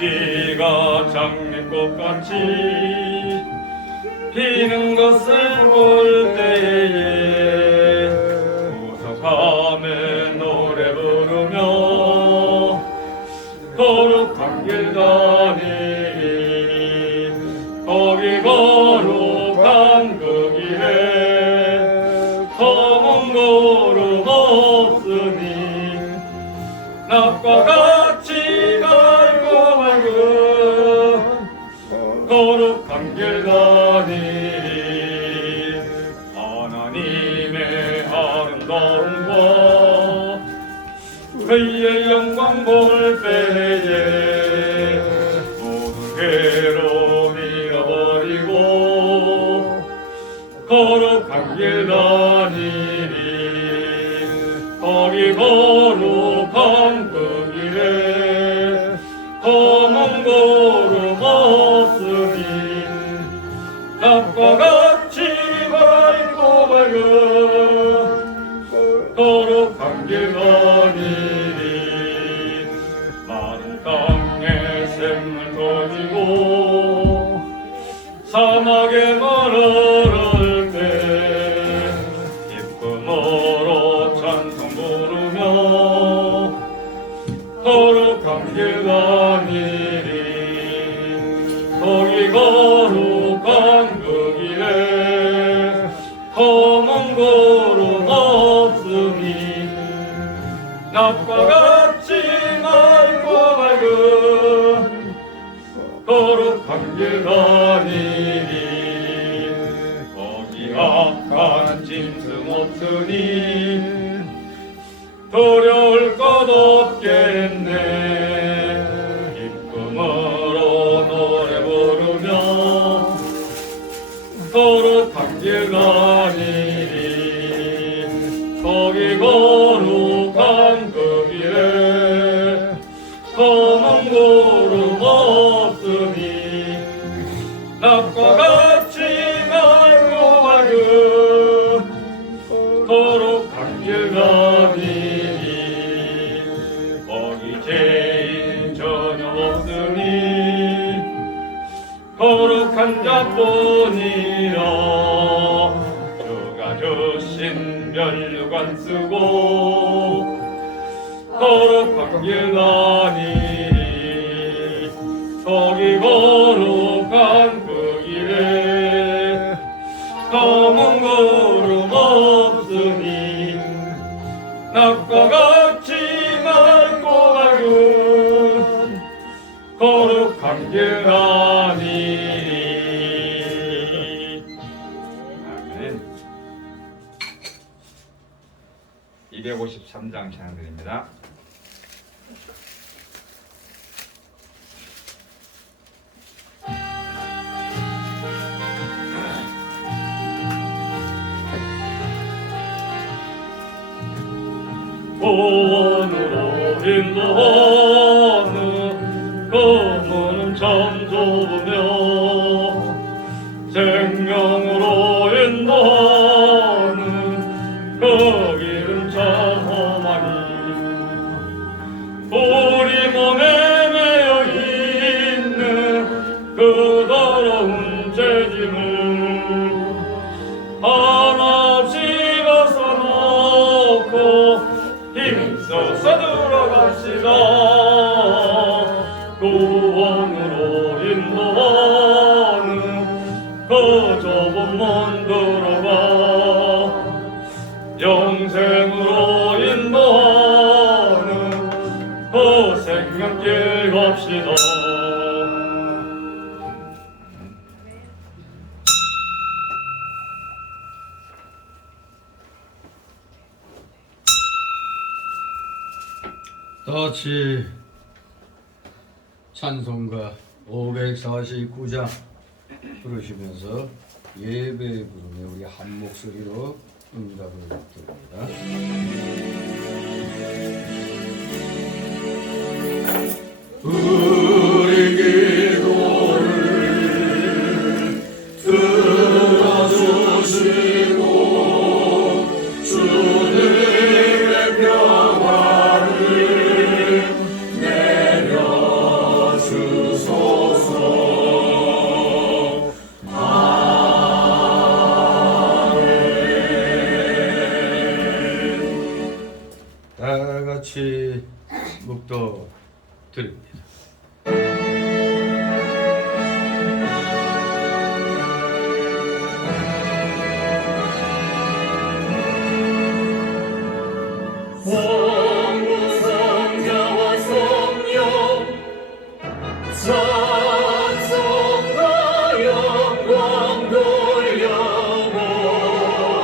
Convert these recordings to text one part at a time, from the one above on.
비가 장미꽃같이 피는 것을 볼 때에 우석함에 노래 부르며 거룩한 길 다니리 거기 거룩한 그 길에 검은 거룩 없으니 낮과 같이 밝고 밝은 거룩한 길 다니리 하나님의 아름다움과 그의 영광 볼 때에 모든 괴로움 잃어버리고 거룩한 길 다니리 거기 거룩한 그 길에 검은 거룩 없으니 낮과 같이 밝고 밝은 거룩한 길 다니리 마른 땅에 샘물 터지고 사막에 마르를 때 기쁨으로 찬송 부르며 거룩한 길 다니리 거기 거룩한 그 길에 검은 거룩 없으니 낮과 같이 맑고 밝은 거룩한 길 다니리 거기 악한 짐승 없으니 두려울 것 없겠네 기쁨으로 노래 부르며 거룩한 길 다니리 거기 거룩한 그 길에 검은 거룩 없으니 낮과 같이 맑고 밝은 거룩한 길 다니리 거기 죄인 전혀 없으니 거룩한 자뿐이라 주가 주신 면류관 쓰고 거룩한 길 다니리 거기 거룩한 그 길에 검은 거룩 없으니 낮과 같이 맑고 밝은 거룩한 길 다니리 아멘. 253장 찬양드립니다. 돈으로 인도하는 그 문은 참 좁으며 생명으로 인도하는 그 길은 참 험하니 우리 몸에 매여 있는 그 더러운 죄짐을 한없이 벗어놓고 힘써서 들어갑시다. 구원으로 인도하는 그 좁은 문 들어가 영생으로 인도하는 그 생명길 갑시다. 다같이 찬송가 549장 부르시면서 예배 부르며 우리 한 목소리로 응답을 드립니다. 우리 기도를 들어주시고 주님의 평화를 내려주시고 같이 묵도 드립니다. 성부성자와 성령 찬송과 영광 돌려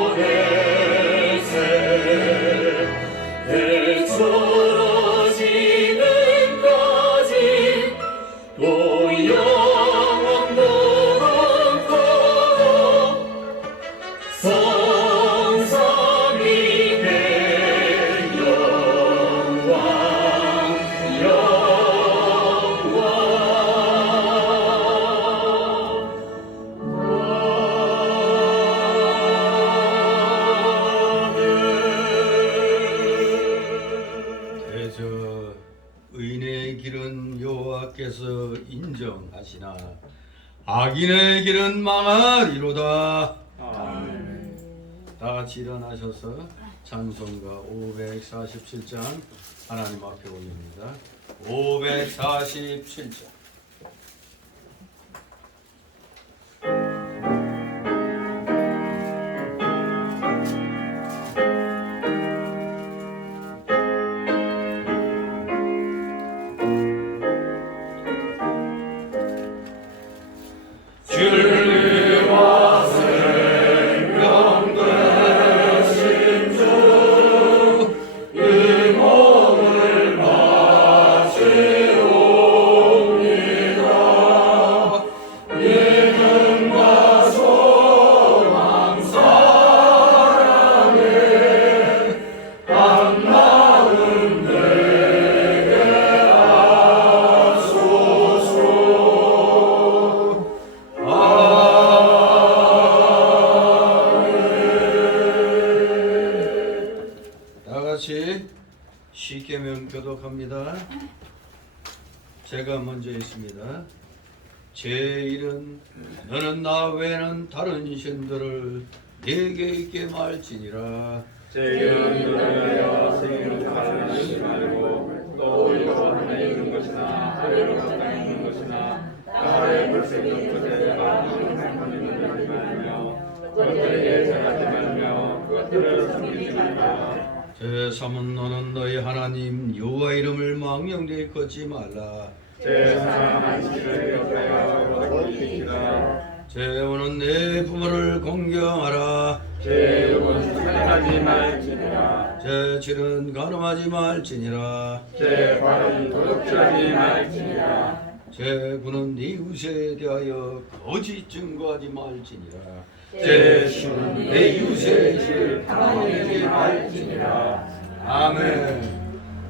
보내세 대처러지는까지 또 영원토록 성삼이 된 영광 대저 의인의 길은 여호와께서 인정하시나 악인의 길은 망하리로다. 다 같이 일어나셔서 찬송가 547장 하나님 앞에 올립니다. 547장. 진리와 생명 되신 주 이 몸을 마시옵니다. 믿음과 소망 사랑에 한마음 되게 하소서. 다같이 십계명 교독합니다. 제가 먼저 있습니다. 제 일은 너는 나 외에는 다른 신들을 내게 있게 말지니라. 제 이름을 위하여 생일을 가르치지 말고 또 이거 하늘에 있는 것이나 하늘로 땅에 있는 것이나 나의 불생명 끝에 많은 생명을 하지 말며 그것들에게 절하지 말며 그것들을 숨기지 말며 제3은 너는 너희 하나님 여호와 이름을 망령되이 걷지 말라. 제 사랑한 지를 곁하여 오래 지키라. 제5는 내 부모를 공경하라. 제 6은 살인하지 말지니라. 제7은 간음하지 말지니라. 제 8은 도둑질하지 말지니라. 제9는 이웃에 대하여 거짓 증거하지 말지니라. 제10은 내 이웃의 죄를 당하지 말지니라. 아멘.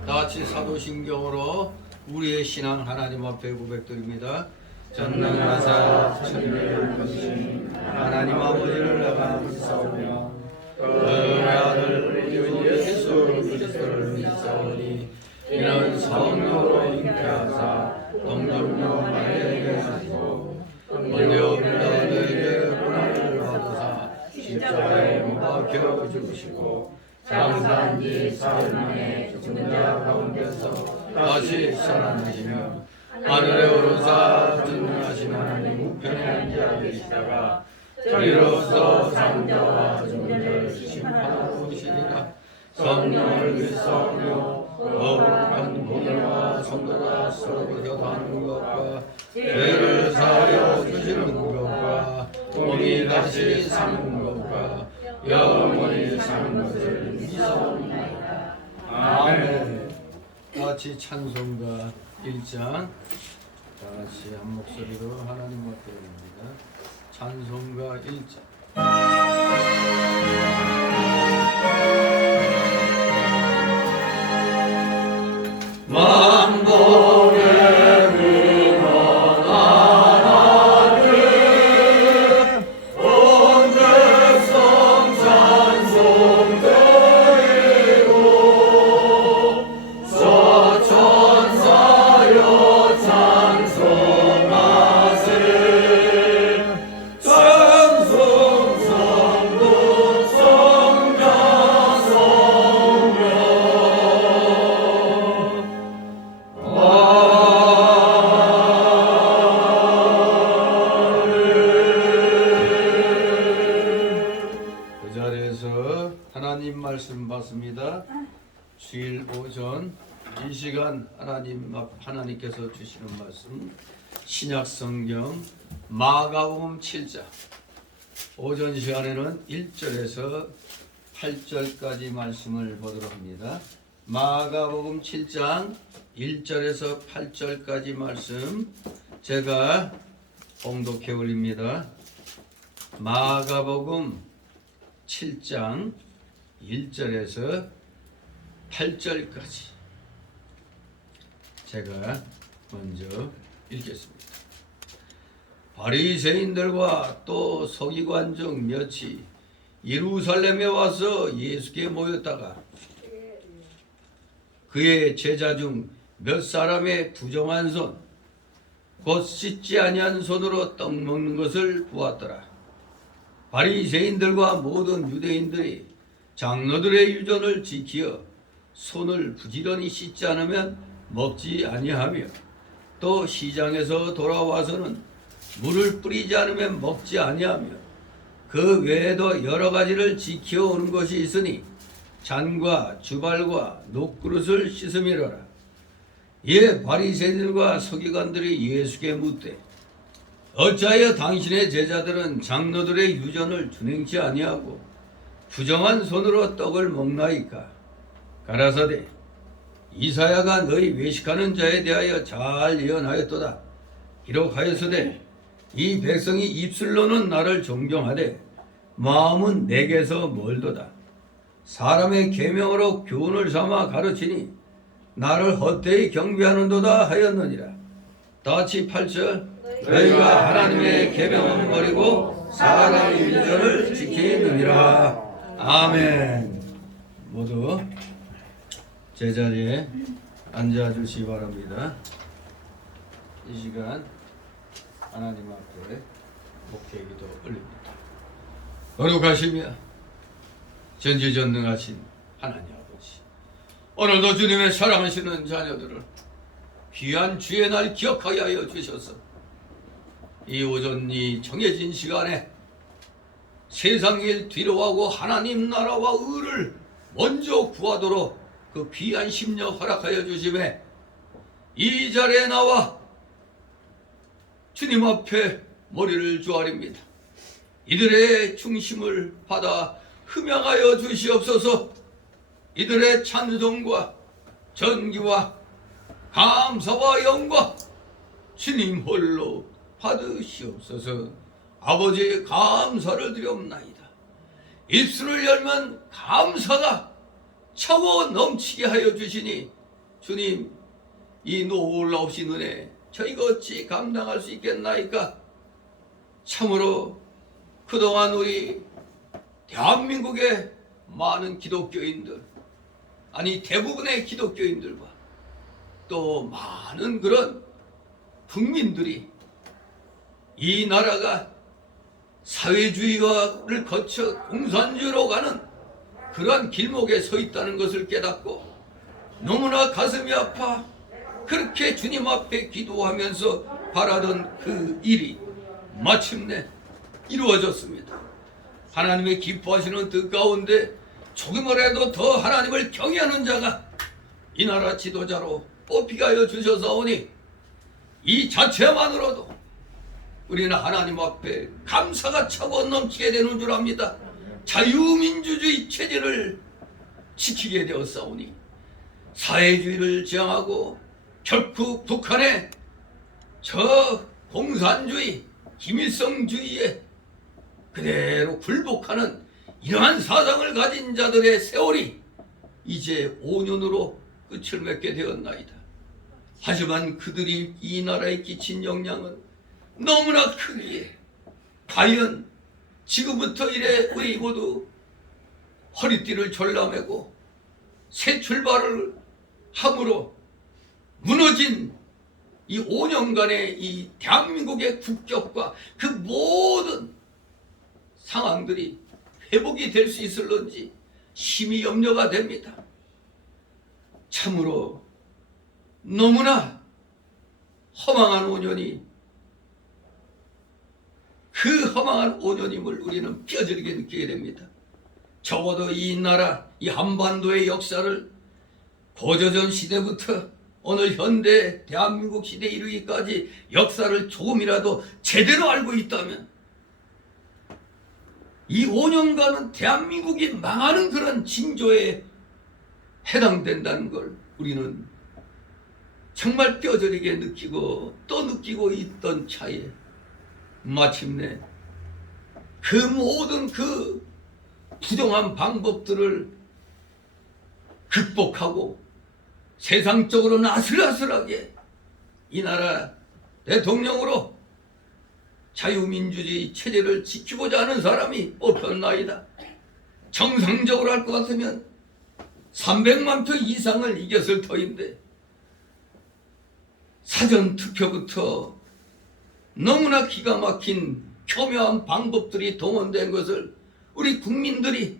다같이 사도신경으로 우리의 신앙 하나님 앞에 고백드립니다. 전능하사 천지를 거신 하나님 아버지를 내가 믿사오며 그의 아들 우리 주 예수 그리스도를 믿사오니 이는 성령으로 잉태하사 동정녀 마리아에게 하시고 본디오 빌라도에게 고난을 받으사 십자가에 못 박혀 죽으시고 장사한 지 사흘 만에 죽은 자 가운데서 다시 살아나시며 하늘에 오르사 전능하신 하나님 우편에 앉아 계시다가 저리로서 산자와 죽은 자를 심판하러 오시리라. 성령을 믿사오며 거룩한 공의와 성도가 서로 교도하는 것과 죄를 사하여 주시는 것과 몸이 다시 사는 것과 영원히 사는 것을 믿사옵나이다. 아멘. 같이 찬송가 1장 다같이 한 목소리로 하나님 앞에 드립니다. 찬송가 1장. 만복의 근원 하나님 온 백성 찬송 드리고 서천사여 찬송하세 찬송 성도 성령 하나님 말씀 받습니다. 주일 오전 이 시간 하나님께서 주시는 말씀 신약 성경 마가복음 7장 오전 시간에는 1절에서 8절까지 말씀을 보도록 합니다. 마가복음 7장 1절에서 8절까지 말씀 제가 봉독해 올립니다. 마가복음 7장 1절에서 8절까지 제가 먼저 읽겠습니다. 바리새인들과 또 서기관 중 몇이 예루살렘에 와서 예수께 모였다가 그의 제자 중 몇 사람의 부정한 손, 곧 씻지 아니한 손으로 떡 먹는 것을 보았더라. 바리새인들과 모든 유대인들이 장로들의 유전을 지키어 손을 부지런히 씻지 않으면 먹지 아니하며 또 시장에서 돌아와서는 물을 뿌리지 않으면 먹지 아니하며 그 외에도 여러 가지를 지켜오는 것이 있으니 잔과 주발과 녹그릇을 씻음이로라. 이에 바리새인들과 서기관들이 예수께 묻되 어찌하여 당신의 제자들은 장로들의 유전을 준행치 아니하고 부정한 손으로 떡을 먹나이까? 가라사대 이사야가 너희 외식하는 자에 대하여 잘 예언하였도다. 기록하였으되 이 백성이 입술로는 나를 존경하되 마음은 내게서 멀도다. 사람의 계명으로 교훈을 삼아 가르치니 나를 헛되이 경배하는도다 하였느니라. 다시 8절 너희가 하나님의 계명은 버리고 사람의 유전을 지키느니라. 아멘. 모두 제자리에 앉아주시기 바랍니다. 이 시간 하나님 앞에 목회기도 올립니다. 거룩하시며 전지전능하신 하나님 아버지, 오늘도 주님의 사랑하시는 자녀들을 귀한 주의 날 기억하게 하여 주셔서 이 오전 이 정해진 시간에 세상 일 뒤로하고 하나님 나라와 의를 먼저 구하도록 그 귀한 심령 허락하여 주심에 이 자리에 나와 주님 앞에 머리를 조아립니다. 이들의 중심을 받아 흠양하여 주시옵소서. 이들의 찬송과 전기와 감사와 영광 주님 홀로 받으시옵소서. 아버지 감사를 드리옵나이다. 입술을 열면 감사가 차고 넘치게 하여 주시니 주님 이 놀라우신 은혜 저희가 어찌 감당할 수 있겠나이까? 참으로 그동안 우리 대한민국의 많은 기독교인들, 아니 대부분의 기독교인들과 또 많은 그런 국민들이 이 나라가 사회주의를 거쳐 공산주의로 가는 그러한 길목에 서 있다는 것을 깨닫고 너무나 가슴이 아파 그렇게 주님 앞에 기도하면서 바라던 그 일이 마침내 이루어졌습니다. 하나님의 기뻐하시는 뜻 가운데 조금이라도 더 하나님을 경외하는 자가 이 나라 지도자로 뽑히게 하여 주셔서오니 이 자체만으로도 우리는 하나님 앞에 감사가 차고 넘치게 되는 줄 압니다. 자유민주주의 체제를 지키게 되었사오니 사회주의를 지향하고 결코 북한의 저 공산주의, 김일성주의에 그대로 굴복하는 이러한 사상을 가진 자들의 세월이 이제 5년으로 끝을 맺게 되었나이다. 하지만 그들이 이 나라에 끼친 영향은 너무나 크기에 과연 지금부터 이래 우리 모두 허리띠를 졸라매고 새 출발을 함으로 무너진 이 5년간의 이 대한민국의 국격과 그 모든 상황들이 회복이 될 수 있을런지 심히 염려가 됩니다. 참으로 너무나 허망한 5년이 그 허망한 5년임을 우리는 뼈저리게 느끼게 됩니다. 적어도 이 나라, 이 한반도의 역사를 고조선 시대부터 오늘 현대 대한민국 시대에 이르기까지 역사를 조금이라도 제대로 알고 있다면 이 5년간은 대한민국이 망하는 그런 징조에 해당된다는 걸 우리는 정말 뼈저리게 느끼고 또 느끼고 있던 차에 마침내 그 모든 그 부정한 방법들을 극복하고 세상적으로는 아슬아슬하게 이 나라 대통령으로 자유민주주의 체제를 지키고자 하는 사람이 뽑혔나이다. 정상적으로 할 것 같으면 300만 표 이상을 이겼을 터인데 사전투표부터 너무나 기가 막힌 교묘한 방법들이 동원된 것을 우리 국민들이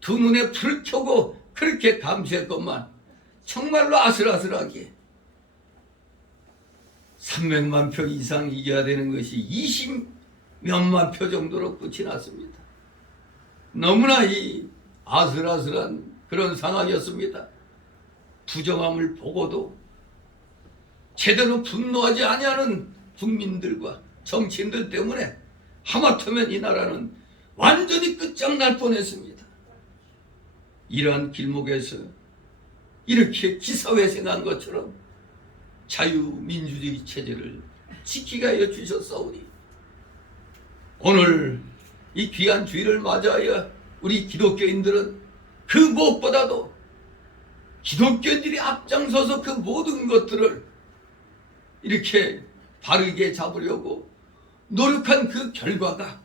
두 눈에 불을 켜고 그렇게 감시했건만 정말로 아슬아슬하게 300만 표 이상 이겨야 되는 것이 20몇만 표 정도로 끝이 났습니다. 너무나 이 아슬아슬한 그런 상황이었습니다. 부정함을 보고도 제대로 분노하지 아니하는 국민들과 정치인들 때문에 하마터면 이 나라는 완전히 끝장날 뻔했습니다. 이러한 길목에서 이렇게 기사회생한 것처럼 자유민주주의 체제를 지키게 하여 주셨사오니 오늘 이 귀한 주일을 맞이하여 우리 기독교인들은 그 무엇보다도 기독교인들이 앞장서서 그 모든 것들을 이렇게 바르게 잡으려고 노력한 그 결과가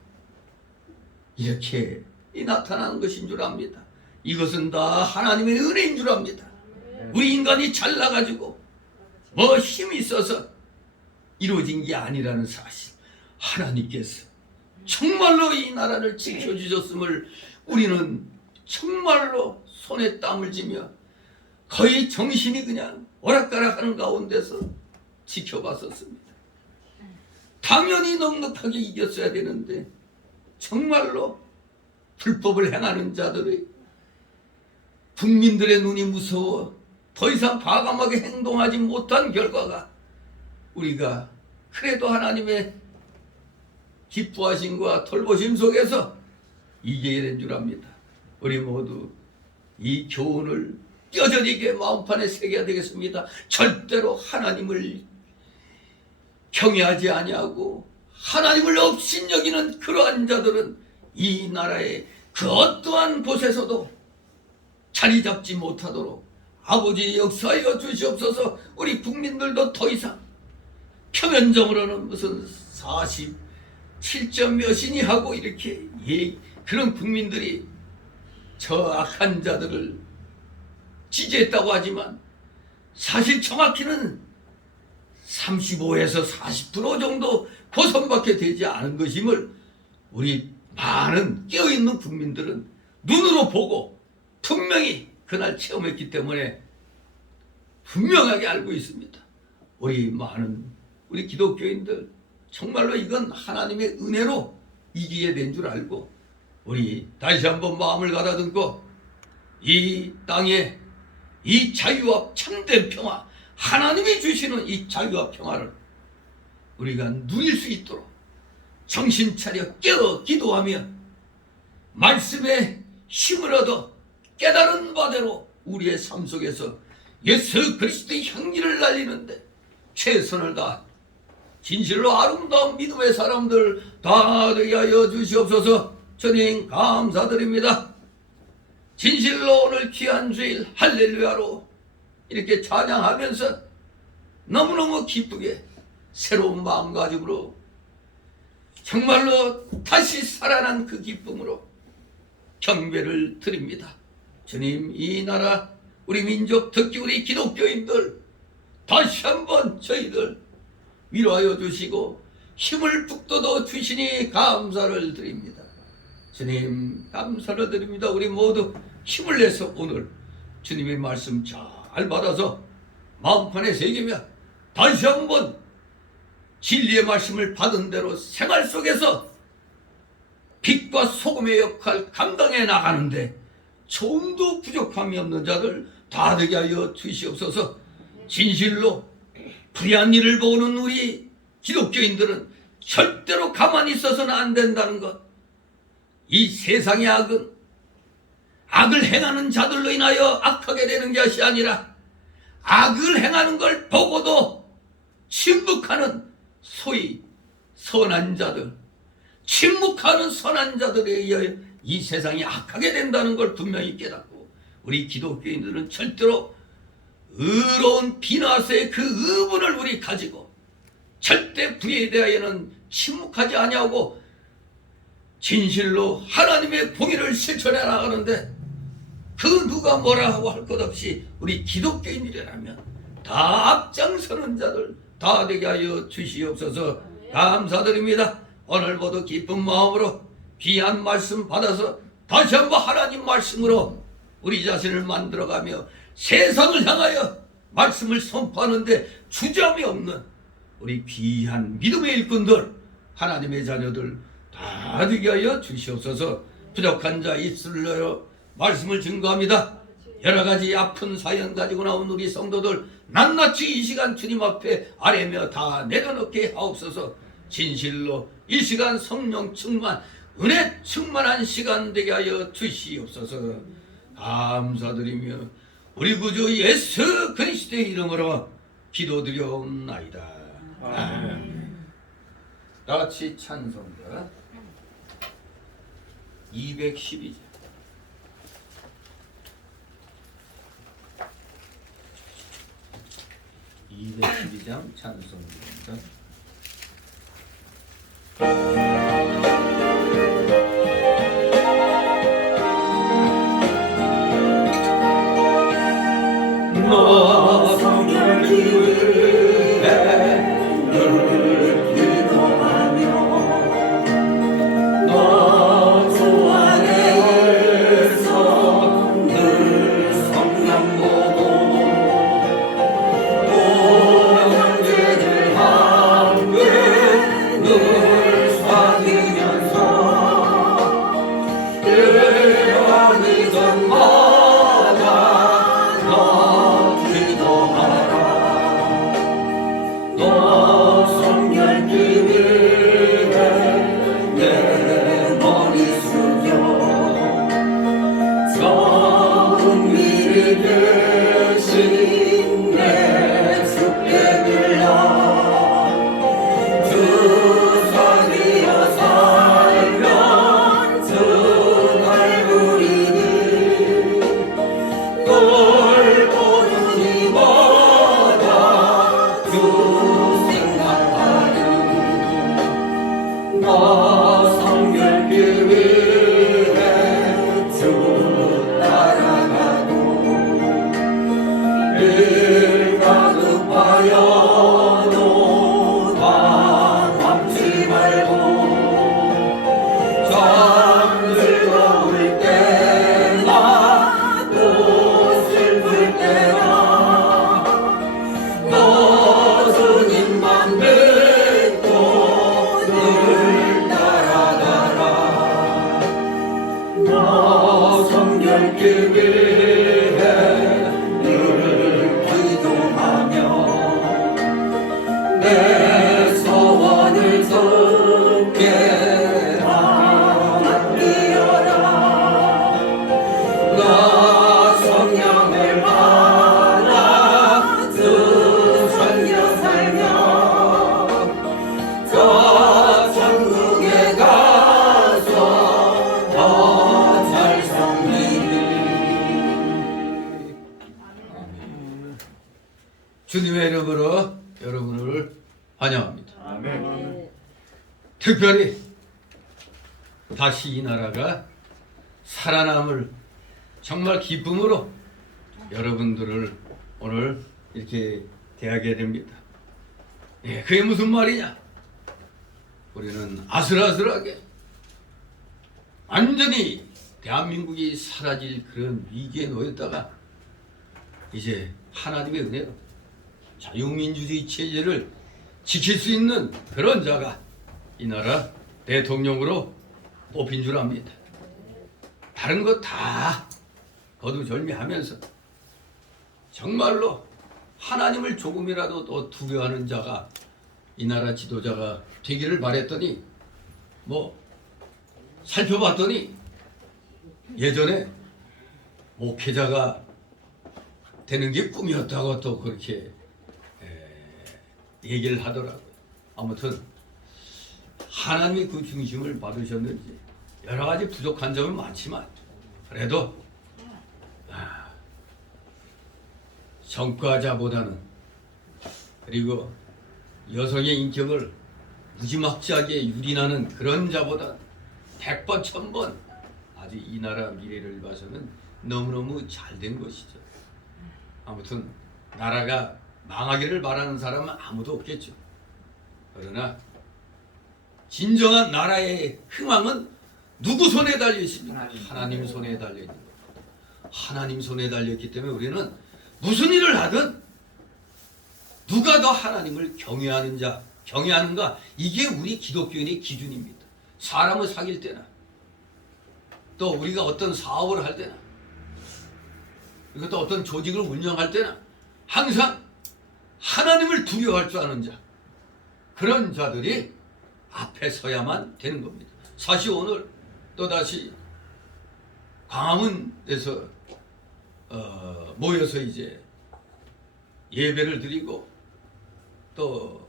이렇게 나타나는 것인 줄 압니다. 이것은 다 하나님의 은혜인 줄 압니다. 우리 인간이 잘나가지고 뭐 힘이 있어서 이루어진 게 아니라는 사실, 하나님께서 정말로 이 나라를 지켜주셨음을 우리는 정말로 손에 땀을 쥐며 거의 정신이 그냥 오락가락하는 가운데서 지켜봤었습니다. 당연히 넉넉하게 이겼어야 되는데 정말로 불법을 행하는 자들의 국민들의 눈이 무서워 더 이상 과감하게 행동하지 못한 결과가 우리가 그래도 하나님의 기뻐하심과 돌보심 속에서 이기게 된 줄 압니다. 우리 모두 이 교훈을 뼈저리게 마음판에 새겨야 되겠습니다. 절대로 하나님을 경외하지 아니하고 하나님을 업신여기는 그러한 자들은 이 나라의 그 어떠한 곳에서도 자리 잡지 못하도록 아버지 역사하여 주시옵소서. 우리 국민들도 더 이상 표면적으로는 무슨 47점 몇이니 하고 이렇게 그런 국민들이 저 악한 자들을 지지했다고 하지만 사실 정확히는 35에서 40% 정도 그 선밖에 되지 않은 것임을 우리 많은 깨어있는 국민들은 눈으로 보고 분명히 그날 체험했기 때문에 분명하게 알고 있습니다. 우리 많은 우리 기독교인들 정말로 이건 하나님의 은혜로 이기게 된 줄 알고 우리 다시 한번 마음을 가다듬고 이 땅에 이 자유와 참된 평화, 하나님이 주시는 이 자유와 평화를 우리가 누릴 수 있도록 정신 차려 깨어 기도하며 말씀에 힘을 얻어 깨달은 바대로 우리의 삶 속에서 예수 그리스도의 향기를 날리는데 최선을 다 진실로 아름다운 믿음의 사람들 다 되게 하여 주시옵소서. 주님 감사드립니다. 진실로 오늘 귀한 주일 할렐루야로 이렇게 찬양하면서 너무너무 기쁘게 새로운 마음가짐으로 정말로 다시 살아난 그 기쁨으로 경배를 드립니다. 주님, 이 나라 우리 민족, 특히 우리 기독교인들 다시 한번 저희들 위로하여 주시고 힘을 북돋워 주시니 감사를 드립니다. 주님 감사를 드립니다. 우리 모두 힘을 내서 오늘 주님의 말씀 잘 받아서 마음판에 새기며 다시 한번 진리의 말씀을 받은 대로 생활 속에서 빛과 소금의 역할 감당해 나가는데 조금도 부족함이 없는 자들 다 되게 하여 주시옵소서. 진실로 불의한 일을 보는 우리 기독교인들은 절대로 가만히 있어서는 안 된다는 것. 이 세상의 악은 악을 행하는 자들로 인하여 악하게 되는 것이 아니라 악을 행하는 걸 보고도 침묵하는 소위 선한 자들, 침묵하는 선한 자들에 의하여 이 세상이 악하게 된다는 걸 분명히 깨닫고, 우리 기독교인들은 절대로 의로운 비나스의 그 의문을 우리 가지고 절대 불의에 대하여는 침묵하지 아니하고 진실로 하나님의 공의를 실천해 나가는데, 그 누가 뭐라 하고 할 것 없이 우리 기독교인이라면 다 앞장서는 자들 다 되게 하여 주시옵소서. 감사드립니다. 오늘 모두 기쁜 마음으로 귀한 말씀 받아서 다시 한번 하나님 말씀으로 우리 자신을 만들어가며 세상을 향하여 말씀을 선포하는데 주저함이 없는 우리 귀한 믿음의 일꾼들, 하나님의 자녀들 다 되게 하여 주시옵소서. 부족한 자 있을래요? 말씀을 증거합니다. 여러 가지 아픈 사연 가지고 나온 우리 성도들 낱낱이 이 시간 주님 앞에 아뢰며 다 내려놓게 하옵소서. 진실로 이 시간 성령 충만, 은혜 충만한 시간 되게 하여 주시옵소서. 감사드리며 우리 구주 예수 그리스도의 이름으로 기도드려옵나이다. 아멘. 다 같이 찬송가 212장. 212장 찬송입니다. 너 성결기에 늘 기도하며 너 주 안에서 늘 성령 보고 온 형제들 함께 늘 사귀면서 일하던 마다 너 기도하라. 너 성결기에 내 머리 숙여 좋은 미리 되신 내 주께 빌라. 주 사귀어 살면 주날 우리는 널 보는 이마다 주 생각하는 너 성결기에 주 따라가고 일 가급하여도 방황치 말고 잠들어올 때나 또 슬플 때나 너 주님만 믿고 늘 따라가라. 너 성결기에 늘 기도하며 내 소원을 주께 다 맡기어라. 나 성령을 받아 주 섬겨 살며 저 천국에 가서 더 잘 섬기리. 주님의 이름으로 여러분을 환영합니다. 아멘. 특별히 다시 이 나라가 살아남을 정말 기쁨으로 여러분들을 오늘 이렇게 대하게 됩니다. 예, 그게 무슨 말이냐? 우리는 아슬아슬하게 완전히 대한민국이 사라질 그런 위기에 놓였다가 이제 하나님의 은혜로 자유민주주의 체제를 지킬 수 있는 그런 자가 이 나라 대통령으로 뽑힌 줄 압니다. 다른 거 다 거두절미하면서 정말로 하나님을 조금이라도 더 두려워하는 자가 이 나라 지도자가 되기를 바랬더니 뭐 살펴봤더니 예전에 목회자가 되는 게 꿈이었다고 또 그렇게 얘기를 하더라고요. 아무튼 하나님이 그 중심을 받으셨는지 여러 가지 부족한 점은 많지만 그래도 성과자보다는 그리고 여성의 인격을 무지막지하게 유린하는 그런 자보다 100번 1000번 아주 이 나라 미래를 봐서는 너무너무 잘된 것이죠. 아무튼 나라가 망하기를 바라는 사람은 아무도 없겠죠. 그러나 진정한 나라의 흥왕은 누구 손에 달려 있습니까? 하나님 손에 달려 있는 겁니다. 하나님 손에 달렸기 때문에 우리는 무슨 일을 하든 누가 더 하나님을 경외하는가 이게 우리 기독교인의 기준입니다. 사람을 사귈 때나 또 우리가 어떤 사업을 할 때나 그리고 또 어떤 조직을 운영할 때나 항상 하나님을 두려워할 줄 아는 자 그런 자들이 앞에 서야만 되는 겁니다. 사실 오늘 또다시 광화문에서 모여서 이제 예배를 드리고 또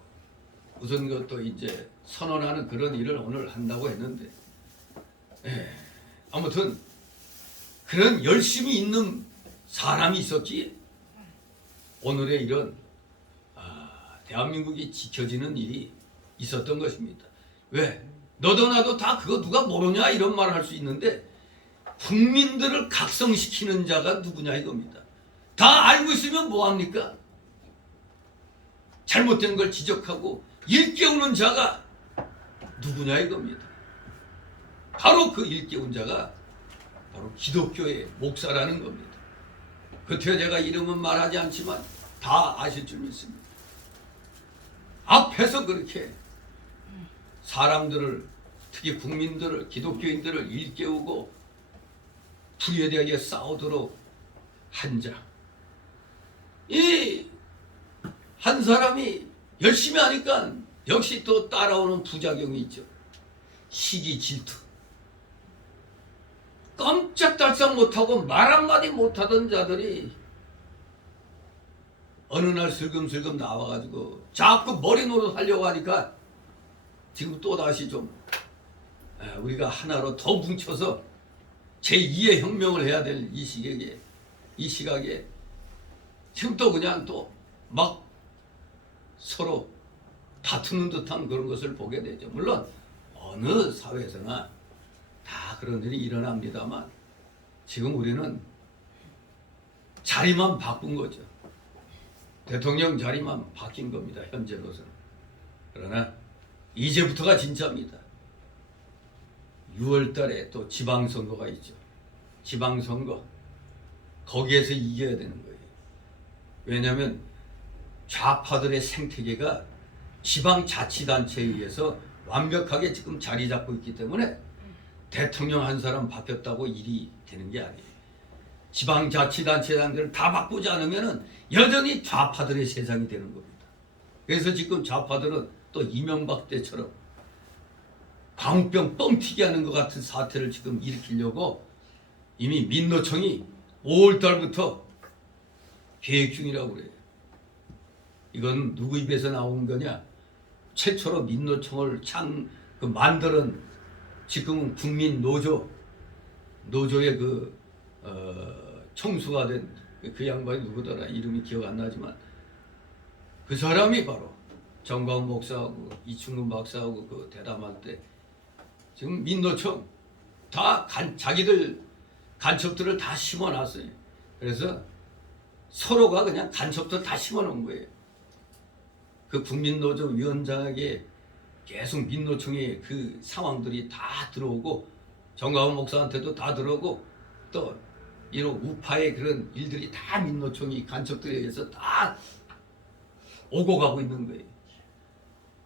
무슨 것도 이제 선언하는 그런 일을 오늘 한다고 했는데 아무튼 그런 열심히 있는 사람이 있었기에 오늘의 이런 대한민국이 지켜지는 일이 있었던 것입니다. 왜? 너도 나도 다 그거 누가 모르냐 이런 말을 할 수 있는데 국민들을 각성시키는 자가 누구냐 이겁니다. 다 알고 있으면 뭐합니까? 잘못된 걸 지적하고 일깨우는 자가 누구냐 이겁니다. 바로 그 일깨운 자가 바로 기독교의 목사라는 겁니다. 그때 제가 이름은 말하지 않지만 다 아실 줄 믿습니다. 앞에서 그렇게 사람들을 특히 국민들을 기독교인들을 일깨우고 불의에 싸우도록 한 자. 이 한 사람이 열심히 하니까 역시 또 따라오는 부작용이 있죠. 시기 질투. 깜짝달싹 못하고 말 한마디 못하던 자들이 어느 날 슬금슬금 나와가지고 자꾸 머리 노릇 하려고 하니까 지금 또다시 좀 우리가 하나로 더 뭉쳐서 제2의 혁명을 해야 될 이 시각에 지금 또 그냥 또 막 서로 다투는 듯한 그런 것을 보게 되죠. 물론 어느 사회에서나 다 그런 일이 일어납니다만 지금 우리는 자리만 바꾼 거죠. 대통령 자리만 바뀐 겁니다. 현재로서는. 그러나 이제부터가 진짜입니다. 6월 달에 또 지방선거가 있죠. 지방선거. 거기에서 이겨야 되는 거예요. 왜냐하면 좌파들의 생태계가 지방자치단체에 의해서 완벽하게 지금 자리 잡고 있기 때문에 대통령 한 사람 바뀌었다고 일이 되는 게 아니에요. 지방자치단체장들을 다 바꾸지 않으면 여전히 좌파들의 세상이 되는 겁니다. 그래서 지금 좌파들은 또 이명박 때처럼 광우병 뻥튀기 하는 것 같은 사태를 지금 일으키려고 이미 민노총이 5월 달부터 계획 중이라고 그래요. 이건 누구 입에서 나온 거냐? 최초로 민노총을 만드는 지금은 국민 노조의 총수가 된 그 양반이 누구더라? 이름이 기억 안 나지만 그 사람이 바로 정광훈 목사하고 이충근 박사하고 그 대담할 때 지금 민노총 다 자기들 간첩들을 다 심어놨어요. 그래서 서로가 그냥 간첩들 다 심어놓은 거예요. 그 국민노조 위원장에게 계속 민노총의 그 상황들이 다 들어오고 정광훈 목사한테도 다 들어오고 또 이런 우파의 그런 일들이 다 민노총이 간첩들에 의해서 다 오고 가고 있는 거예요.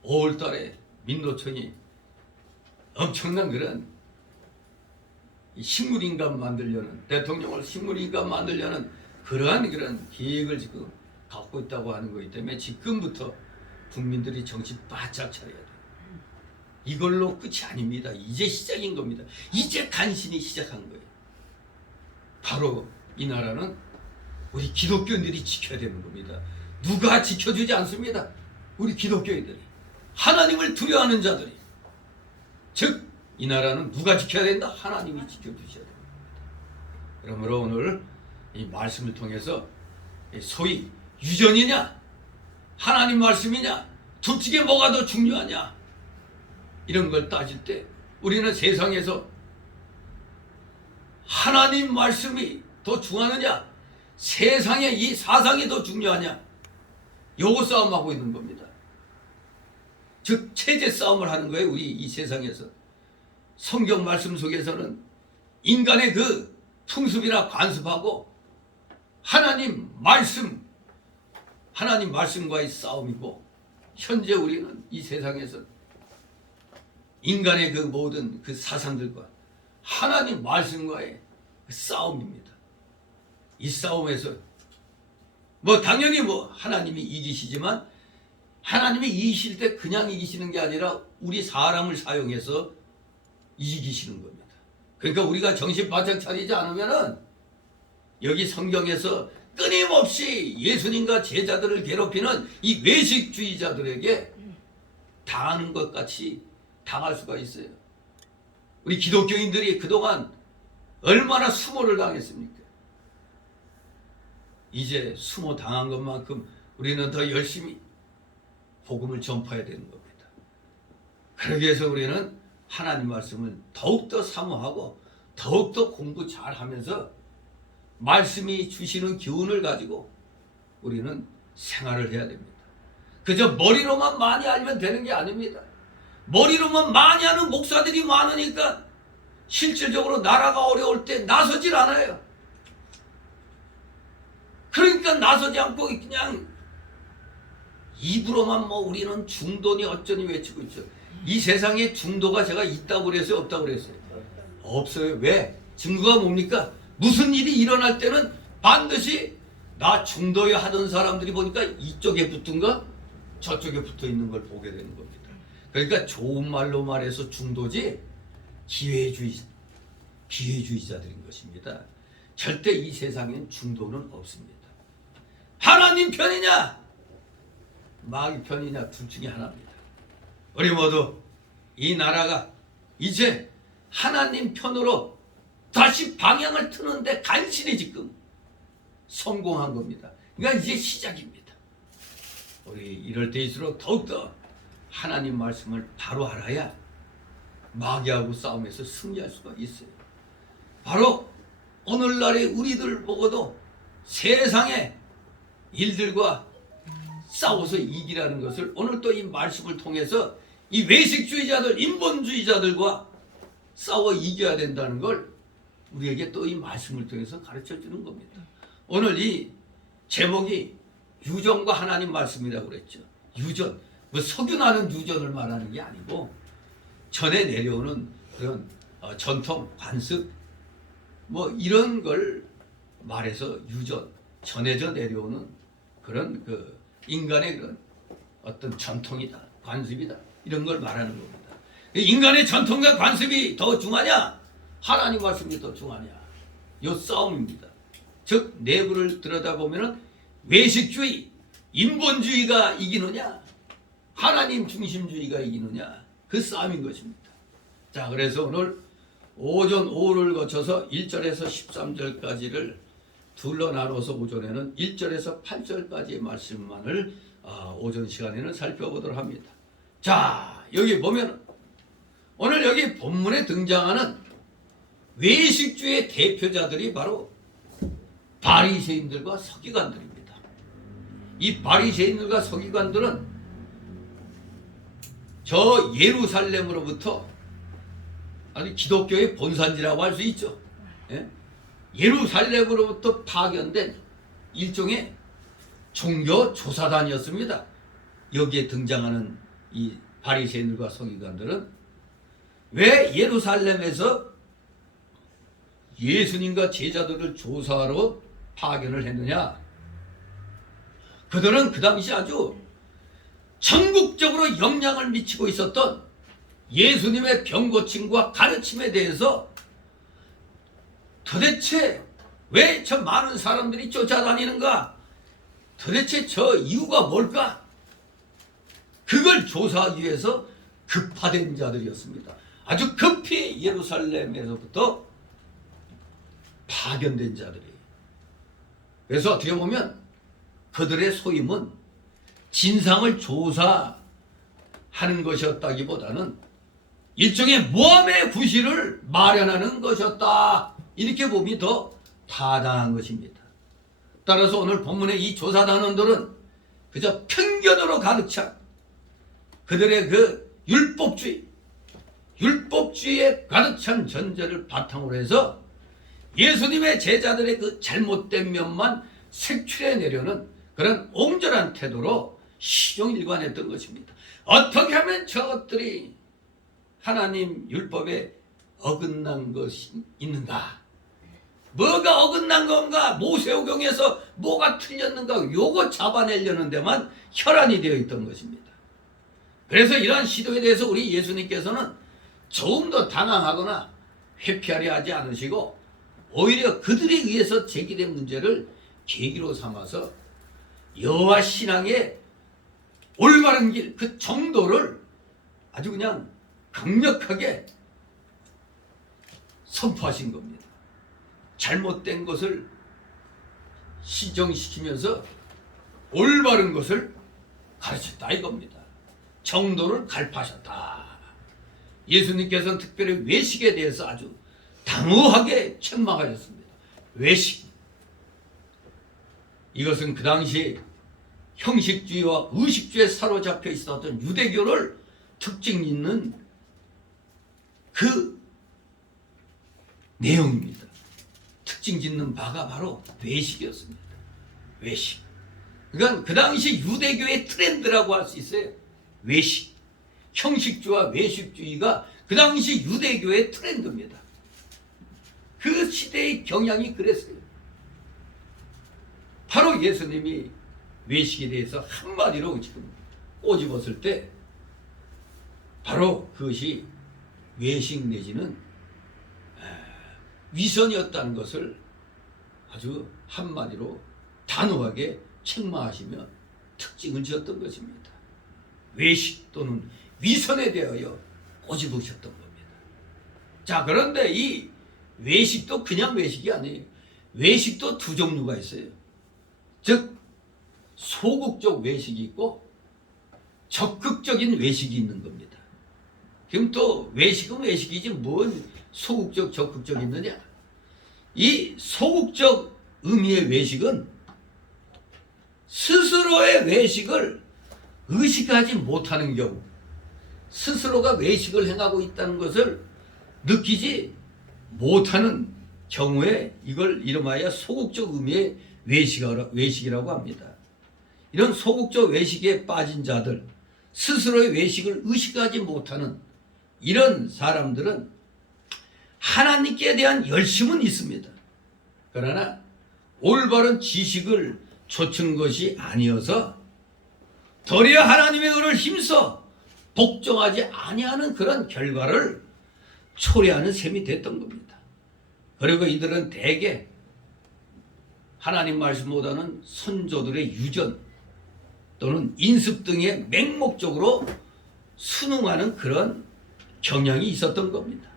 5월 달에 민노총이 엄청난 그런 식물인간 만들려는, 대통령을 식물인간 만들려는 그런 계획을 지금 갖고 있다고 하는 거기 때문에 지금부터 국민들이 정신 바짝 차려야 돼요. 이걸로 끝이 아닙니다. 이제 시작인 겁니다. 이제 간신히 시작한 거예요. 바로 이 나라는 우리 기독교인들이 지켜야 되는 겁니다. 누가 지켜주지 않습니다. 우리 기독교인들이, 하나님을 두려워하는 자들이. 즉 이 나라는 누가 지켜야 된다? 하나님이 지켜주셔야 됩니다. 그러므로 오늘 이 말씀을 통해서 소위 유전이냐 하나님 말씀이냐 둘 중에 뭐가 더 중요하냐 이런 걸 따질 때 우리는 세상에서 하나님 말씀이 더 중요하느냐 세상의 이 사상이 더 중요하냐 요거 싸움하고 있는 겁니다. 즉 체제 싸움을 하는 거예요. 우리 이 세상에서. 성경 말씀 속에서는 인간의 그 풍습이나 관습하고 하나님 말씀과의 싸움이고, 현재 우리는 이 세상에서 인간의 그 모든 그 사상들과 하나님 말씀과의 그 싸움입니다. 이 싸움에서 당연히 하나님이 이기시지만 하나님이 이기실 때 그냥 이기시는 게 아니라 우리 사람을 사용해서 이기시는 겁니다. 그러니까 우리가 정신 바짝 차리지 않으면은 여기 성경에서 끊임없이 예수님과 제자들을 괴롭히는 이 외식주의자들에게 당하는 것 같이 당할 수가 있어요. 우리 기독교인들이 그동안 얼마나 수모를 당했습니까? 이제 수모 당한 것만큼 우리는 더 열심히 복음을 전파해야 되는 겁니다. 그러기 위해서 우리는 하나님 말씀을 더욱더 사모하고 더욱더 공부 잘하면서 말씀이 주시는 기운을 가지고 우리는 생활을 해야 됩니다. 그저 머리로만 많이 알면 되는 게 아닙니다. 머리로만 많이 하는 목사들이 많으니까 실질적으로 나라가 어려울 때 나서질 않아요. 그러니까 나서지 않고 그냥 입으로만 우리는 중도니 어쩌니 외치고 있죠. 이 세상에 중도가 제가 있다고 그랬어요? 없다고 그랬어요? 없어요. 왜? 증거가 뭡니까? 무슨 일이 일어날 때는 반드시 나 중도에 하던 사람들이 보니까 이쪽에 붙은가 저쪽에 붙어 있는 걸 보게 되는 겁니다. 그러니까 좋은 말로 말해서 중도지 기회주의자들인 것입니다. 절대 이 세상엔 중도는 없습니다. 하나님 편이냐 마귀 편이냐 둘 중에 하나입니다. 우리 모두 이 나라가 이제 하나님 편으로 다시 방향을 트는데 간신히 지금 성공한 겁니다. 그러니까 이제 시작입니다. 우리 이럴 때일수록 더욱더 하나님 말씀을 바로 알아야 마귀하고 싸움에서 승리할 수가 있어요. 바로 오늘날의 우리들 보고도 세상의 일들과 싸워서 이기라는 것을 오늘 또 이 말씀을 통해서 이 외식주의자들, 인본주의자들과 싸워 이겨야 된다는 걸 우리에게 또 이 말씀을 통해서 가르쳐 주는 겁니다. 오늘 이 제목이 유전과 하나님 말씀이라고 그랬죠. 유전, 석유나는 유전을 말하는 게 아니고 전에 내려오는 그런 전통, 관습 이런 걸 말해서 유전, 전해져 내려오는 그런 그 인간의 그런 어떤 전통이다, 관습이다 이런 걸 말하는 겁니다. 인간의 전통과 관습이 더 중하냐? 하나님 말씀이 더 중하냐? 이 싸움입니다. 즉 내부를 들여다보면 외식주의, 인본주의가 이기느냐? 하나님 중심주의가 이기느냐? 그 싸움인 것입니다. 자, 그래서 오늘 오전 오후를 거쳐서 1절에서 13절까지를 둘로 나눠서 오전에는 1절에서 8절까지의 말씀만을 오전 시간에는 살펴보도록 합니다. 자, 여기 보면 오늘 여기 본문에 등장하는 외식주의 대표자들이 바로 바리새인들과 서기관들입니다. 이 바리새인들과 서기관들은 저 예루살렘으로부터 아니 기독교의 본산지라고 할 수 있죠. 예루살렘으로부터 파견된 일종의 종교 조사단이었습니다. 여기에 등장하는 이 바리새인들과 서기관들은 왜 예루살렘에서 예수님과 제자들을 조사하러 파견을 했느냐? 그들은 그 당시 아주 전국적으로 영향을 미치고 있었던 예수님의 병고침과 가르침에 대해서 도대체 왜 저 많은 사람들이 쫓아다니는가? 도대체 저 이유가 뭘까? 그걸 조사하기 위해서 급파된 자들이었습니다. 아주 급히 예루살렘에서부터 파견된 자들이에요. 그래서 어떻게 보면 그들의 소임은 진상을 조사하는 것이었다기보다는 일종의 모함의 구실을 마련하는 것이었다. 이렇게 보면 더 타당한 것입니다. 따라서 오늘 본문의 이 조사단원들은 그저 편견으로 가득 찬 그들의 그 율법주의에 가득 찬 전제를 바탕으로 해서 예수님의 제자들의 그 잘못된 면만 색출해내려는 그런 옹졸한 태도로 시종일관했던 것입니다. 어떻게 하면 저것들이 하나님 율법에 어긋난 것이 있는가? 뭐가 어긋난 건가? 모세오경에서 뭐가 틀렸는가? 요거 잡아내려는 데만 혈안이 되어 있던 것입니다. 그래서 이러한 시도에 대해서 우리 예수님께서는 조금 더 당황하거나 회피하려 하지 않으시고 오히려 그들에 의해서 제기된 문제를 계기로 삼아서 여호와 신앙의 올바른 길, 그 정도를 아주 그냥 강력하게 선포하신 겁니다. 잘못된 것을 시정시키면서 올바른 것을 가르쳤다 이겁니다. 정도를 갈파하셨다. 예수님께서는 특별히 외식에 대해서 아주 단호하게 책망하셨습니다. 외식. 이것은 그 당시 형식주의와 의식주의에 사로잡혀 있었던 유대교를 특징 있는 그 내용입니다. 특징 짓는 바가 바로 외식이었습니다. 외식. 그러니까 그 당시 유대교의 트렌드라고 할 수 있어요. 외식. 형식주의와 외식주의가 그 당시 유대교의 트렌드입니다. 그 시대의 경향이 그랬어요. 바로 예수님이 외식에 대해서 한마디로 지금 꼬집었을 때 바로 그것이 외식 내지는 위선이었다는 것을 아주 한마디로 단호하게 책망하시며 특징을 지었던 것입니다. 외식 또는 위선에 대하여 꼬집으셨던 겁니다. 자, 그런데 이 외식도 그냥 외식이 아니에요. 외식도 두 종류가 있어요. 즉 소극적 외식이 있고 적극적인 외식이 있는 겁니다. 그럼 또 외식은 외식이지 뭔 소극적 적극적 있느냐? 이 소극적 의미의 외식은 스스로의 외식을 의식하지 못하는 경우, 스스로가 외식을 행하고 있다는 것을 느끼지 못하는 경우에 이걸 이름하여 소극적 의미의 외식이라고 합니다. 이런 소극적 외식에 빠진 자들, 스스로의 외식을 의식하지 못하는 이런 사람들은 하나님께 대한 열심은 있습니다. 그러나 올바른 지식을 좇은 것이 아니어서 도리어 하나님의 의를 힘써 복종하지 아니하는 그런 결과를 초래하는 셈이 됐던 겁니다. 그리고 이들은 대개 하나님 말씀보다는 선조들의 유전 또는 인습 등의 맹목적으로 순응하는 그런 경향이 있었던 겁니다.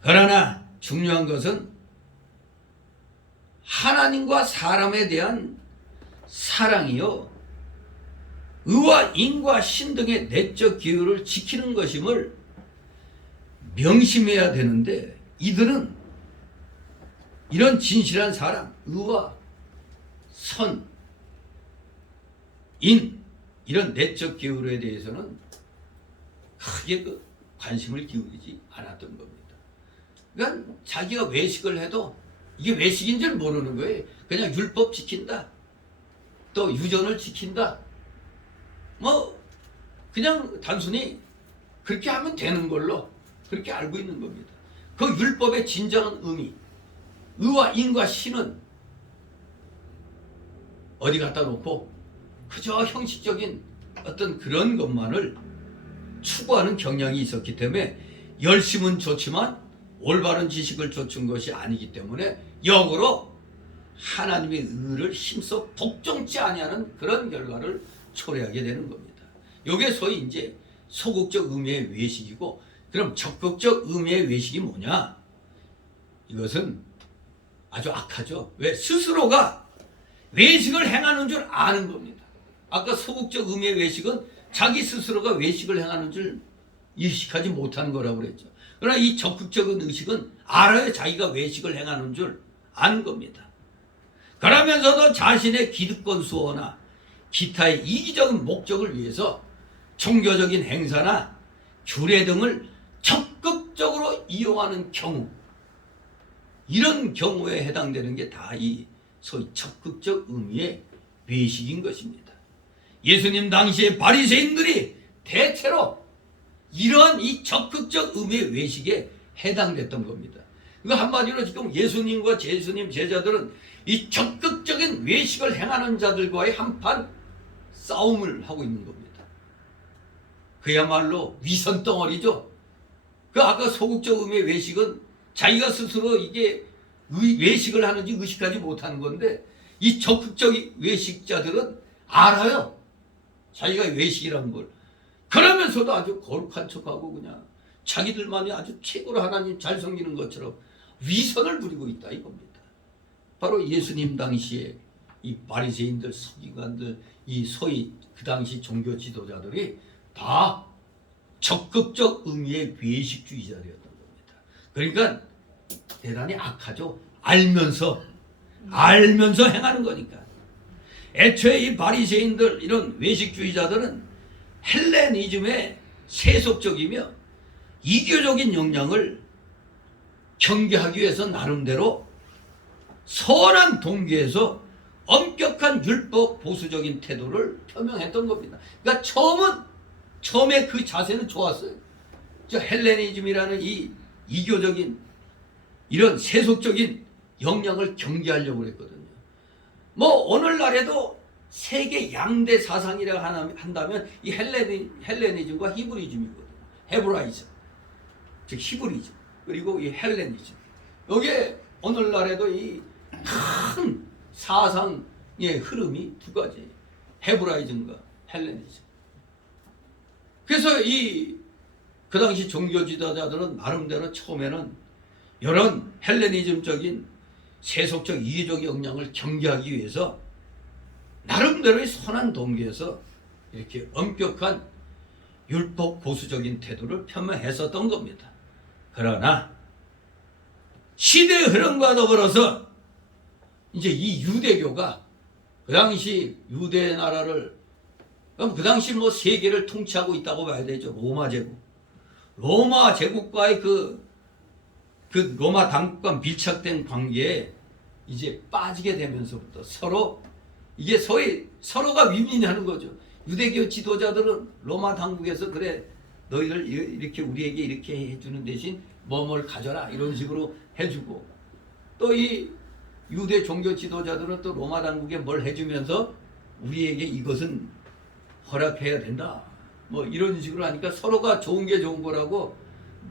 그러나 중요한 것은 하나님과 사람에 대한 사랑이요, 의와 인과 신 등의 내적 기율을 지키는 것임을 명심해야 되는데, 이들은 이런 진실한 사랑, 의와 선, 인, 이런 내적 기울에 대해서는 크게 그 관심을 기울이지 않았던 겁니다. 그러니까 자기가 외식을 해도 이게 외식인 줄 모르는 거예요. 그냥 율법 지킨다, 또 유전을 지킨다, 뭐 그냥 단순히 그렇게 하면 되는 걸로 그렇게 알고 있는 겁니다. 그 율법의 진정한 의미, 의와 인과 신은 어디 갖다 놓고 그저 형식적인 어떤 그런 것만을 추구하는 경향이 있었기 때문에 열심은 좋지만 올바른 지식을 좇은 것이 아니기 때문에 역으로 하나님의 의를 힘써 복종치 아니하는 그런 결과를 초래하게 되는 겁니다. 이게 소위 이제 소극적 의미의 외식이고, 그럼 적극적 의미의 외식이 뭐냐? 이것은 아주 악하죠. 왜? 스스로가 외식을 행하는 줄 아는 겁니다. 아까 소극적 의미의 외식은 자기 스스로가 외식을 행하는 줄 인식하지 못하는 거라고 그랬죠. 그러나 이 적극적인 의식은 알아야 자기가 외식을 행하는 줄 아는 겁니다. 그러면서도 자신의 기득권 수호나 기타의 이기적인 목적을 위해서 종교적인 행사나 규례 등을 적극적으로 이용하는 경우, 이런 경우에 해당되는 게 다 이 소위 적극적 의미의 외식인 것입니다. 예수님 당시의 바리새인들이 대체로 이러한 이 적극적 의미의 외식에 해당됐던 겁니다. 이거 한마디로 지금 예수님과 예수님 제자들은 이 적극적인 외식을 행하는 자들과의 한판 싸움을 하고 있는 겁니다. 그야말로 위선 덩어리죠. 그 아까 소극적 의미의 외식은 자기가 스스로 이게 외식을 하는지 의식하지 못하는 건데, 이 적극적 외식자들은 알아요. 자기가 외식이라는 걸. 그러면서도 아주 거룩한 척하고 그냥 자기들만이 아주 최고로 하나님 잘 섬기는 것처럼 위선을 부리고 있다 이겁니다. 바로 예수님 당시에 이 바리새인들, 서기관들, 이 소위 그 당시 종교 지도자들이 다 적극적 의미의 외식주의자들이었던 겁니다. 그러니까 대단히 악하죠. 알면서 행하는 거니까. 애초에 이 바리새인들, 이런 외식주의자들은 헬레니즘의 세속적이며 이교적인 영향을 경계하기 위해서 나름대로 선한 동기에서 엄격한 율법 보수적인 태도를 표명했던 겁니다. 그러니까 처음에 그 자세는 좋았어요. 저 헬레니즘이라는 이 이교적인 이런 세속적인 영향을 경계하려고 그랬거든요. 뭐 오늘날에도 세계 양대 사상이라고 한다면 이 헬레니즘과 히브리즘이거든요. 헤브라이즘, 즉 히브리즘, 그리고 이 헬레니즘. 이게 오늘날에도 이 큰 사상의 흐름이 두 가지, 헤브라이즘과 헬레니즘. 그래서 그 당시 종교 지도자들은 나름대로 처음에는 이런 헬레니즘적인 세속적 이기적 영향을 경계하기 위해서 나름대로의 선한 동기에서 이렇게 엄격한 율법 보수적인 태도를 표명했었던 겁니다. 그러나 시대의 흐름과 더불어서 이제 이 유대교가 그 당시 유대 나라를, 그럼 그 당시 뭐 세계를 통치하고 있다고 봐야 되죠. 로마 제국. 로마 제국과의 그 로마 당국과 밀착된 관계에 이제 빠지게 되면서부터 이게 서로가 윈윈하는 거죠. 유대교 지도자들은 로마 당국에서 그래, 너희들 이렇게 우리에게 이렇게 해주는 대신 뭐뭘 가져라 이런 식으로 해주고, 또 이 유대 종교 지도자들은 또 로마 당국에 뭘 해주면서 우리에게 이것은 허락해야 된다, 뭐 이런 식으로 하니까 서로가 좋은 게 좋은 거라고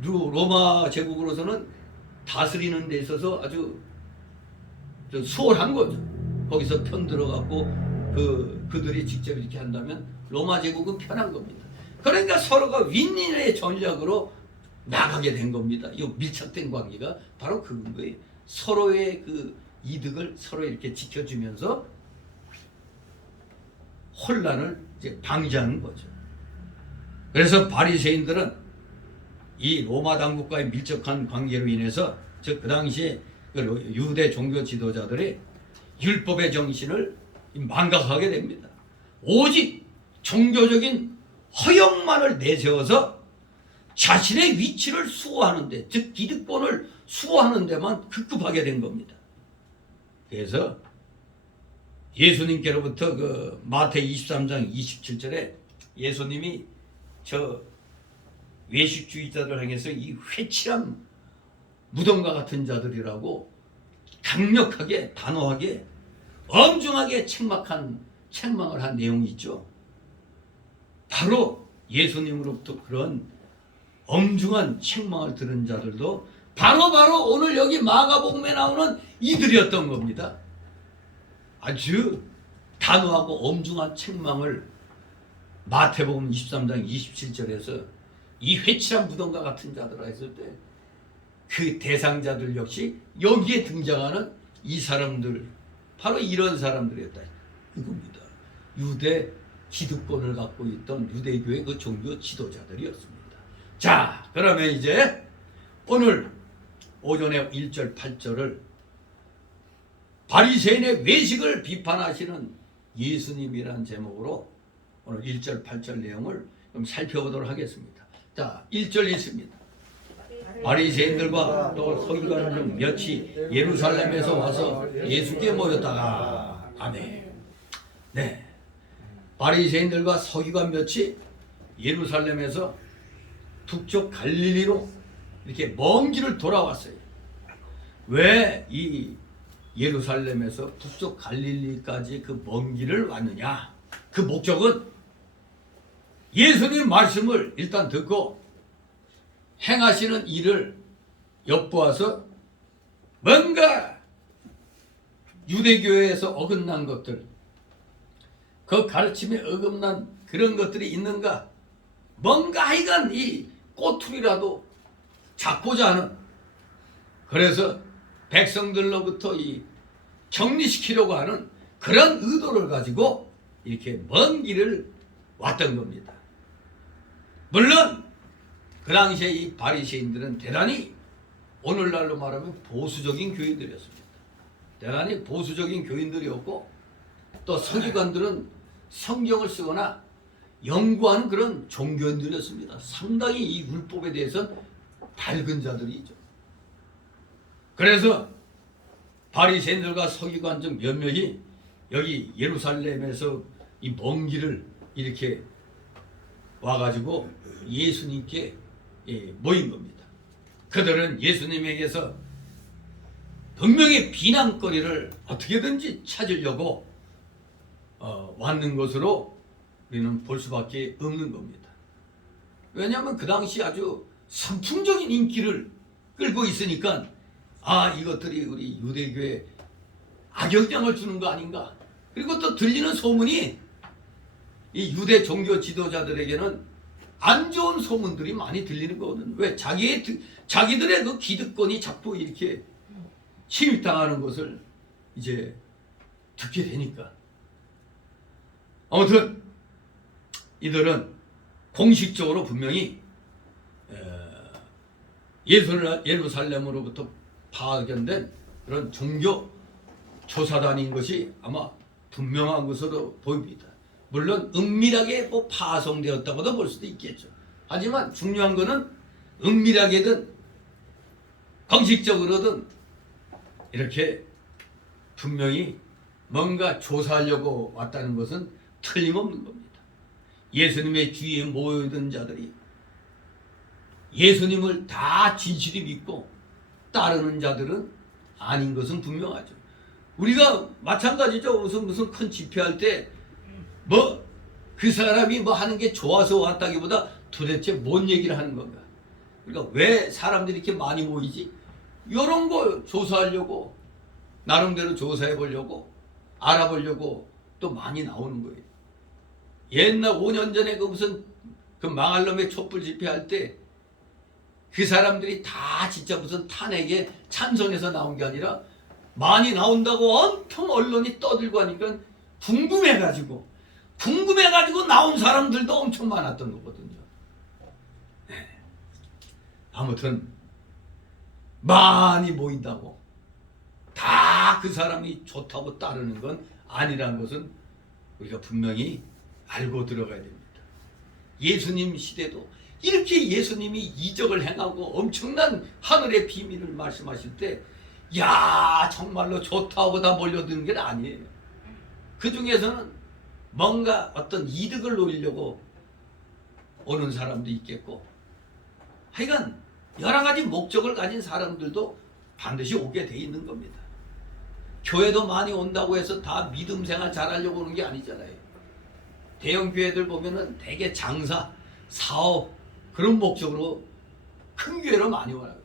로마 제국으로서는 다스리는 데 있어서 아주 좀 수월한 거죠. 거기서 편 들어갖고 그들이 직접 이렇게 한다면 로마 제국은 편한 겁니다. 그러니까 서로가 윈윈의 전략으로 나가게 된 겁니다. 이 밀착된 관계가 바로 그건 거예요. 서로의 그 이득을 서로 이렇게 지켜주면서 혼란을 이제 방지하는 거죠. 그래서 바리새인들은 이 로마 당국과의 밀접한 관계로 인해서, 즉 그 당시에 유대 종교 지도자들이 율법의 정신을 망각하게 됩니다. 오직 종교적인 허영만을 내세워서 자신의 위치를 수호하는데, 즉 기득권을 수호하는 데만 급급하게 된 겁니다. 그래서 예수님께로부터 그 마태복음 23장 27절에 예수님이 저 외식주의자들 향해서 이 회칠한 무덤과 같은 자들이라고 강력하게 단호하게 엄중하게 책망을 한 내용이 있죠. 바로 예수님으로부터 그런 엄중한 책망을 들은 자들도 바로 오늘 여기 마가복음에 나오는 이들이었던 겁니다. 아주 단호하고 엄중한 책망을 마태복음 23장 27절에서 이 회칠한 무덤과 같은 자들아 했을 때 그 대상자들 역시 여기에 등장하는 이 사람들, 바로 이런 사람들이었다 이겁니다. 유대 기득권을 갖고 있던 유대교의 그 종교 지도자들이었습니다. 자, 그러면 이제 오늘 오전에 1절 8절을 바리새인의 외식을 비판하시는 예수님이라는 제목으로 오늘 1절 8절 내용을 좀 살펴보도록 하겠습니다. 자, 1절 있습니다. 바리새인들과 또 서기관 중 몇이 예루살렘에서 와서 예수께 모였다가 아멘. 네, 바리새인들과 서기관 몇이 예루살렘에서 북쪽 갈릴리로 이렇게 먼 길을 돌아왔어요. 왜 이 예루살렘에서 북쪽 갈릴리까지 그 먼 길을 왔느냐? 그 목적은 예수님 말씀을 일단 듣고 행하시는 일을 엿보아서 뭔가 유대교회에서 어긋난 것들, 그 가르침에 어긋난 그런 것들이 있는가, 뭔가 하여간 이 꼬투리라도 잡고자 하는, 그래서 백성들로부터 이 정리시키려고 하는 그런 의도를 가지고 이렇게 먼 길을 왔던 겁니다. 물론 그 당시에 이 바리새인들은 대단히 오늘날로 말하면 보수적인 교인들이었습니다. 대단히 보수적인 교인들이었고, 또 서기관들은 성경을 쓰거나 연구하는 그런 종교인들이었습니다. 상당히 이 율법에 대해서 밝은 자들이죠. 그래서 바리새인들과 서기관 중 몇몇이 여기 예루살렘에서 이 먼 길을 이렇게 와가지고 예수님께 모인 겁니다. 그들은 예수님에게서 분명히 비난거리를 어떻게든지 찾으려고 왔는 것으로 우리는 볼 수밖에 없는 겁니다. 왜냐하면 그 당시 아주 선풍적인 인기를 끌고 있으니까 이것들이 우리 유대교에 악영향을 주는 거 아닌가. 그리고 또 들리는 소문이 이 유대 종교 지도자들에게는 안 좋은 소문들이 많이 들리는 거거든요. 왜? 자기들의 그 기득권이 자꾸 이렇게 침입당하는 것을 이제 듣게 되니까. 아무튼 이들은 공식적으로 분명히 예루살렘으로부터 파견된 그런 종교 조사단인 것이 아마 분명한 것으로 보입니다. 물론 은밀하게 파송되었다고도 볼 수도 있겠죠. 하지만 중요한 것은 은밀하게든 공식적으로든 이렇게 분명히 뭔가 조사하려고 왔다는 것은 틀림없는 겁니다. 예수님의 주위에 모여있던 자들이 예수님을 다 진실히 믿고 따르는 자들은 아닌 것은 분명하죠. 우리가 마찬가지죠. 무슨 큰 집회할 때 그 사람이 하는 게 좋아서 왔다기보다 도대체 뭔 얘기를 하는 건가? 그러니까 왜 사람들이 이렇게 많이 모이지? 이런 거 조사하려고, 나름대로 조사해 보려고, 알아보려고 또 많이 나오는 거예요. 옛날 5년 전에 그 망할 놈의 촛불 집회할 때 그 사람들이 다 진짜 무슨 탄핵에 찬성해서 나온 게 아니라 많이 나온다고 엄청 언론이 떠들고 하니까 궁금해가지고 나온 사람들도 엄청 많았던 거거든요. 네. 아무튼 많이 모인다고 다 그 사람이 좋다고 따르는 건 아니라는 것은 우리가 분명히 알고 들어가야 됩니다. 예수님 시대도 이렇게 예수님이 이적을 행하고 엄청난 하늘의 비밀을 말씀하실 때 정말로 좋다고 다 몰려드는 게 아니에요. 그 중에서는 뭔가 어떤 이득을 노리려고 오는 사람도 있겠고, 하여간 여러 가지 목적을 가진 사람들도 반드시 오게 돼 있는 겁니다. 교회도 많이 온다고 해서 다 믿음 생활 잘하려고 오는 게 아니잖아요. 대형 교회들 보면은 대개 장사, 사업 그런 목적으로 큰 교회로 많이 와요.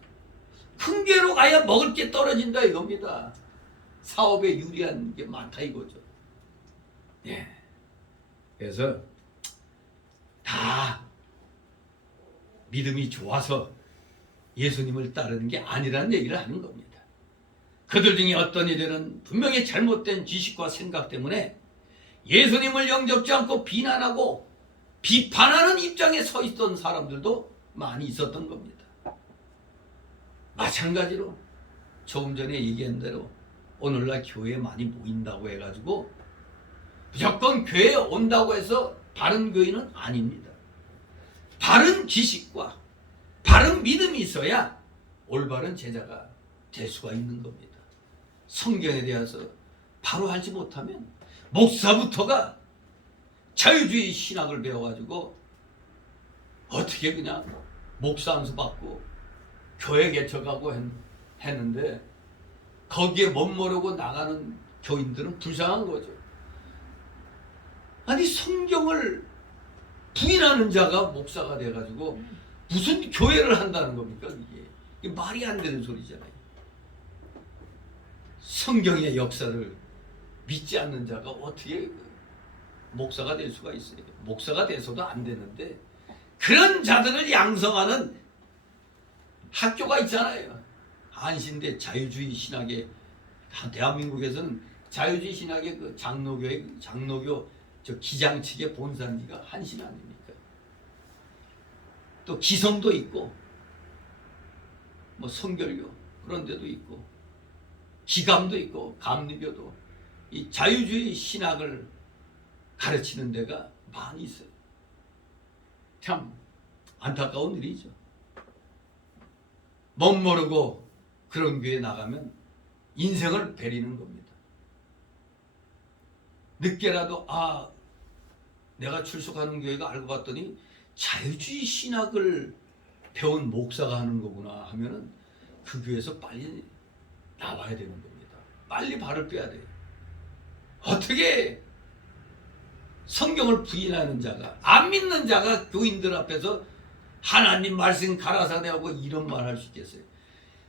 큰 교회로 가야 먹을 게 떨어진다 이겁니다. 사업에 유리한 게 많다 이거죠. 예. 그래서 다 믿음이 좋아서 예수님을 따르는 게 아니라는 얘기를 하는 겁니다. 그들 중에 어떤 이들은 분명히 잘못된 지식과 생각 때문에 예수님을 영접지 않고 비난하고 비판하는 입장에 서 있던 사람들도 많이 있었던 겁니다. 마찬가지로 조금 전에 얘기한 대로 오늘날 교회에 많이 모인다고 해가지고 무조건 교회에 온다고 해서 바른 교인은 아닙니다. 바른 지식과 바른 믿음이 있어야 올바른 제자가 될 수가 있는 겁니다. 성경에 대해서 바로 알지 못하면 목사부터가 자유주의 신학을 배워가지고 어떻게 그냥 목사 안수 받고 교회 개척하고 했는데 거기에 멋모르고 나가는 교인들은 불쌍한 거죠. 아니 성경을 부인하는 자가 목사가 돼가지고 무슨 교회를 한다는 겁니까? 이게 말이 안 되는 소리잖아요. 성경의 역사를 믿지 않는 자가 어떻게 목사가 될 수가 있어요? 목사가 돼서도 안 되는데 그런 자들을 양성하는 학교가 있잖아요. 한신대 자유주의 신학의 대한민국에서는 자유주의 신학의 그 장로교 저 기장 측의 본산지가 한신 아닙니까? 또 기성도 있고 뭐 성결교 그런 데도 있고 기감도 있고 감리교도 이 자유주의 신학을 가르치는 데가 많이 있어요. 참 안타까운 일이죠. 멋모르고 그런 교회에 나가면 인생을 베리는 겁니다. 늦게라도 내가 출석하는 교회가 알고 봤더니 자유주의 신학을 배운 목사가 하는 거구나 하면은 그 교회에서 빨리 나와야 되는 겁니다. 빨리 발을 빼야 돼요. 어떻게 성경을 부인하는 자가 안 믿는 자가 교인들 앞에서 하나님 말씀 가라사대하고 이런 말 할 수 있겠어요?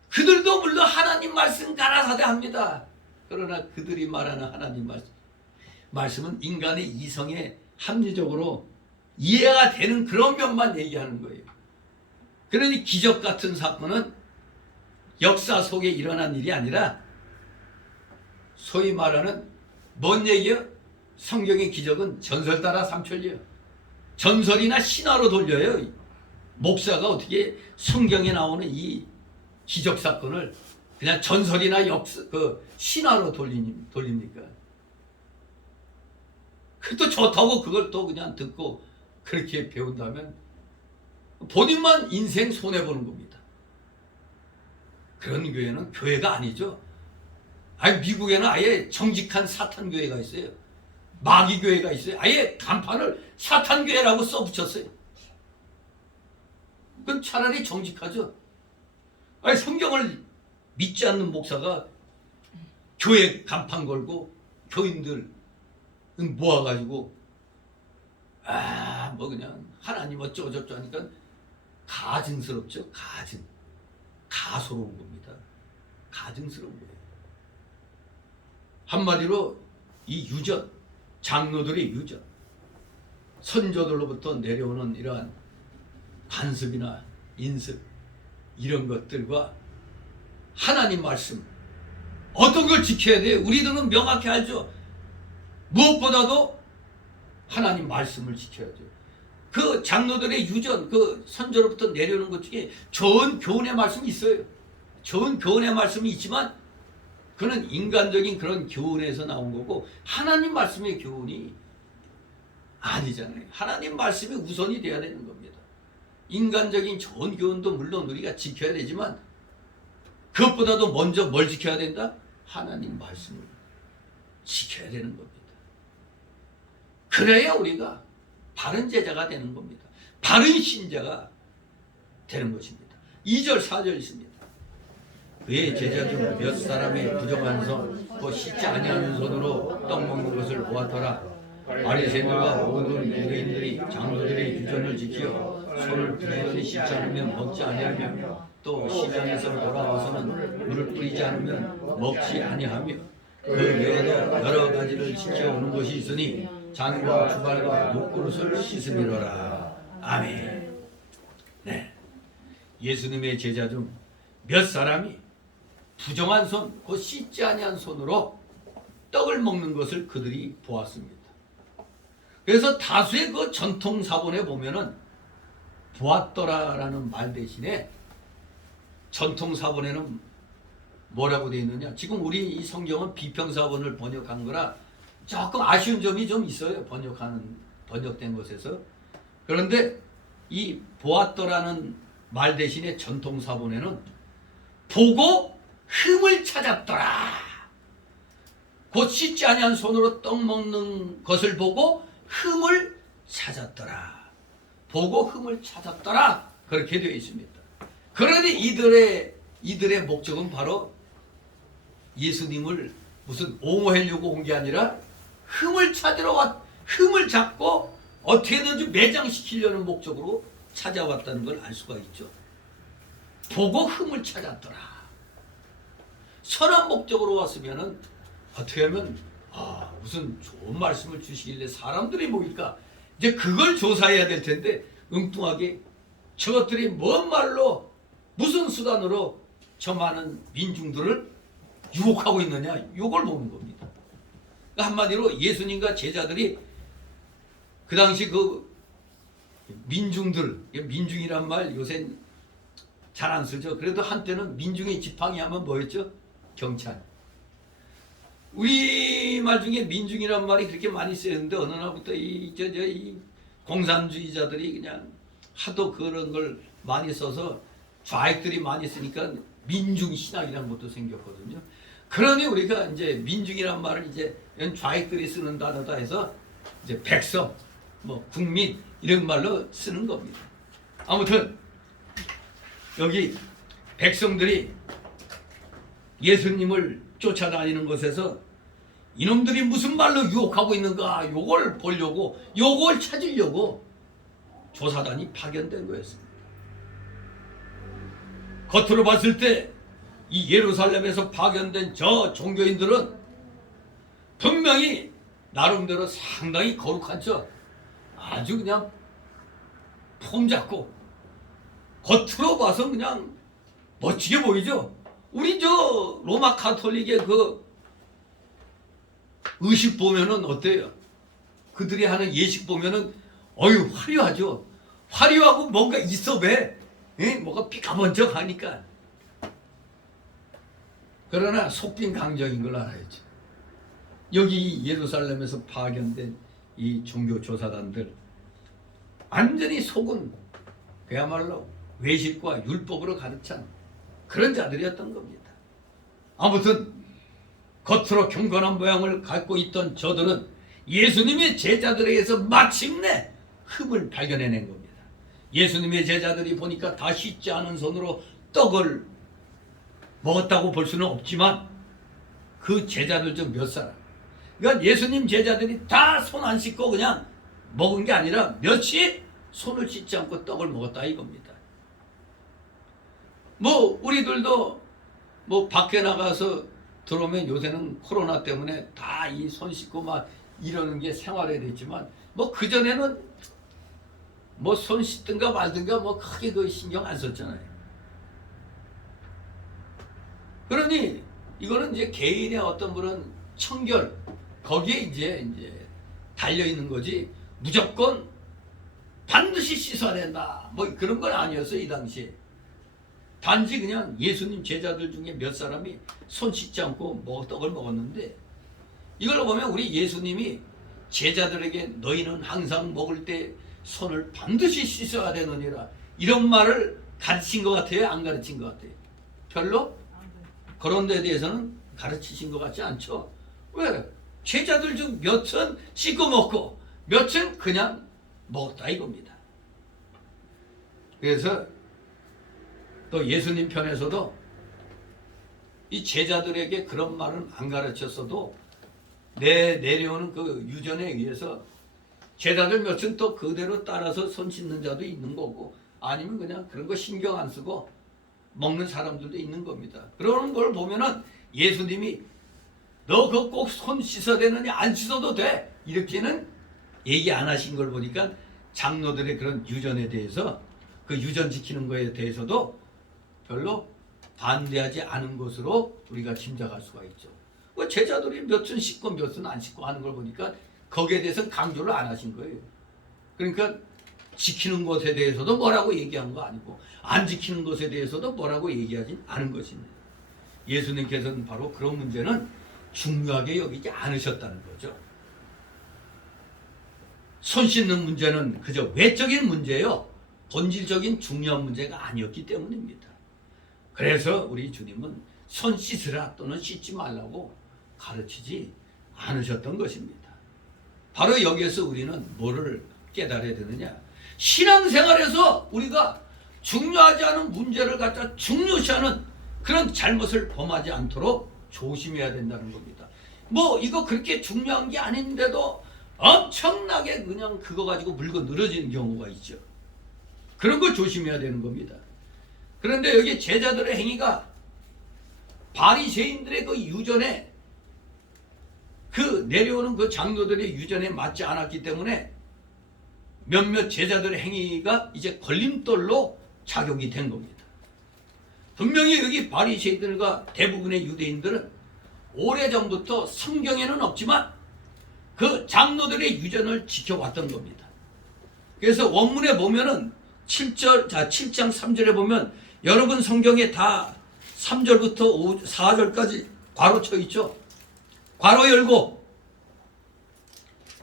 그들도 물론 하나님 말씀 가라사대 합니다. 그러나 그들이 말하는 하나님 말씀은 인간의 이성에 합리적으로 이해가 되는 그런 면만 얘기하는 거예요. 그러니 기적 같은 사건은 역사 속에 일어난 일이 아니라 소위 말하는 뭔 얘기요? 성경의 기적은 전설 따라 삼천리요. 전설이나 신화로 돌려요. 목사가 어떻게 성경에 나오는 이 기적 사건을 그냥 전설이나 신화로 돌립니까? 그것도 좋다고 그걸 또 그냥 듣고 그렇게 배운다면 본인만 인생 손해보는 겁니다. 그런 교회는 교회가 아니죠. 미국에는 아예 정직한 사탄 교회가 있어요. 마귀 교회가 있어요. 아예 간판을 사탄 교회라고 써붙였어요. 그건 차라리 정직하죠. 성경을 믿지 않는 목사가 교회 간판 걸고 교인들 모아가지고 그냥 하나님 어쩌고저쩌고 하니까 가증스럽죠. 가소로운 겁니다. 가증스러운 거예요. 한마디로 이 유전, 장로들의 유전, 선조들로부터 내려오는 이러한 관습이나 인습 이런 것들과 하나님 말씀 어떤 걸 지켜야 돼요? 우리들은 명확히 알죠. 무엇보다도 하나님 말씀을 지켜야죠. 그 장로들의 유전, 그 선조로부터 내려오는 것 중에 좋은 교훈의 말씀이 있어요. 좋은 교훈의 말씀이 있지만 그는 인간적인 그런 교훈에서 나온 거고 하나님 말씀의 교훈이 아니잖아요. 하나님 말씀이 우선이 돼야 되는 겁니다. 인간적인 좋은 교훈도 물론 우리가 지켜야 되지만 그것보다도 먼저 뭘 지켜야 된다? 하나님 말씀을 지켜야 되는 겁니다. 그래야 우리가 바른 제자가 되는 겁니다. 바른 신자가 되는 것입니다. 2절 4절 있습니다. 그의 제자 중 몇 사람이 부정한 손, 곧 씻지 아니하는 손으로 떡 먹는 것을 보았더라. 바리새인들과 모든 유대인들이 장로들의 유전을 지켜 손을 부지런히 씻지 않으면 먹지 아니하며 또 시장에서 돌아와서는 물을 뿌리지 않으면 먹지 아니하며 그 외에도 여러 가지를 지켜오는 것이 있으니 장과 주발과 목그릇을 씻음이로라. 아멘. 네, 예수님의 제자 중 몇 사람이 부정한 손, 곧 씻지 아니한 손으로 떡을 먹는 것을 그들이 보았습니다. 그래서 다수의 그 전통 사본에 보면은 보았더라라는 말 대신에 전통 사본에는 뭐라고 되어 있느냐? 지금 우리 이 성경은 비평사본을 번역한 거라 조금 아쉬운 점이 좀 있어요. 번역된 것에서. 그런데 이 보았더라는 말 대신에 전통 사본에는 보고 흠을 찾았더라. 곧 씻지 아니한 손으로 떡 먹는 것을 보고 흠을 찾았더라. 보고 흠을 찾았더라. 그렇게 되어 있습니다. 그러니 이들의 목적은 바로 예수님을 무슨 옹호하려고 온 게 아니라 흠을 잡고 어떻게든지 매장시키려는 목적으로 찾아왔다는 걸 알 수가 있죠. 보고 흠을 찾았더라. 선한 목적으로 왔으면은 어떻게 하면 무슨 좋은 말씀을 주시길래 사람들이 모일까? 이제 그걸 조사해야 될 텐데 엉뚱하게 저것들이 뭔 말로 무슨 수단으로 저 많은 민중들을 유혹하고 있느냐? 이걸 보는 겁니다. 그러니까 한마디로 예수님과 제자들이 그 당시 그 민중들, 민중이란 말 요새 잘 안 쓰죠. 그래도 한때는 민중의 지팡이 하면 뭐였죠? 경찰. 우리말 중에 민중이란 말이 그렇게 많이 쓰였는데 어느 날부터 이 공산주의자들이 그냥 하도 그런 걸 많이 써서 좌익들이 많이 쓰니까 민중신학이라는 것도 생겼거든요. 그러니 우리가 이제 민중이란 말을 이제 좌익들이 쓰는 단어다 해서 이제 백성, 뭐 국민 이런 말로 쓰는 겁니다. 아무튼 여기 백성들이 예수님을 쫓아다니는 것에서 이놈들이 무슨 말로 유혹하고 있는가 요걸 보려고 요걸 찾으려고 조사단이 파견된 거였습니다. 겉으로 봤을 때 이 예루살렘에서 파견된 저 종교인들은 분명히 나름대로 상당히 거룩한 척 아주 그냥 폼 잡고 겉으로 봐서 그냥 멋지게 보이죠. 우리 저 로마 카톨릭의 그 의식 보면은 어때요? 그들이 하는 예식 보면은 화려하죠. 화려하고 뭔가 있어 배. 뭐가 피카번쩍하니까. 그러나 속빈 강정인 걸 알아야죠. 여기 예루살렘에서 파견된 이 종교 조사단들 완전히 속은 그야말로 외식과 율법으로 가득 찬 그런 자들이었던 겁니다. 아무튼 겉으로 경건한 모양을 갖고 있던 저들은 예수님의 제자들에게서 마침내 흠을 발견해낸 겁니다. 예수님의 제자들이 보니까 다 씻지 않은 손으로 떡을 먹었다고 볼 수는 없지만 그 제자들 중 몇 사람, 그러니까 예수님 제자들이 다 손 안 씻고 그냥 먹은 게 아니라 몇이 손을 씻지 않고 떡을 먹었다 이겁니다. 뭐 우리들도 뭐 밖에 나가서 들어오면 요새는 코로나 때문에 다 이 손 씻고 막 이러는 게 생활이 됐지만 뭐 그전에는 뭐 손 씻든가 말든가 뭐 크게 그 신경 안 썼잖아요. 그러니 이거는 이제 개인의 어떤 그런 청결 거기에 이제 달려 있는 거지 무조건 반드시 씻어야 된다 뭐 그런 건 아니었어요. 이 당시에 단지 그냥 예수님 제자들 중에 몇 사람이 손 씻지 않고 떡을 먹었는데 이걸 보면 우리 예수님이 제자들에게 너희는 항상 먹을 때 손을 반드시 씻어야 되느니라 이런 말을 가르친 것 같아요? 안 가르친 것 같아요? 별로? 그런 데 대해서는 가르치신 것 같지 않죠? 왜? 제자들 중 몇은 씻고 먹고 몇은 그냥 먹었다 이겁니다. 그래서 또 예수님 편에서도 이 제자들에게 그런 말은 안 가르쳤어도 내려오는 그 유전에 의해서 제자들 몇은 또 그대로 따라서 손 씻는 자도 있는 거고, 아니면 그냥 그런 거 신경 안 쓰고 먹는 사람들도 있는 겁니다. 그러는 걸 보면은 예수님이 너 그거 꼭 손 씻어야 되느냐, 안 씻어도 돼, 이렇게는 얘기 안 하신 걸 보니까 장로들의 그런 유전에 대해서, 그 유전 지키는 거에 대해서도 별로 반대하지 않은 것으로 우리가 짐작할 수가 있죠. 제자들이 몇은 씻고 몇은 안 씻고 하는 걸 보니까 거기에 대해서는 강조를 안 하신 거예요. 그러니까 지키는 것에 대해서도 뭐라고 얘기한 거 아니고, 안 지키는 것에 대해서도 뭐라고 얘기하진 않은 것입니다. 예수님께서는 바로 그런 문제는 중요하게 여기지 않으셨다는 거죠. 손 씻는 문제는 그저 외적인 문제예요. 본질적인 중요한 문제가 아니었기 때문입니다. 그래서 우리 주님은 손 씻으라 또는 씻지 말라고 가르치지 않으셨던 것입니다. 바로 여기에서 우리는 뭐를 깨달아야 되느냐, 신앙생활에서 우리가 중요하지 않은 문제를 갖다 중요시하는 그런 잘못을 범하지 않도록 조심해야 된다는 겁니다. 뭐 이거 그렇게 중요한 게 아닌데도 엄청나게 그냥 그거 가지고 물고 늘어지는 경우가 있죠. 그런 거 조심해야 되는 겁니다. 그런데 여기 제자들의 행위가 바리새인들의 그 유전에, 그 내려오는 그 장로들의 유전에 맞지 않았기 때문에 몇몇 제자들의 행위가 이제 걸림돌로 작용이 된 겁니다. 분명히 여기 바리새인들과 대부분의 유대인들은 오래전부터 성경에는 없지만 그 장로들의 유전을 지켜왔던 겁니다. 그래서 원문에 보면은 7장 3절에 보면 여러분 성경에 다 3절부터 4절까지 괄호 쳐 있죠. 괄호 열고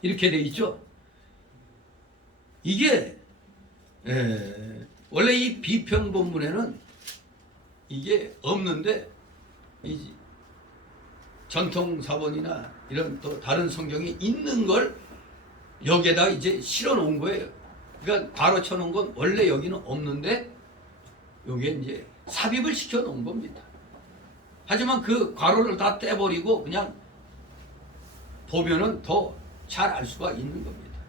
이렇게 돼 있죠. 이게 원래 이 비평 본문에는 이게 없는데, 이 전통 사본이나 이런 또 다른 성경이 있는 걸 여기에다 이제 실어 놓은 거예요. 그러니까 괄호 쳐 놓은 건 원래 여기는 없는데 여기에 이제 삽입을 시켜 놓은 겁니다. 하지만 그 괄호를 다 떼버리고 그냥 보면은 더 잘 알 수가 있는 겁니다.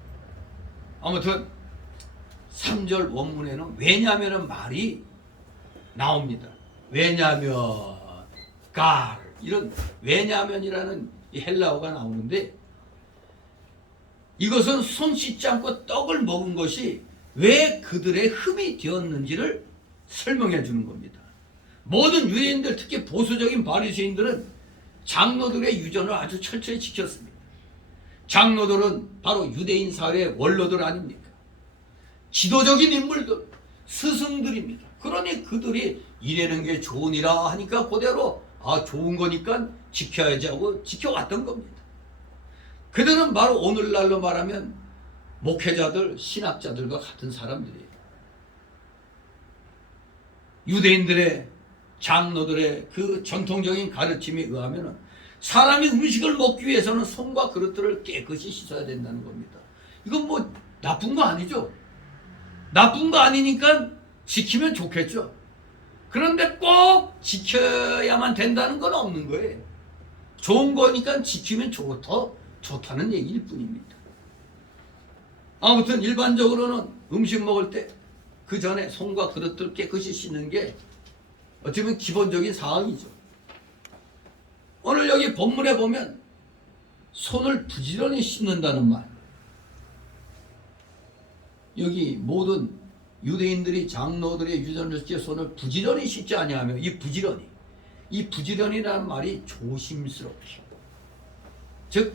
아무튼 3절 원문에는 왜냐면은 말이 나옵니다. 왜냐면 갈, 이런 왜냐면이라는 이 헬라어가 나오는데, 이것은 손 씻지 않고 떡을 먹은 것이 왜 그들의 흠이 되었는지를 설명해 주는 겁니다. 모든 유대인들, 특히 보수적인 바리새인들은 장로들의 유전을 아주 철저히 지켰습니다. 장로들은 바로 유대인 사회의 원로들 아닙니까? 지도적인 인물들, 스승들입니다. 그러니 그들이 이래는 게 좋으니라 하니까 그대로 좋은 거니까 지켜야지 하고 지켜왔던 겁니다. 그들은 바로 오늘날로 말하면 목회자들, 신학자들과 같은 사람들이에요. 유대인들의 장로들의 그 전통적인 가르침에 의하면 사람이 음식을 먹기 위해서는 손과 그릇들을 깨끗이 씻어야 된다는 겁니다. 이건 뭐 나쁜 거 아니죠? 나쁜 거 아니니까 지키면 좋겠죠. 그런데 꼭 지켜야만 된다는 건 없는 거예요. 좋은 거니까 지키면 좋다는 얘기일 뿐입니다. 아무튼 일반적으로는 음식 먹을 때 그 전에 손과 그릇들 깨끗이 씻는 게 어쩌면 기본적인 사항이죠. 오늘 여기 본문에 보면 손을 부지런히 씻는다는 말, 여기 모든 유대인들이 장로들의 유전을 지켜 손을 부지런히 씻지 아니하며, 이 부지런히라는 말이 조심스럽게, 즉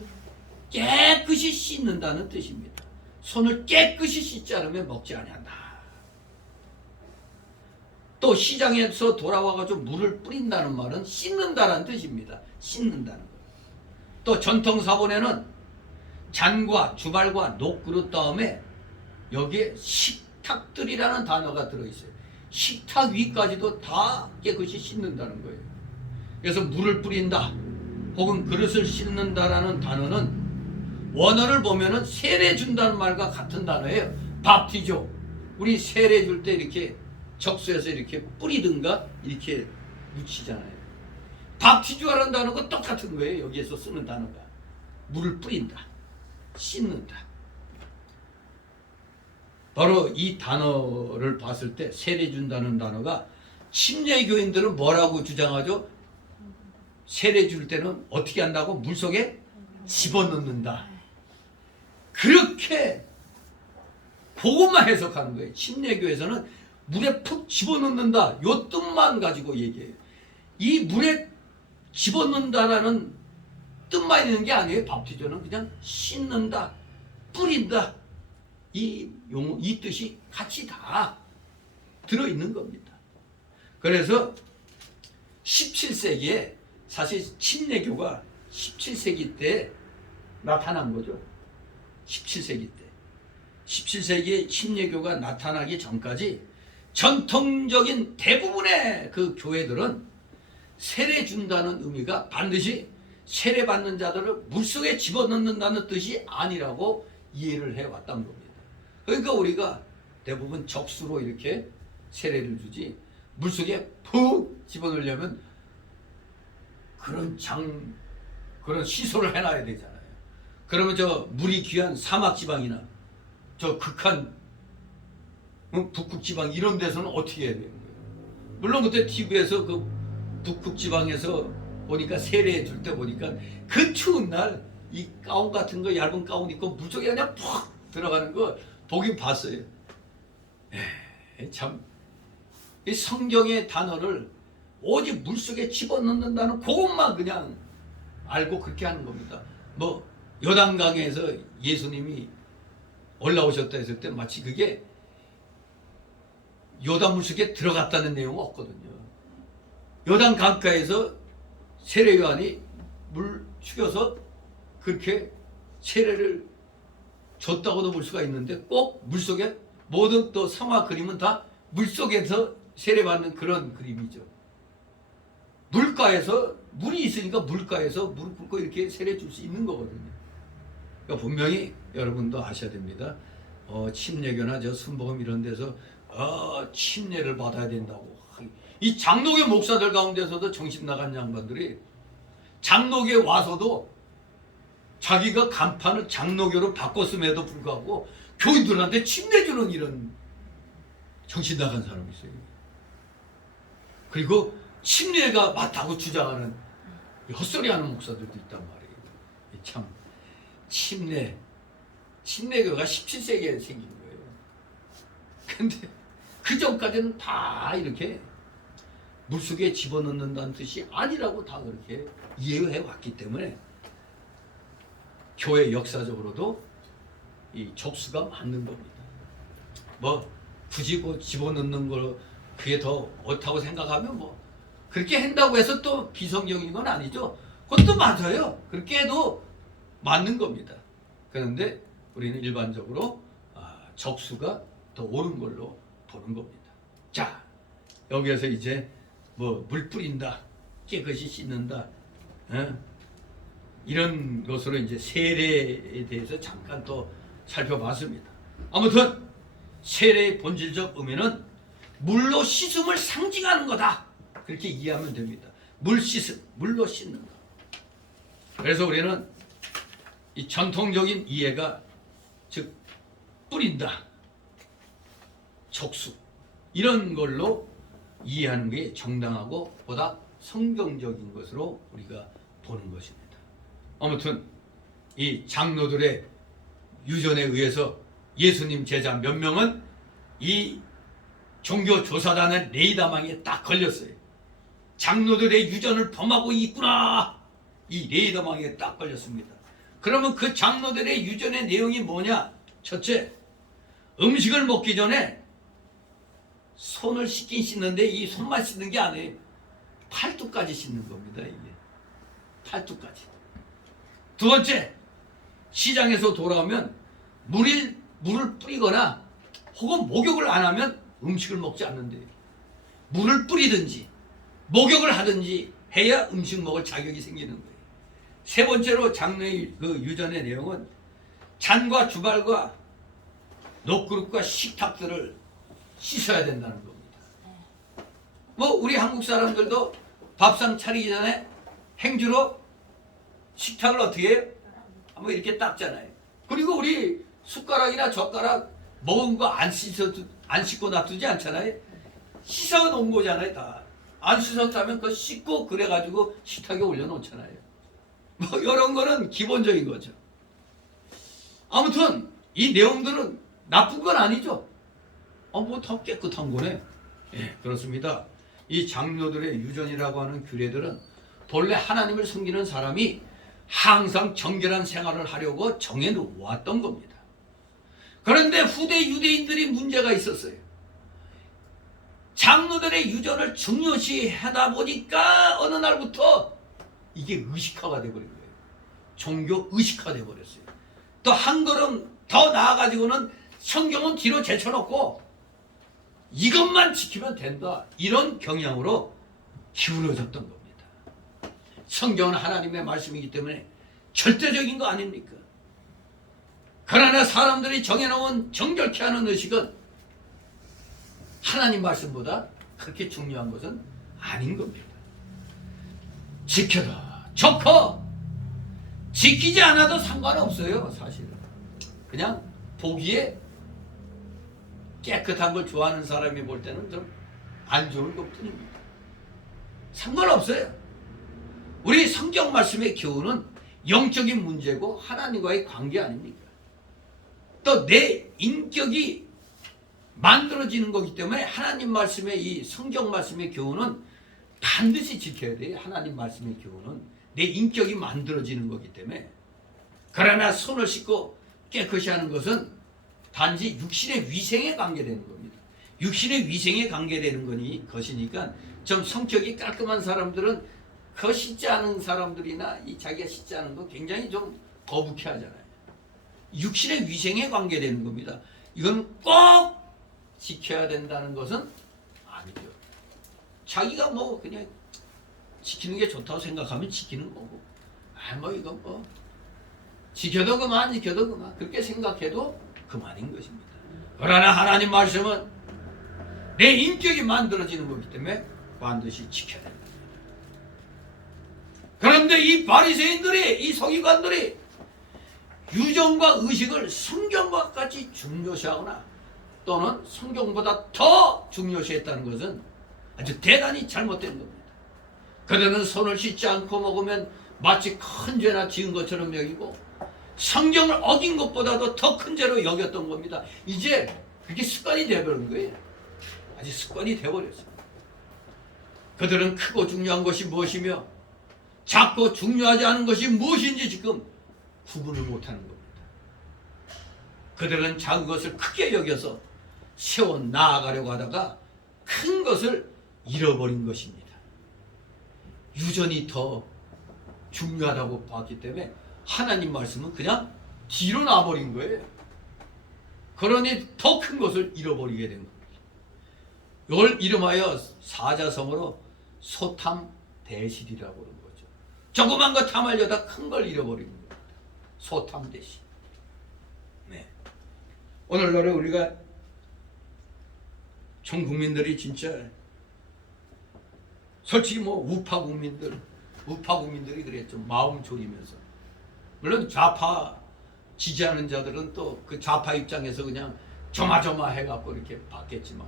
깨끗이 씻는다는 뜻입니다. 손을 깨끗이 씻지 않으면 먹지 아니한다. 또 시장에서 돌아와가지고 물을 뿌린다는 말은 씻는다는 뜻입니다. 씻는다는 것. 또 전통사본에는 잔과 주발과 녹그릇 다음에 여기에 식탁들이라는 단어가 들어있어요. 식탁 위까지도 다 깨끗이 씻는다는 거예요. 그래서 물을 뿌린다 혹은 그릇을 씻는다라는 단어는 원어를 보면은 세례 준다는 말과 같은 단어예요. 밥티죠. 우리 세례 줄 때 이렇게 적수에서 이렇게 뿌리든가 이렇게 묻히잖아요. 밥티주하는 거 똑같은 거예요. 여기에서 쓰는 단어가 물을 뿌린다, 씻는다. 바로 이 단어를 봤을 때 세례 준다는 단어가 침례교인들은 뭐라고 주장하죠? 세례 줄 때는 어떻게 한다고? 물속에 집어넣는다. 그렇게 그것만 해석하는 거예요. 침례교에서는 물에 푹 집어넣는다. 요 뜻만 가지고 얘기해요. 이 물에 집어넣는다라는 뜻만 있는 게 아니에요. 밥티저는 그냥 씻는다, 뿌린다. 이 뜻이 같이 다 들어있는 겁니다. 그래서 17세기에 사실 침례교가 17세기 때 나타난 거죠. 17세기 때. 17세기에 침례교가 나타나기 전까지 전통적인 대부분의 그 교회들은 세례 준다는 의미가 반드시 세례 받는 자들을 물속에 집어넣는다는 뜻이 아니라고 이해를 해왔던 겁니다. 그러니까 우리가 대부분 적수로 이렇게 세례를 주지 물속에 푹 집어넣으려면 그런 시설을 해놔야 되잖아요. 그러면 저 물이 귀한 사막 지방이나 저 극한 북극 지방 이런 데서는 어떻게 해야 되는 거예요? 물론 그때 TV에서 그 북극 지방에서 보니까 세례해 줄 때 보니까 그 추운 날 이 가운 같은 거 얇은 가운 입고 물속에 그냥 푹 들어가는 거 보긴 봤어요. 참 이 성경의 단어를 오직 물속에 집어넣는다는 그것만 그냥 알고 그렇게 하는 겁니다. 뭐 요단강에서 예수님이 올라오셨다 했을 때 마치 그게 요단 물속에 들어갔다는 내용은 없거든요. 요단 강가에서 세례 요한이 물 죽여서 그렇게 세례를 줬다고도 볼 수가 있는데 꼭 물속에 모든 또 성화 그림은 다 물속에서 세례받는 그런 그림이죠. 물가에서 물이 있으니까 물가에서 무릎 꿇고 이렇게 세례 줄 수 있는 거거든요. 그러니까 분명히 여러분도 아셔야 됩니다. 침례교나 저 순복음 이런 데서 침례를 받아야 된다고. 이 장로교 목사들 가운데서도 정신 나간 양반들이 장로교에 와서도 자기가 간판을 장로교로 바꿨음에도 불구하고 교인들한테 침례 주는 이런 정신 나간 사람이 있어요. 그리고 침례가 맞다고 주장하는 헛소리하는 목사들도 있단 말이에요. 참 침례교가 17세기에 생긴 거예요. 근데 그 전까지는 다 이렇게 물속에 집어넣는다는 뜻이 아니라고 다 그렇게 이해해 왔기 때문에 교회 역사적으로도 이 적수가 맞는 겁니다. 뭐 굳이 뭐 집어넣는 거 그게 더 옳다고 생각하면 뭐 그렇게 한다고 해서 또 비성경인 건 아니죠. 그것도 맞아요. 그렇게 해도 맞는 겁니다. 그런데 우리는 일반적으로 적수가 더 옳은 걸로 보는 겁니다. 자, 여기에서 이제 뭐 물 뿌린다, 깨끗이 씻는다, 이런 것으로 이제 세례에 대해서 잠깐 또 살펴봤습니다. 아무튼 세례의 본질적 의미는 물로 씻음을 상징하는 거다. 그렇게 이해하면 됩니다. 물 씻음, 물로 씻는 것. 그래서 우리는 이 전통적인 이해가 즉 뿌린다, 적수 이런 걸로 이해하는 게 정당하고 보다 성경적인 것으로 우리가 보는 것입니다. 아무튼 이 장로들의 유전에 의해서 예수님 제자 몇 명은 이 종교 조사단의 레이더망에 딱 걸렸어요. 장로들의 유전을 범하고 있구나. 이 레이더망에 딱 걸렸습니다. 그러면 그 장로들의 유전의 내용이 뭐냐? 첫째, 음식을 먹기 전에 손을 씻긴 씻는데 이 손만 씻는 게 아니에요. 팔뚝까지 씻는 겁니다. 이게 팔뚝까지. 두 번째, 시장에서 돌아오면 물을 뿌리거나 혹은 목욕을 안 하면 음식을 먹지 않는데요. 물을 뿌리든지 목욕을 하든지 해야 음식 먹을 자격이 생기는 거예요. 세 번째로 장로의 그 유전의 내용은 잔과 주발과 녹그릇과 식탁들을 씻어야 된다는 겁니다. 뭐 우리 한국 사람들도 밥상 차리기 전에 행주로 식탁을 어떻게 해요? 한번 이렇게 닦잖아요. 그리고 우리 숟가락이나 젓가락 먹은 거 안 씻고 놔두지 않잖아요. 씻어 놓은 거잖아요. 다 안 씻었다면 그거 씻고 그래가지고 식탁에 올려놓잖아요. 뭐 이런 거는 기본적인 거죠. 아무튼 이 내용들은 나쁜 건 아니죠. 뭐 더 깨끗한 거네. 예, 그렇습니다. 이 장로들의 유전이라고 하는 규례들은 본래 하나님을 섬기는 사람이 항상 정결한 생활을 하려고 정해놓았던 겁니다. 그런데 후대 유대인들이 문제가 있었어요. 장로들의 유전을 중요시 하다 보니까 어느 날부터 이게 의식화가 돼버린 거예요. 종교 의식화 돼버렸어요. 또 한 걸음 더 나아가지고는 성경은 뒤로 제쳐놓고 이것만 지키면 된다. 이런 경향으로 기울어졌던 겁니다. 성경은 하나님의 말씀이기 때문에 절대적인 거 아닙니까? 그러나 사람들이 정해놓은 정결케 하는 의식은 하나님 말씀보다 그렇게 중요한 것은 아닌 겁니다. 지켜도 좋고 지키지 않아도 상관없어요. 사실은 그냥 보기에 깨끗한 걸 좋아하는 사람이 볼 때는 좀 안 좋은 것뿐입니다. 상관없어요. 우리 성경 말씀의 교훈은 영적인 문제고 하나님과의 관계 아닙니까? 또 내 인격이 만들어지는 거기 때문에 하나님 말씀의 이 성경 말씀의 교훈은 반드시 지켜야 돼요. 하나님 말씀의 교훈은 내 인격이 만들어지는 거기 때문에. 그러나 손을 씻고 깨끗이 하는 것은 단지 육신의 위생에 관계되는 겁니다. 육신의 위생에 관계되는 것이니까 좀 성격이 깔끔한 사람들은 그 씻지 않은 사람들이나 이 자기가 씻지 않은 거 굉장히 좀 거북해 하잖아요. 육신의 위생에 관계되는 겁니다. 이건 꼭 지켜야 된다는 것은 아니죠. 자기가 뭐 그냥 지키는 게 좋다고 생각하면 지키는 거고, 뭐 이건 뭐 지켜도 그만 지켜도 그만 그렇게 생각해도 그만인 것입니다. 그러나 하나님 말씀은 내 인격이 만들어지는 거기 때문에 반드시 지켜야 됩니다. 그런데 이 바리새인들이, 이 서기관들이 유전과 의식을 성경과 같이 중요시하거나 또는 성경보다 더 중요시했다는 것은 아주 대단히 잘못된 겁니다. 그들은 손을 씻지 않고 먹으면 마치 큰 죄나 지은 것처럼 여기고 성경을 어긴 것보다도 더 큰 죄로 여겼던 겁니다. 이제 그게 습관이 되어버린 거예요. 아주 습관이 되어버렸어요. 그들은 크고 중요한 것이 무엇이며 작고 중요하지 않은 것이 무엇인지 지금 구분을 못하는 겁니다. 그들은 작은 것을 크게 여겨서 세워 나아가려고 하다가 큰 것을 잃어버린 것입니다. 유전이 더 중요하다고 봤기 때문에 하나님 말씀은 그냥 뒤로 놔버린 거예요. 그러니 더 큰 것을 잃어버리게 된 겁니다. 이걸 이름하여 사자성어로 소탐대실이라고 그러는 거죠. 조그만 거 탐하려다 큰 걸 잃어버리는 겁니다. 소탐대실. 네. 오늘날에 우리가 전 국민들이 진짜 솔직히 뭐 우파 국민들이 그랬죠. 마음 졸이면서. 물론 좌파 지지하는 자들은 또 그 좌파 입장에서 그냥 조마조마해갖고 이렇게 봤겠지만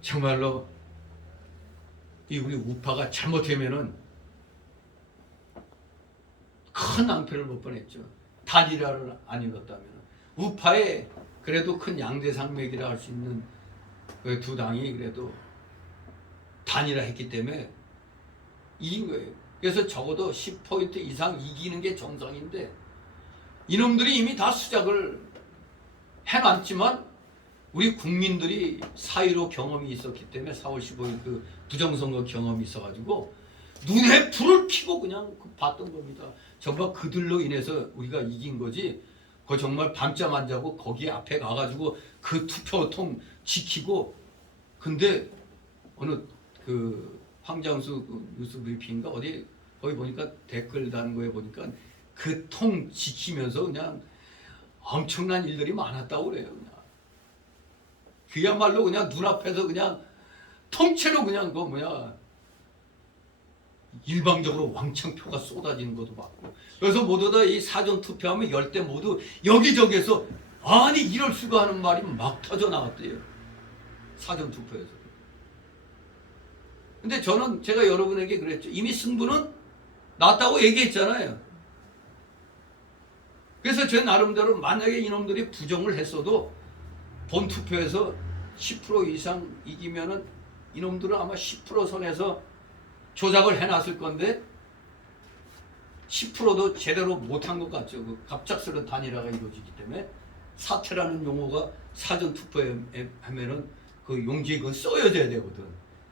정말로 이 우리 우파가 잘못하면은 큰 낭패를 못 뻔했죠. 단일화를 안 이뤘다면 우파에 그래도 큰 양대산맥이라 할 수 있는 그 두 당이 그래도 단일화했기 때문에 이긴 거예요. 그래서 적어도 10포인트 이상 이기는 게 정상인데 이놈들이 이미 다 수작을 해놨지만 우리 국민들이 사이로 경험이 있었기 때문에 4월 15일 그 부정선거 경험이 있어가지고 눈에 불을 켜고 그냥 봤던 겁니다. 정말 그들로 인해서 우리가 이긴 거지. 그 정말 밤잠 안 자고 거기 앞에 가가지고 그 투표통 지키고. 근데 어느 그 황장수 그 뉴스 브리핑인가 어디 거기 보니까 댓글 다는 거에 보니까 그 통 지키면서 그냥 엄청난 일들이 많았다고 그래요. 그냥 그야말로 그냥 눈앞에서 그냥 통째로 그냥 그 뭐야 일방적으로 왕창표가 쏟아지는 것도 봤고, 그래서 모두 다 이 사전 투표하면 열 대 모두 여기저기에서 아니 이럴 수가 하는 말이 막 터져 나왔대요. 사전 투표에서. 근데 저는 제가 여러분에게 그랬죠. 이미 승부는 났다고 얘기했잖아요. 그래서 제 나름대로 만약에 이놈들이 부정을 했어도 본 투표에서 10% 이상 이기면은 이놈들은 아마 10% 선에서 조작을 해놨을 건데 10%도 제대로 못한 것 같죠. 그 갑작스러운 단일화가 이루어지기 때문에 사퇴라는 용어가 사전 투표에 하면은 그 용지에 그건 써여져야 되거든.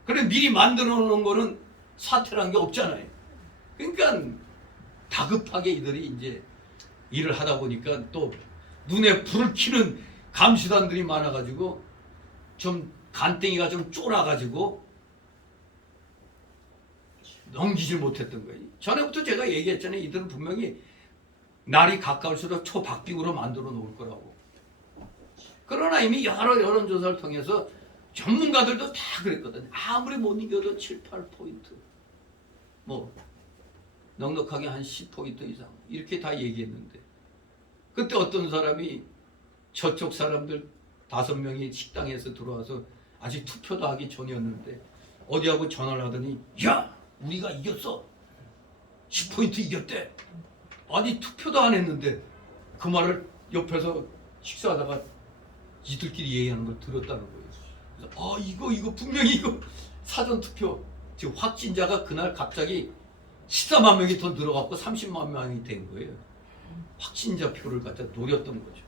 그래 미리 만들어 놓은 거는 사퇴라는 게 없잖아요. 그러니까 다급하게 이들이 이제 일을 하다 보니까 또 눈에 불을 켜는 감시단들이 많아가지고 좀 간땡이가 좀 쫄아가지고 넘기질 못했던 거예요. 전에부터 제가 얘기했잖아요. 이들은 분명히 날이 가까울수록 초박빙으로 만들어 놓을 거라고. 그러나 이미 여러 여론조사를 통해서 전문가들도 다 그랬거든요. 아무리 못 이겨도 7, 8포인트 뭐 넉넉하게 한 10포인트 이상 이렇게 다 얘기했는데, 그때 어떤 사람이 저쪽 사람들 5명이 식당에서 들어와서 아직 투표도 하기 전이었는데 어디하고 전화를 하더니 야 우리가 이겼어, 10포인트 이겼대. 아니 투표도 안 했는데 그 말을 옆에서 식사하다가 이들끼리 얘기하는 걸 들었다는 거예요. 그래서 아 이거 분명히 이거 사전 투표 지금 확진자가 그날 갑자기 14만 명이 더 늘어갔고 30만 명이 된 거예요. 확진자 표를 갖다 노렸던 거죠.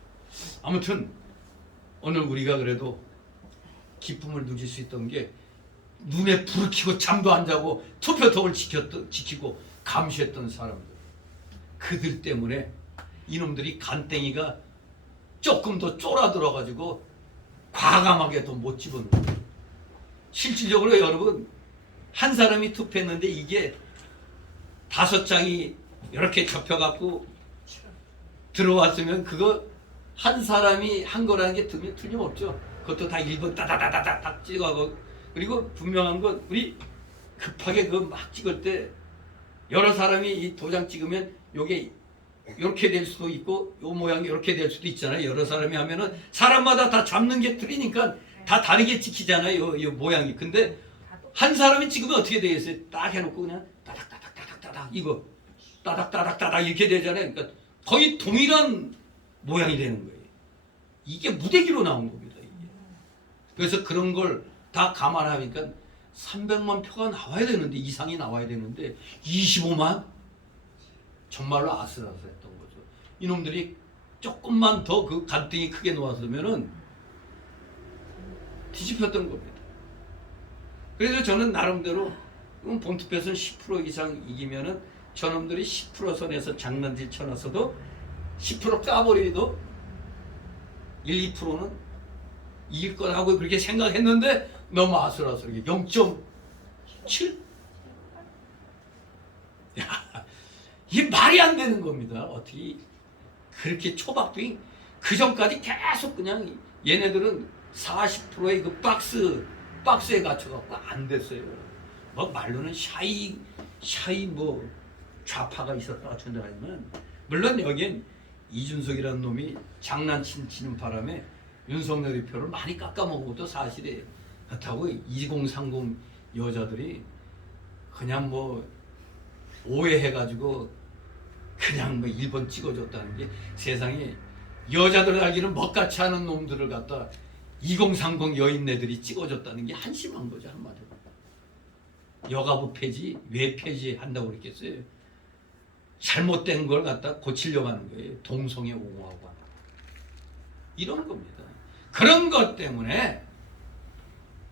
아무튼 오늘 우리가 그래도 기쁨을 누릴 수 있던 게 눈에 불을 켜고 잠도 안 자고 투표통을 지키고 감시했던 사람들, 그들 때문에 이놈들이 간땡이가 조금 더 쫄아들어가지고 과감하게 더 못 집어넣는 거예요. 실질적으로 여러분 한 사람이 투표했는데 이게 5장이 이렇게 접혀갖고 들어왔으면 그거 한 사람이 한 거라는 게 틀림없죠. 그것도 다 1번 따다다다닥 찍어가고, 그리고 분명한 건 우리 급하게 그거 막 찍을 때 여러 사람이 이 도장 찍으면 요게 이렇게 될 수도 있고 요 모양이 이렇게 될 수도 있잖아요. 여러 사람이 하면은 사람마다 다 잡는 게 틀리니까 다 다르게 찍히잖아요. 요 모양이. 근데 한 사람이 찍으면 어떻게 되겠어요? 딱 해놓고 그냥 따닥따닥따닥따닥 이거 따닥따닥따닥 이렇게 되잖아요. 그러니까 거의 동일한 모양이 되는 거예요. 이게 무대기로 나온 겁니다. 이게. 그래서 그런 걸 다 감안하니까 300만 표가 나와야 되는데, 이상이 나와야 되는데 25만? 정말로 아슬아슬했던 거죠. 이놈들이 조금만 더 그 간등이 크게 놓았으면은 뒤집혔던 겁니다. 그래서 저는 나름대로 본투표에서는 10% 이상 이기면은 저놈들이 10% 선에서 장난질 쳐놨어도 10% 까버리도 1, 2%는 이길 거라고 그렇게 생각했는데 너무 아슬아슬하게 0.7? 야, 이게 말이 안 되는 겁니다. 어떻게 그렇게 초박빙 그 전까지 계속 그냥 얘네들은 40%의 그 박스에 갇혀갖고 안 됐어요. 뭐 말로는 샤이 뭐 좌파가 있었다 전달하지만, 물론 여긴 이준석이라는 놈이 장난치는 바람에 윤석열의 표를 많이 깎아먹은 것도 사실이에요. 그렇다고 2030 여자들이 그냥 뭐 오해해가지고 그냥 뭐 1번 찍어줬다는 게, 세상에 여자들 알기는 먹같이 하는 놈들을 갖다 2030 여인네들이 찍어줬다는 게 한심한 거죠. 한마디로 여가부 폐지 왜 폐지한다고 그랬겠어요. 잘못된 걸 갖다 고치려고 하는 거예요. 동성애 옹호하고 하는 이런 겁니다. 그런 것 때문에,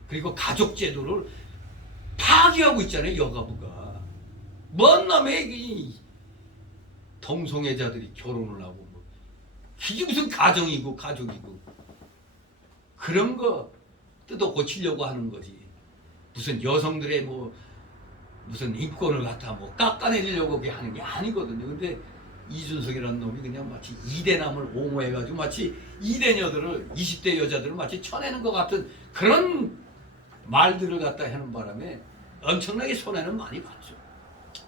그리고 가족 제도를 파괴하고 있잖아요. 여가부가 뭔 놈의 동성애자들이 결혼을 하고 뭐. 이게 무슨 가정이고 가족이고 그런 거 뜯어 고치려고 하는 거지. 무슨 여성들의 뭐 무슨 인권을 갖다 뭐 깎아내리려고 하는 게 아니거든요. 근데 이준석이라는 놈이 그냥 마치 이대남을 옹호해가지고 마치 이대녀들을 20대 여자들을 마치 쳐내는 것 같은 그런 말들을 갖다 하는 바람에 엄청나게 손해는 많이 봤죠.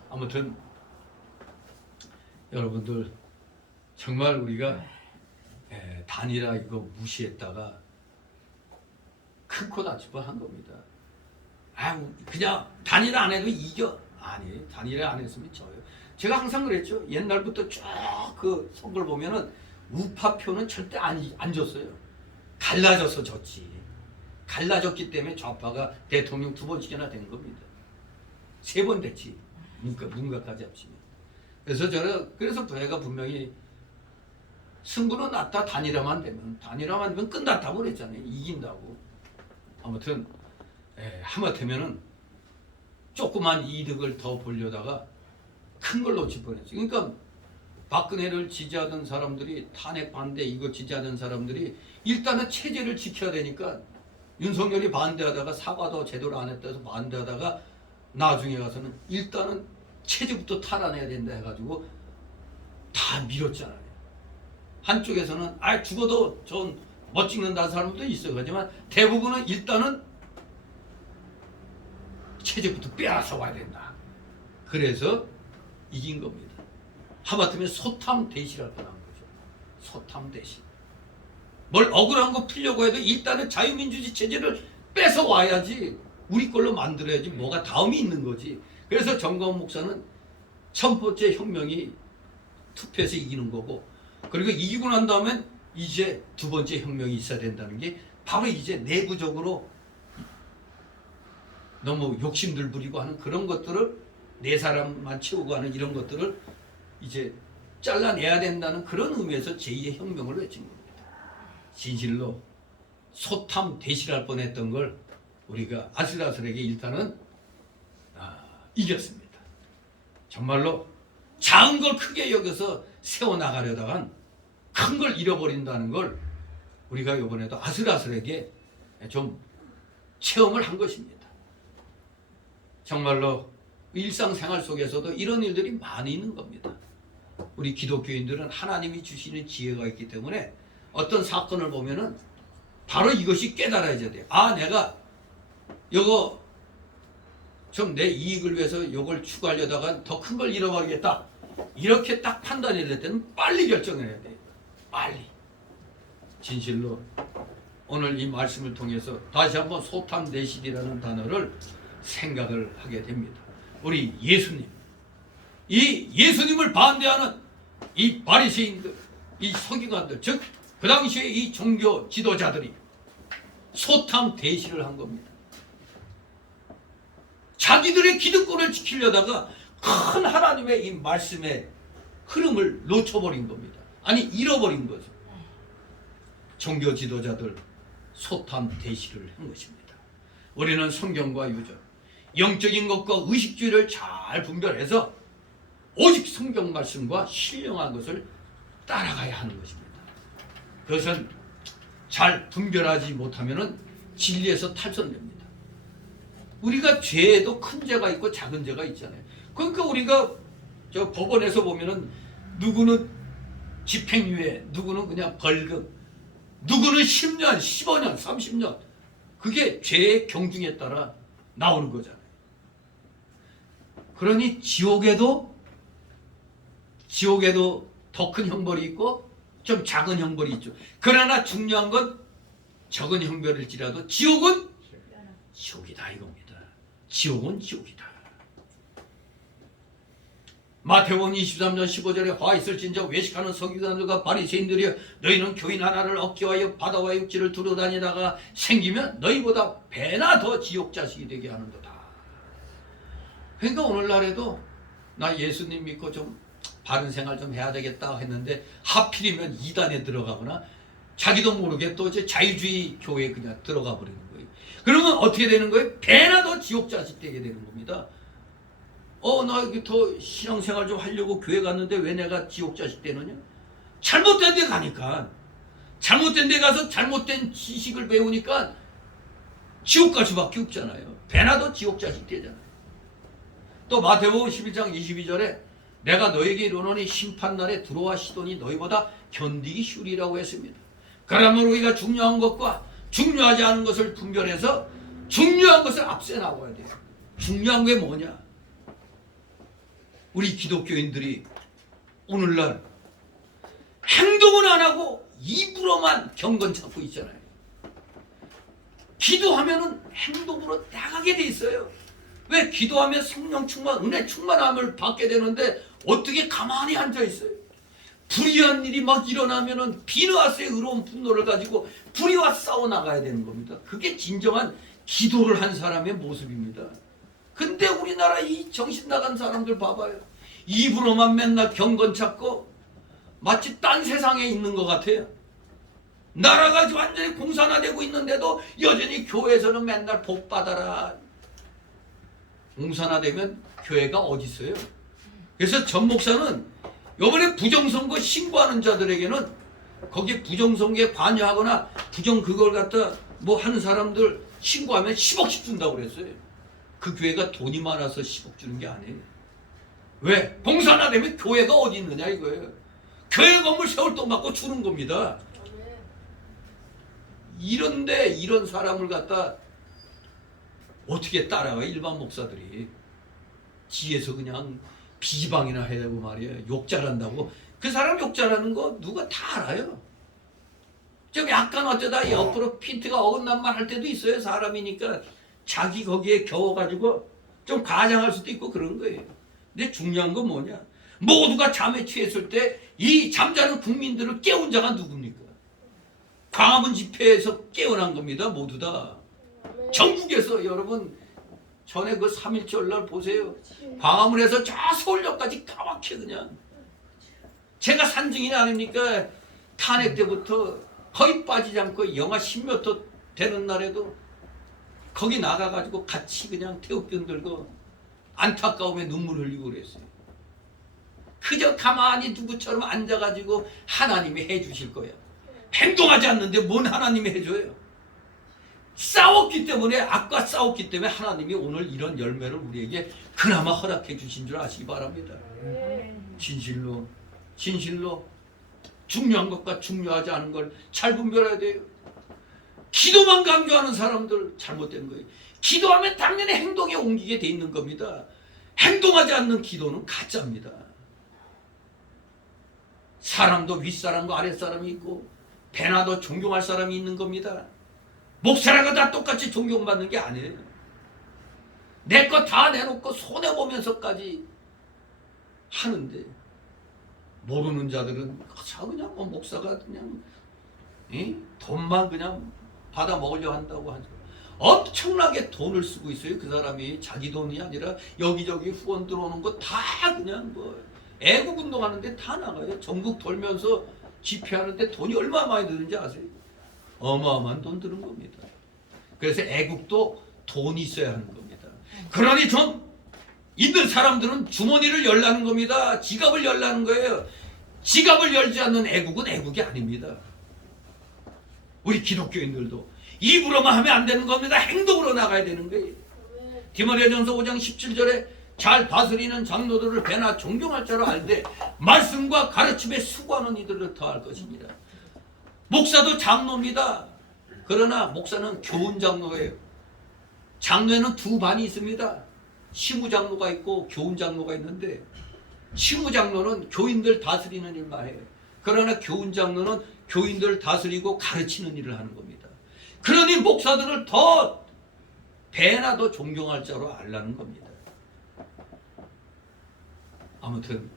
아무튼 여러분들 정말 우리가 단일화 이거 무시했다가 큰 코 다칠 뻔한 겁니다. 그냥 단일화 안 해도 이겨. 아니, 단일화 안 했으면 져요. 제가 항상 그랬죠. 옛날부터 쭉 그 선거를 보면은 우파표는 절대 안 졌어요. 갈라져서 졌지. 갈라졌기 때문에 좌파가 대통령 2번씩이나 된 겁니다. 3번 됐지. 문과까지 합치면. 그래서 저는 부회가 분명히 승부는 났다. 단일화만 되면 끝났다고 그랬잖아요. 이긴다고. 아무튼 하마터면은 조그만 이득을 더 보려다가 큰 걸 놓칠 뻔했어요. 그러니까 박근혜를 지지하던 사람들이 탄핵 반대 이거 지지하던 사람들이 일단은 체제를 지켜야 되니까 윤석열이 반대하다가 사과도 제대로 안 했다 해서 반대하다가 나중에 가서는 일단은 체제부터 탈환해야 된다 해가지고 다 밀었잖아요. 한쪽에서는 죽어도 전 못 찍는다는 사람도 있어요. 하지만 대부분은 일단은 체제부터 빼앗아 와야 된다. 그래서 이긴 겁니다. 하마터면 소탐 대실할 뻔한 거죠. 소탐 대실. 뭘 억울한 거 풀려고 해도 일단은 자유민주주의 체제를 뺏어 와야지 우리 걸로 만들어야지 뭐가 다음이 있는 거지. 그래서 정광훈 목사는 첫 번째 혁명이 투표에서 이기는 거고 그리고 이기고 난 다음엔 이제 두 번째 혁명이 있어야 된다는 게 바로 이제 내부적으로 너무 욕심들 부리고 하는 그런 것들을 네 사람만 채우고 하는 이런 것들을 이제 잘라내야 된다는 그런 의미에서 제2의 혁명을 외친 겁니다. 진실로 소탐 대실할 뻔했던 걸 우리가 아슬아슬하게 일단은 이겼습니다. 정말로 작은 걸 크게 여겨서 세워나가려다간 큰 걸 잃어버린다는 걸 우리가 이번에도 아슬아슬하게 좀 체험을 한 것입니다. 정말로 일상생활 속에서도 이런 일들이 많이 있는 겁니다. 우리 기독교인들은 하나님이 주시는 지혜가 있기 때문에 어떤 사건을 보면은 바로 이것이 깨달아야 돼요. 내가 이거 좀 내 이익을 위해서 이걸 추구하려다가 더 큰 걸 잃어버리겠다. 이렇게 딱 판단이 될 때는 빨리 결정해야 돼요. 빨리. 진실로 오늘 이 말씀을 통해서 다시 한번 소탐대실이라는 단어를 생각을 하게 됩니다. 우리 예수님, 이 예수님을 반대하는 이 바리새인들, 이 서기관들, 즉 그 당시에 이 종교 지도자들이 소탐대실을 한 겁니다. 자기들의 기득권을 지키려다가 큰 하나님의 이 말씀의 흐름을 놓쳐버린 겁니다. 아니 잃어버린 거죠. 종교 지도자들 소탐대실을 한 것입니다. 우리는 성경과 유전, 영적인 것과 의식주의를 잘 분별해서 오직 성경 말씀과 신령한 것을 따라가야 하는 것입니다. 그것은 잘 분별하지 못하면 진리에서 탈선됩니다. 우리가 죄에도 큰 죄가 있고 작은 죄가 있잖아요. 그러니까 우리가 저 법원에서 보면은 누구는 집행유예, 누구는 그냥 벌금, 누구는 10년, 15년, 30년 그게 죄의 경중에 따라 나오는 거잖아요. 그러니 지옥에도 더 큰 형벌이 있고 좀 작은 형벌이 있죠. 그러나 중요한 건 적은 형벌일지라도 지옥은 지옥이다 이겁니다. 지옥은 지옥이다. 마태복음 23장 15절에 화 있을진저 외식하는 서기관들과 바리새인들이여 너희는 교인 하나를 억기하여 바다와 육지를 두루다니다가 생기면 너희보다 배나 더 지옥 자식이 되게 하는도다. 그러니까 오늘날에도 나 예수님 믿고 좀 바른 생활 좀 해야 되겠다 했는데 하필이면 이단에 들어가거나 자기도 모르게 또 이제 자유주의 교회에 그냥 들어가 버리는 거예요. 그러면 어떻게 되는 거예요? 배나 더 지옥 자식 되게 되는 겁니다. 나 이렇게 더 신앙생활 좀 하려고 교회 갔는데 왜 내가 지옥 자식 되느냐? 잘못된 데 가니까, 잘못된 데 가서 잘못된 지식을 배우니까 지옥 갈 수밖에 없잖아요. 배나 더 지옥 자식 되잖아요. 또 마태복음 11장 22절에 내가 너에게 이르노니 심판날에 들어와 시도니 너희보다 견디기 쉬우리라고 했습니다. 그러므로 우리가 중요한 것과 중요하지 않은 것을 분별해서 중요한 것을 앞세 나가야 돼요. 중요한 게 뭐냐? 우리 기독교인들이 오늘날 행동은 안 하고 입으로만 경건 찾고 있잖아요. 기도하면은 행동으로 나가게 돼 있어요. 왜? 기도하면 성령 충만, 은혜 충만함을 받게 되는데 어떻게 가만히 앉아 있어요? 불의한 일이 막 일어나면은 비누아스의 의로운 분노를 가지고 불의와 싸워 나가야 되는 겁니다. 그게 진정한 기도를 한 사람의 모습입니다. 근데 우리나라 이 정신 나간 사람들 봐봐요. 입으로만 맨날 경건 찾고 마치 딴 세상에 있는 것 같아요. 나라가 완전히 공산화되고 있는데도 여전히 교회에서는 맨날 복 받아라. 공산화되면 교회가 어디 있어요? 그래서 전 목사는 이번에 부정선거 신고하는 자들에게는 거기에 부정선거에 관여하거나 부정 그걸 갖다 뭐 하는 사람들 신고하면 10억씩 준다고 그랬어요. 그 교회가 돈이 많아서 10억 주는 게 아니에요. 왜? 공산화되면 교회가 어디 있느냐 이거예요. 교회 건물 세울 돈 받고 주는 겁니다. 이런데 이런 사람을 갖다 어떻게 따라가 일반 목사들이 지에서 그냥 비방이나 해야 되고 말이에요. 욕 잘한다고. 그 사람 욕 잘하는 거 누가 다 알아요. 좀 약간 어쩌다 옆으로 핀트가 어긋난 말 할 때도 있어요. 사람이니까 자기 거기에 겨워가지고 좀 가장할 수도 있고 그런 거예요. 근데 중요한 건 뭐냐? 모두가 잠에 취했을 때 이 잠자는 국민들을 깨운 자가 누굽니까? 광화문 집회에서 깨어난 겁니다. 모두 다. 전국에서 여러분 전에 그 3.1절 날 보세요. 광화문에서 저 서울역까지 까맣게 그냥. 제가 산증인 아닙니까? 탄핵 때부터 거의 빠지지 않고 영하 10몇 도 되는 날에도 거기 나가가지고 같이 그냥 태극기 들고 안타까움에 눈물 흘리고 그랬어요. 그저 가만히 누구처럼 앉아가지고 하나님이 해주실 거야. 행동하지 않는데 뭔 하나님이 해줘요? 싸웠기 때문에, 악과 싸웠기 때문에 하나님이 오늘 이런 열매를 우리에게 그나마 허락해 주신 줄 아시기 바랍니다. 진실로 중요한 것과 중요하지 않은 걸 잘 분별해야 돼요. 기도만 강조하는 사람들 잘못된 거예요. 기도하면 당연히 행동에 옮기게 돼 있는 겁니다. 행동하지 않는 기도는 가짜입니다. 사람도 윗사람과 아랫사람이 있고 배나도 존경할 사람이 있는 겁니다. 목사라고 다 똑같이 존경받는 게 아니에요. 내 거 다 내놓고 손해보면서까지 하는데 모르는 자들은 그냥 뭐 목사가 그냥 돈만 그냥 받아 먹으려 한다고 하죠. 엄청나게 돈을 쓰고 있어요. 그 사람이 자기 돈이 아니라 여기저기 후원 들어오는 거 다 그냥 뭐 애국운동하는데 다 나가요. 전국 돌면서 집회하는데 돈이 얼마나 많이 드는지 아세요? 어마어마한 돈 드는 겁니다. 그래서 애국도 돈이 있어야 하는 겁니다. 그러니 좀 있는 사람들은 주머니를 열라는 겁니다. 지갑을 열라는 거예요. 지갑을 열지 않는 애국은 애국이 아닙니다. 우리 기독교인들도 입으로만 하면 안 되는 겁니다. 행동으로 나가야 되는 거예요. 디모데전서 5장 17절에 잘 다스리는 장로들을 배나 존경할 줄 알되 말씀과 가르침에 수고하는 이들을 더할 것입니다. 목사도 장로입니다. 그러나 목사는 교훈장로예요. 장로에는 두 반이 있습니다. 시무장로가 있고 교훈장로가 있는데 시무장로는 교인들 다스리는 일만 해요. 그러나 교훈장로는 교인들을 다스리고 가르치는 일을 하는 겁니다. 그러니 목사들을 더 배나 더 존경할 자로 알라는 겁니다. 아무튼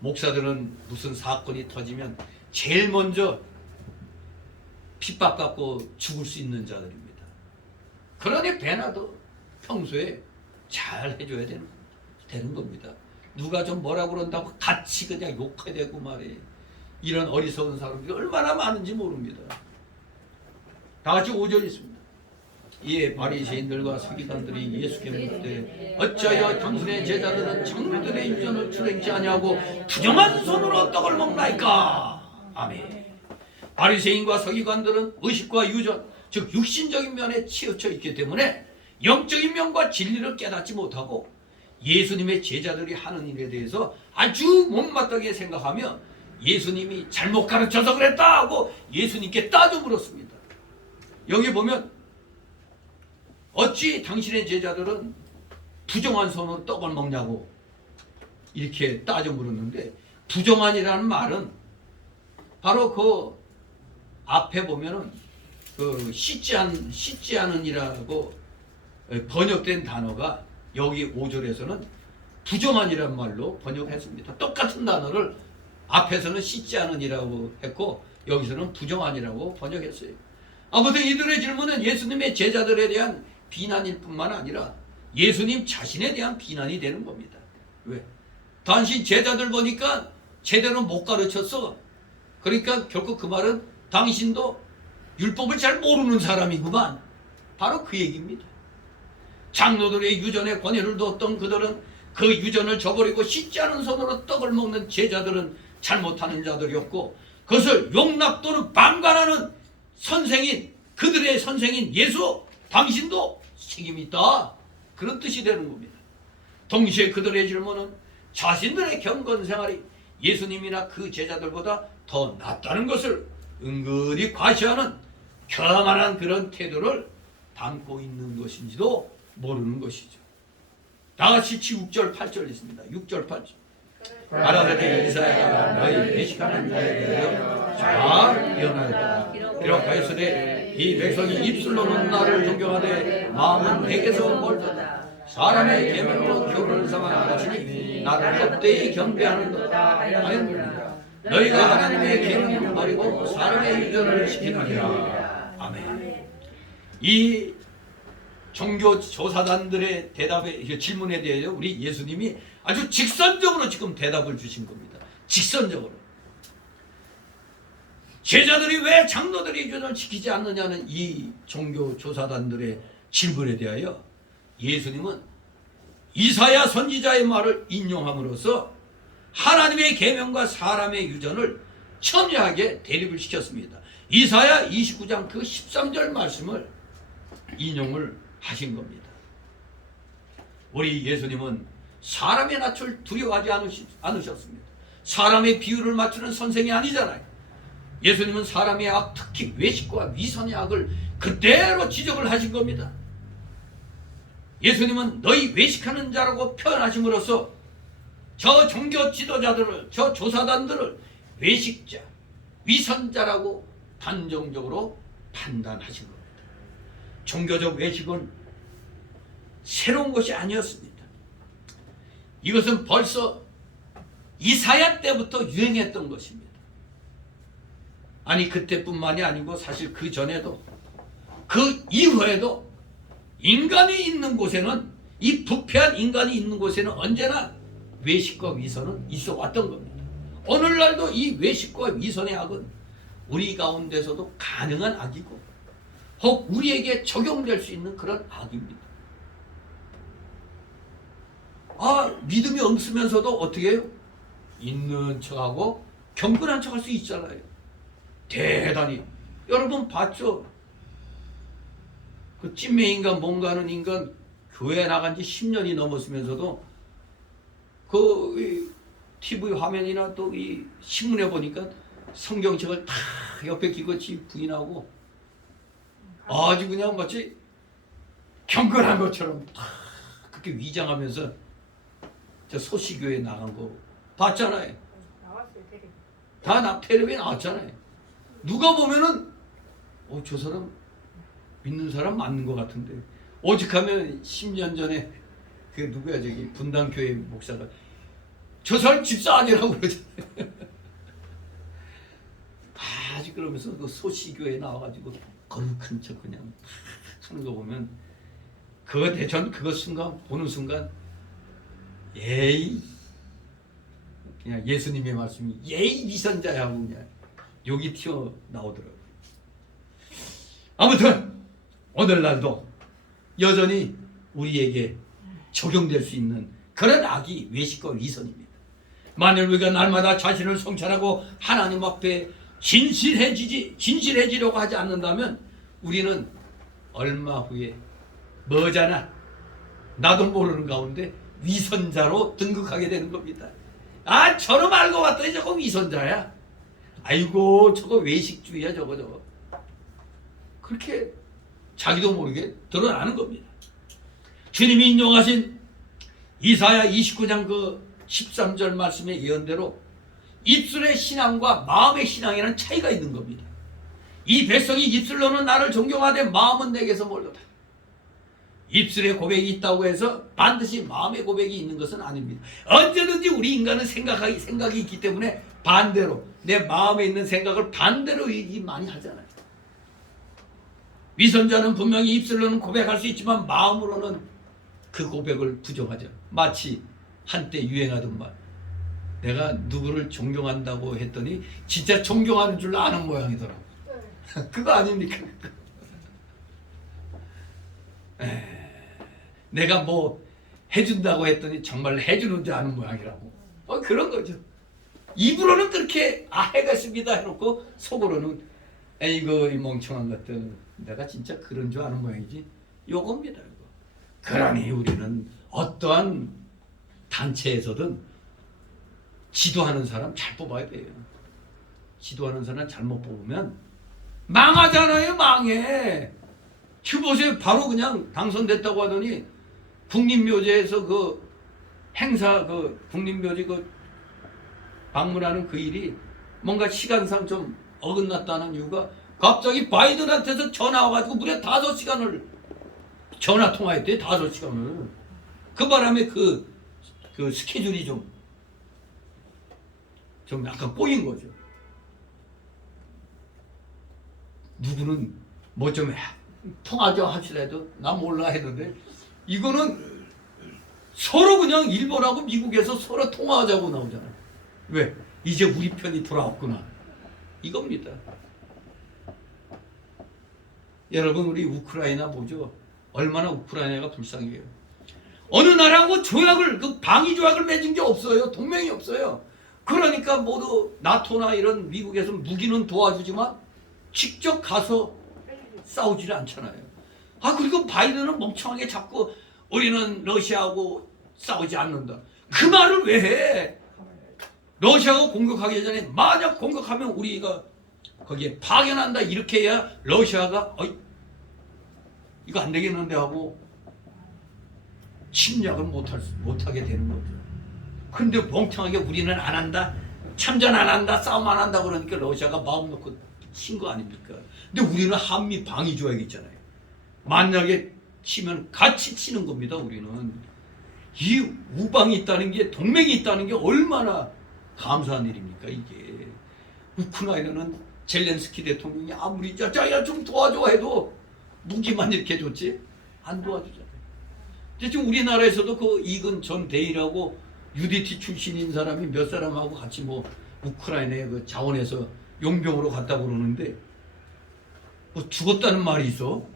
목사들은 무슨 사건이 터지면 제일 먼저 핍박받고 죽을 수 있는 자들입니다. 그러니 배나도 평소에 잘 해줘야 되는 겁니다. 누가 좀 뭐라 그런다고 같이 그냥 욕해대고 말이에요. 이런 어리석은 사람들이 얼마나 많은지 모릅니다. 다 같이 5절 있습니다. 이에 바리새인들과 서기관들이 예수께 묻되 어찌하여 당신의 제자들은 장로들의 유전을 출행치 아니하고 부정한 손으로 떡을 먹나이까. 아멘. 바리새인과 서기관들은 의식과 유전, 즉 육신적인 면에 치우쳐 있기 때문에 영적인 면과 진리를 깨닫지 못하고 예수님의 제자들이 하는 일에 대해서 아주 못마땅하게 생각하며 예수님이 잘못 가르쳐서 그랬다 하고 예수님께 따져 물었습니다. 여기 보면 어찌 당신의 제자들은 부정한 손으로 떡을 먹냐고 이렇게 따져 물었는데, 부정한이라는 말은 바로 그 앞에 보면은 그 씻지 않은이라고 번역된 단어가 여기 5절에서는 부정한이라는 말로 번역했습니다. 똑같은 단어를 앞에서는 씻지 않은이라고 했고 여기서는 부정한이라고 번역했어요. 아무튼 이들의 질문은 예수님의 제자들에 대한 비난일 뿐만 아니라 예수님 자신에 대한 비난이 되는 겁니다. 왜? 당신 제자들 보니까 제대로 못 가르쳤어. 그러니까 결국 그 말은 당신도 율법을 잘 모르는 사람이구만. 바로 그 얘기입니다. 장로들의 유전에 권위를 뒀던 그들은 그 유전을 저버리고 씻지 않은 손으로 떡을 먹는 제자들은 잘못하는 자들이었고, 그것을 용납 또는 방관하는 선생인, 그들의 선생인 예수, 당신도 책임이 있다. 그런 뜻이 되는 겁니다. 동시에 그들의 질문은 자신들의 경건 생활이 예수님이나 그 제자들보다 더 낫다는 것을 은근히 과시하는 교만한 그런 태도를 담고 있는 것인지도 모르는 것이죠. 다같이 6절 8절 있습니다. 6절 8절. 가라사대 이사야가 너희 외식하는 자에 대하여 잘 예언하였다. 기록하였으되 이 백성이 입술로는 나를 존경하되 마음은 내게서 멀다. 사람의 계명으로 교훈을 삼아 가르치니 나를 헛되이 경배하는도다 하였느니라. 너희가 하나님의 계명을 버리고 사람의 유전을 지키느니라. 아멘. 이 종교 조사단들의 대답에, 질문에 대해서 우리 예수님이 아주 직선적으로 지금 대답을 주신 겁니다. 직선적으로. 제자들이 왜 장로들의 유전을 지키지 않느냐는 이 종교 조사단들의 질문에 대하여 예수님은 이사야 선지자의 말을 인용함으로써 하나님의 계명과 사람의 유전을 첨예하게 대립을 시켰습니다. 이사야 29장 그 13절 말씀을 인용을 하신 겁니다. 우리 예수님은 사람의 낯을 두려워하지 않으셨습니다. 사람의 비율을 맞추는 선생이 아니잖아요. 예수님은 사람의 악, 특히 외식과 위선의 악을 그대로 지적을 하신 겁니다. 예수님은 너희 외식하는 자라고 표현하심으로써 저 종교 지도자들을, 저 조사단들을 외식자, 위선자라고 단정적으로 판단하신 겁니다. 종교적 외식은 새로운 것이 아니었습니다. 이것은 벌써 이사야 때부터 유행했던 것입니다. 아니, 그때뿐만이 아니고 사실 그 전에도, 그 이후에도 인간이 있는 곳에는, 이 부패한 인간이 있는 곳에는 언제나 외식과 위선은 있어 왔던 겁니다. 오늘날도 이 외식과 위선의 악은 우리 가운데서도 가능한 악이고 혹 우리에게 적용될 수 있는 그런 악입니다. 믿음이 없으면서도 어떻게 해요? 있는 척하고 경건한 척할 수 있잖아요. 대단히. 여러분 봤죠? 그 찐매인간 뭔가 하는 인간 교회 나간 지 10년이 넘었으면서도 그 TV 화면이나 또 이 신문에 보니까 성경책을 다 옆에 기거치 부인하고 아주 그냥 마치 경건한 것처럼 다 그렇게 위장하면서 저 소시교회 나간 거 봤잖아요. 나왔어요, 텔레비. 다 텔레비에 나왔잖아요. 누가 보면은 저 사람 믿는 사람 맞는 것 같은데, 오직하면 10년 전에 그 누구야, 저기 분당교회 목사가 저 사람 집사 아니라고 그러잖아요. 아주 그러면서 그 소시교회 나와가지고 거룩한 척 그냥 하는 거 보면 전 그거 순간 보는 순간 예이, 그냥 예수님의 말씀이 예이 위선자야 하고 그냥 욕이 튀어나오더라고요. 아무튼 오늘날도 여전히 우리에게 적용될 수 있는 그런 악이 외식과 위선입니다. 만일 우리가 날마다 자신을 성찰하고 하나님 앞에 진실해지려고 하지 않는다면 우리는 얼마 후에 머지않아 나도 모르는 가운데 위선자로 등극하게 되는 겁니다. 아, 저놈 알고 봤더니 저거 위선자야. 아이고, 저거 외식주의야, 저거. 그렇게 자기도 모르게 드러나는 겁니다. 주님이 인용하신 이사야 29장 그 13절 말씀의 예언대로 입술의 신앙과 마음의 신앙에는 차이가 있는 겁니다. 이 백성이 입술로는 나를 존경하되 마음은 내게서 멀도다. 입술에 고백이 있다고 해서 반드시 마음의 고백이 있는 것은 아닙니다. 언제든지 우리 인간은 생각이 있기 때문에 반대로 내 마음에 있는 생각을 반대로 얘기 많이 하잖아요. 위선자는 분명히 입술로는 고백할 수 있지만 마음으로는 그 고백을 부정하죠. 마치 한때 유행하던 말, 내가 누구를 존경한다고 했더니 진짜 존경하는 줄 아는 모양이더라고. 그거 아닙니까? 내가 뭐 해준다고 했더니 정말 해주는 줄 아는 모양이라고. 그런 거죠. 입으로는 그렇게 해겠습니다 해놓고 속으로는 에이그 이 멍청한 것들, 내가 진짜 그런 줄 아는 모양이지. 요겁니다. 이거. 그러니 우리는 어떠한 단체에서든 지도하는 사람 잘 뽑아야 돼요. 지도하는 사람 잘못 뽑으면 망하잖아요. 망해. 지금 보세요. 바로 그냥 당선됐다고 하더니 국립묘지에서 그 행사, 그 국립묘지 그 방문하는 그 일이 뭔가 시간상 좀 어긋났다는 이유가 갑자기 바이든한테서 전화 와가지고 무려 5시간을 전화 통화했대요. 5시간을. 그 바람에 그 스케줄이 좀 약간 꼬인 거죠. 누구는 뭐 좀 통화 좀 합시다 해도 나 몰라 했는데, 이거는 서로 그냥 일본하고 미국에서 서로 통화하자고 나오잖아요. 왜? 이제 우리 편이 돌아왔구나. 이겁니다. 여러분, 우리 우크라이나 보죠. 얼마나 우크라이나가 불쌍해요. 어느 나라하고 조약을, 그 방위 조약을 맺은 게 없어요. 동맹이 없어요. 그러니까 모두 나토나 이런 미국에서 무기는 도와주지만 직접 가서 싸우지를 않잖아요. 그리고 바이든은 멍청하게 자꾸 우리는 러시아하고 싸우지 않는다. 그 말을 왜 해? 러시아가 공격하기 전에 만약 공격하면 우리가 거기에 파견한다 이렇게 해야 러시아가 이거 안 되겠는데 하고 침략을 못하게 되는 거죠. 근데 멍청하게 우리는 안 한다, 참전 안 한다, 싸움 안 한다 그러니까 러시아가 마음 놓고 친 거 아닙니까? 근데 우리는 한미 방위 조약이 있잖아요. 만약에 치면 같이 치는 겁니다. 우리는 이 우방이 있다는 게, 동맹이 있다는 게 얼마나 감사한 일입니까? 이게 우크라이나는 젤렌스키 대통령이 아무리 자야 좀 도와줘 해도 무기만 이렇게 줬지 안 도와주잖아요. 지금 우리나라에서도 그 이근 전 대위라고 UDT 출신인 사람이 몇 사람하고 같이 뭐 우크라이나에 그 자원에서 용병으로 갔다고 그러는데 뭐 죽었다는 말이 있어.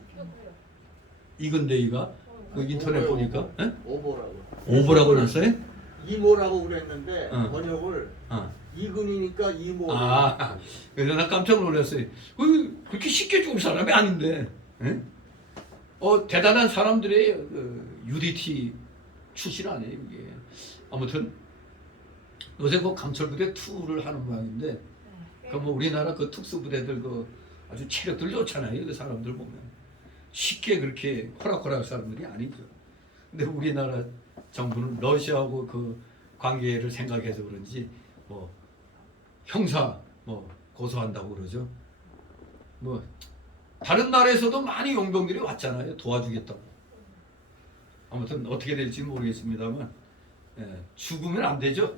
이근 대위가 그 인터넷 보니까 오보라고 그랬어요? 이모라고 그랬는데 번역을 이근이니까 이모. 그래서 나 깜짝 놀랐어요. 그렇게 쉽게 죽을 사람이 아닌데. 대단한 사람들의 UDT 출신 아니에요 이게. 아무튼 요새 그 강철부대 2를 하는 모양인데, 그 뭐 우리나라 그 특수부대들 그 아주 체력들 좋잖아요. 그 사람들 보면 쉽게 그렇게 호락호락할 사람들이 아니죠. 근데 우리나라 정부는 러시아하고 그 관계를 생각해서 그런지 뭐 형사 뭐 고소한다고 그러죠. 뭐 다른 나라에서도 많이 용병들이 왔잖아요. 도와주겠다고. 아무튼 어떻게 될지 모르겠습니다만 죽으면 안 되죠.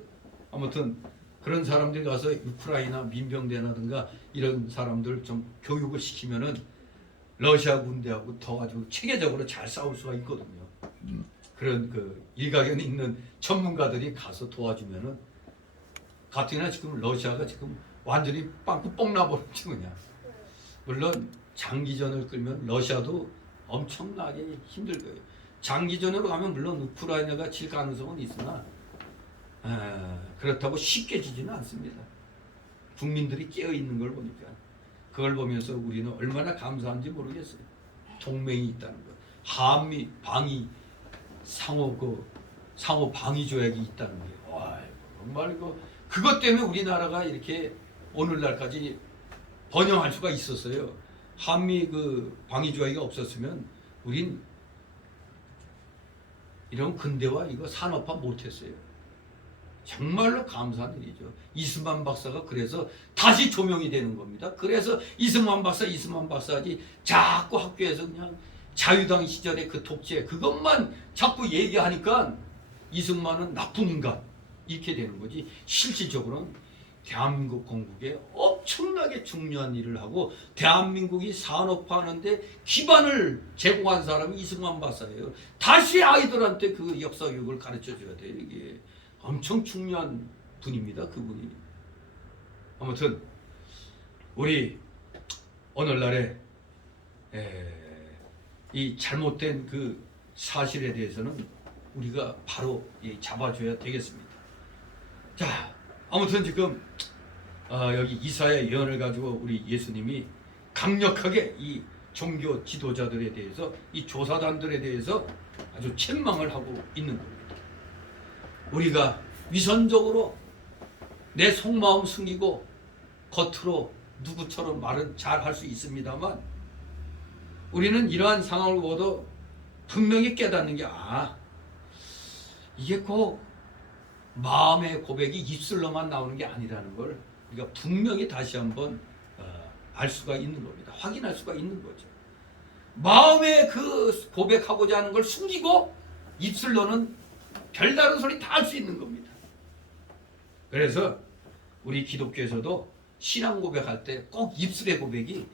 아무튼 그런 사람들이 가서 우크라이나 민병대라든가 이런 사람들 좀 교육을 시키면은 러시아 군대하고 더 아주 체계적으로 잘 싸울 수가 있거든요. 그런 그 일가견 있는 전문가들이 가서 도와주면은 가뜩이나 지금 러시아가 지금 완전히 빵꾸 뻥 나버렸지 그냥. 물론 장기전을 끌면 러시아도 엄청나게 힘들 거예요. 장기전으로 가면 물론 우크라이나가 질 가능성은 있으나 그렇다고 쉽게 지지는 않습니다. 국민들이 깨어있는 걸 보니까 그걸 보면서 우리는 얼마나 감사한지 모르겠어요. 동맹이 있다는 것, 한미 방위 상호 그 상호 방위 조약이 있다는 게, 와, 정말 그것 때문에 우리나라가 이렇게 오늘날까지 번영할 수가 있었어요. 한미 그 방위 조약이 없었으면 우린 이런 근대화 이거 산업화 못했어요. 정말로 감사한 일이죠. 이승만 박사가 그래서 다시 조명이 되는 겁니다. 그래서 이승만 박사지 자꾸 학교에서 그냥 자유당 시절의 그 독재 그것만 자꾸 얘기하니까 이승만은 나쁜 인간 이렇게 되는 거지. 실질적으로는 대한민국 건국에 엄청나게 중요한 일을 하고 대한민국이 산업화하는데 기반을 제공한 사람이 이승만 박사예요. 다시 아이들한테 그 역사 교육을 가르쳐 줘야 돼요. 이게 엄청 중요한 분입니다. 그분이. 아무튼 우리 오늘날에 이 잘못된 그 사실에 대해서는 우리가 바로 잡아줘야 되겠습니다. 자, 아무튼 지금 여기 이사야 예언을 가지고 우리 예수님이 강력하게 이 종교 지도자들에 대해서 이 조사단들에 대해서 아주 책망을 하고 있는 겁니다. 우리가 위선적으로 내 속마음 숨기고 겉으로 누구처럼 말은 잘 할 수 있습니다만 우리는 이러한 상황을 보도 분명히 깨닫는 게 이게 꼭 마음의 고백이 입술로만 나오는 게 아니라는 걸 우리가 분명히 다시 한번 알 수가 있는 겁니다. 확인할 수가 있는 거죠. 마음의 그 고백하고자 하는 걸 숨기고 입술로는 별다른 소리 다 할 수 있는 겁니다. 그래서 우리 기독교에서도 신앙 고백할 때 꼭 입술의 고백이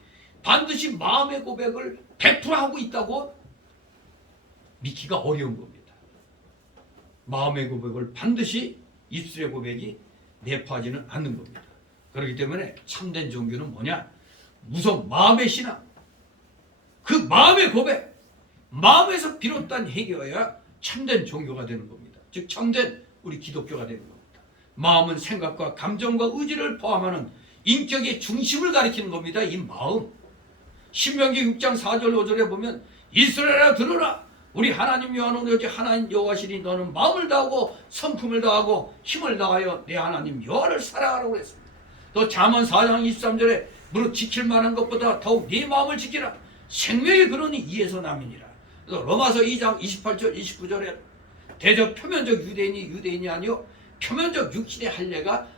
반드시 마음의 고백을 100% 하고 있다고 믿기가 어려운 겁니다. 마음의 고백을 반드시 입술의 고백이 내포하지는 않는 겁니다. 그렇기 때문에 참된 종교는 뭐냐? 우선 마음의 신앙, 그 마음의 고백, 마음에서 비롯된 행위여야 참된 종교가 되는 겁니다. 즉 참된 우리 기독교가 되는 겁니다. 마음은 생각과 감정과 의지를 포함하는 인격의 중심을 가리키는 겁니다. 이 마음. 신명기 6장 4절 5절에 보면 이스라엘아 들으라 우리 하나님 여호와는 오직 하나님 여호와시니 너는 마음을 다하고 성품을 다하고 힘을 다하여 내 하나님 여호와를 사랑하라고 그랬습니다. 또 잠언 4장 23절에 무릇 지킬 만한 것보다 더욱 네 마음을 지키라 생명의 근원이 이에서 남이니라. 또 로마서 2장 28절 29절에 대저 표면적 유대인이 아니요 표면적 육신의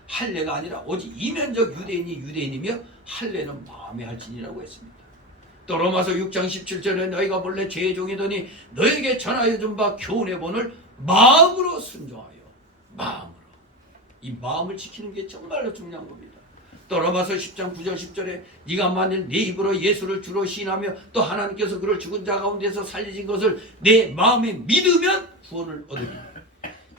할례가 아니라 오직 이면적 유대인이며 할례는 마음의 할진이라고 했습니다. 또 로마서 6장 17절에 너희가 본래 죄의 종이더니 너에게 전하여 준 바 교훈의 본을 마음으로 순종하여 마음으로 이 마음을 지키는 게 정말로 중요한 겁니다. 또 로마서 10장 9절 10절에 네가 만일 네 입으로 예수를 주로 시인하며 또 하나님께서 그를 죽은 자 가운데서 살리신 것을 내 마음에 믿으면 구원을 얻으리라.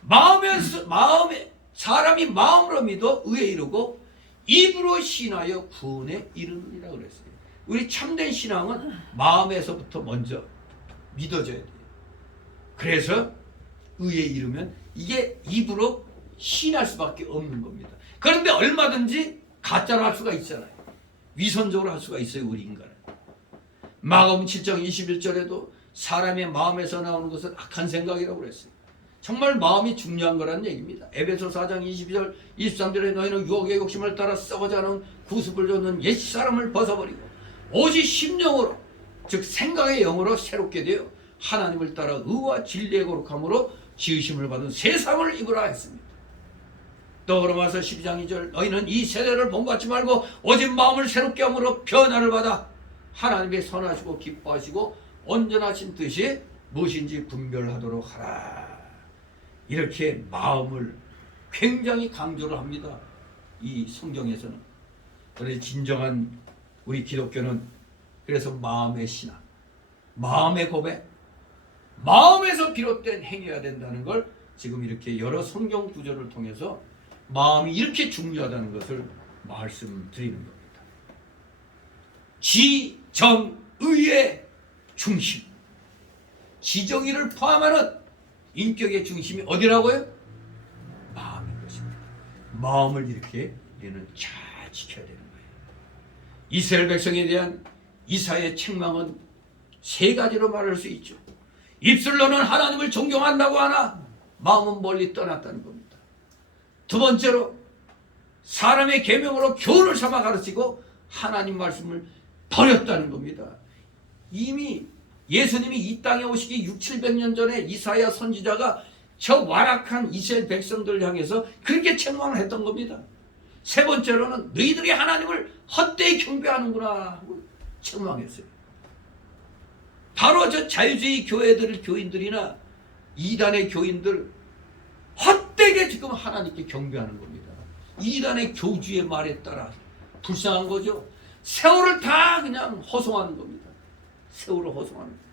마음에 사람이 마음으로 믿어 의에 이르고 입으로 시인하여 구원에 이르느니라 그랬어요. 우리 참된 신앙은 마음에서부터 먼저 믿어져야 돼요. 그래서 의에 이르면 이게 입으로 시인할 수밖에 없는 겁니다. 그런데 얼마든지 가짜로 할 수가 있잖아요. 위선적으로 할 수가 있어요. 우리 인간은. 마가복음 7장 21절에도 사람의 마음에서 나오는 것은 악한 생각이라고 그랬어요. 정말 마음이 중요한 거라는 얘기입니다. 에베소 4장 22절 23절에 너희는 유혹의 욕심을 따라 썩어져 하는 구습을 줬는 옛 사람을 벗어버리고 오직 심령으로 즉 생각의 영으로 새롭게 되어 하나님을 따라 의와 진리의 거룩함으로 지으심을 받은 새 사람을 입으라 했습니다. 또 로마서 12장 2절 너희는 이 세대를 본받지 말고 오직 마음을 새롭게 함으로 변화를 받아 하나님의 선하시고 기뻐하시고 온전하신 뜻이 무엇인지 분별하도록 하라. 이렇게 마음을 굉장히 강조를 합니다. 이 성경에서는. 그래서 진정한 우리 기독교는 그래서 마음의 신앙, 마음의 고백, 마음에서 비롯된 행위가 된다는 걸 지금 이렇게 여러 성경 구절을 통해서 마음이 이렇게 중요하다는 것을 말씀드리는 겁니다. 지정의의 중심, 지정의를 포함하는 인격의 중심이 어디라고요? 마음인 것입니다. 마음을 이렇게 우리는 잘 지켜야 되는 거예요. 이스라엘 백성에 대한 이사야의 책망은 세 가지로 말할 수 있죠. 입술로는 하나님을 존경한다고 하나 마음은 멀리 떠났다는 겁니다. 두 번째로 사람의 계명으로 교훈을 삼아 가르치고 하나님 말씀을 버렸다는 겁니다. 이미 예수님이 이 땅에 오시기 600~700년 전에 이사야 선지자가 저 완악한 이스라엘 백성들을 향해서 그렇게 책망을 했던 겁니다. 세 번째로는 너희들이 하나님을 헛되이 경배하는구나 하고 책망했어요. 바로 저 자유주의 교회들 교인들이나 이단의 교인들 헛되게 지금 하나님께 경배하는 겁니다. 이단의 교주의 말에 따라 불쌍한 거죠. 세월을 다 그냥 허송하는 겁니다. 세월을 허송하는 겁니다.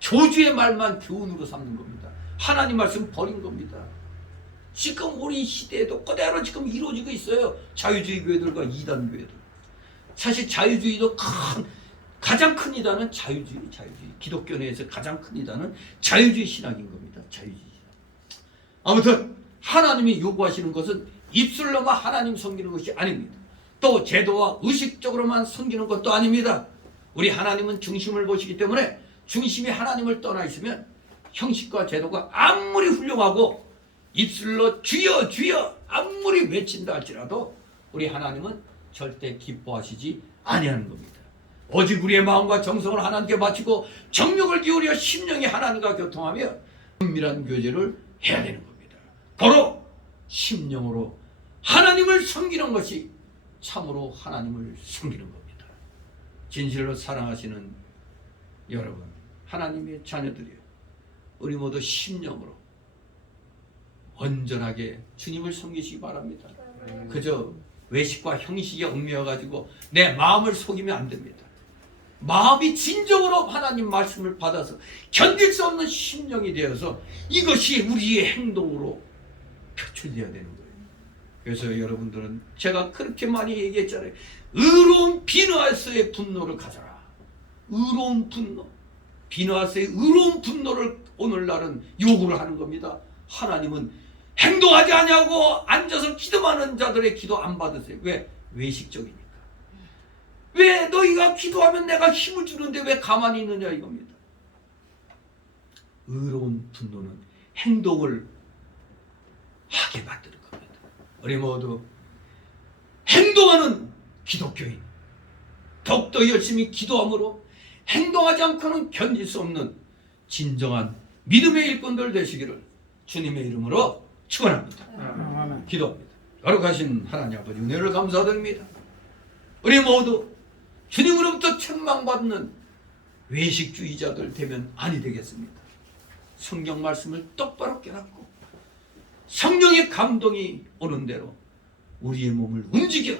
교주의 말만 교훈으로 삼는 겁니다. 하나님 말씀 버린 겁니다. 지금 우리 시대에도 그대로 지금 이루어지고 있어요. 자유주의 교회들과 이단 교회들. 사실 자유주의도 가장 큰 이단은 자유주의. 기독교 내에서 가장 큰 이단은 자유주의 신학인 겁니다. 자유주의 신학. 아무튼 하나님이 요구하시는 것은 입술로만 하나님 섬기는 것이 아닙니다. 또 제도와 의식적으로만 섬기는 것도 아닙니다. 우리 하나님은 중심을 보시기 때문에 중심이 하나님을 떠나 있으면 형식과 제도가 아무리 훌륭하고 입술로 주여 주여 아무리 외친다 할지라도 우리 하나님은 절대 기뻐하시지 아니하는 겁니다. 오직 우리의 마음과 정성을 하나님께 바치고 정욕을 기울여 심령이 하나님과 교통하며 은밀한 교제를 해야 되는 겁니다. 바로 심령으로 하나님을 섬기는 것이 참으로 하나님을 섬기는 겁니다. 진실로 사랑하시는 여러분, 하나님의 자녀들이요, 우리 모두 심령으로 온전하게 주님을 섬기시기 바랍니다. 그저 외식과 형식에 얽매여가지고 내 마음을 속이면 안 됩니다. 마음이 진정으로 하나님 말씀을 받아서 견딜 수 없는 심령이 되어서 이것이 우리의 행동으로 표출되어야 되는 거예요. 그래서 여러분들은 제가 그렇게 많이 얘기했잖아요. 의로운 비느하스의 분노를 가져라. 의로운 분노. 비느하스의 의로운 분노를 오늘날은 요구를 하는 겁니다. 하나님은 행동하지 않냐고 앉아서 기도하는 자들의 기도 안 받으세요. 왜? 외식적이니까. 왜 너희가 기도하면 내가 힘을 주는데 왜 가만히 있느냐 이겁니다. 의로운 분노는 행동을 하게 만드는 겁니다. 우리 모두 행동하는 기독교인, 더욱더 열심히 기도함으로 행동하지 않고는 견딜 수 없는 진정한 믿음의 일꾼들 되시기를 주님의 이름으로 축원합니다. 기도합니다. 거룩하신 하나님 아버지, 은혜를 감사드립니다. 우리 모두 주님으로부터 책망받는 외식주의자들 되면 아니 되겠습니다. 성경 말씀을 똑바로 깨닫고 성령의 감동이 오는 대로 우리의 몸을 움직여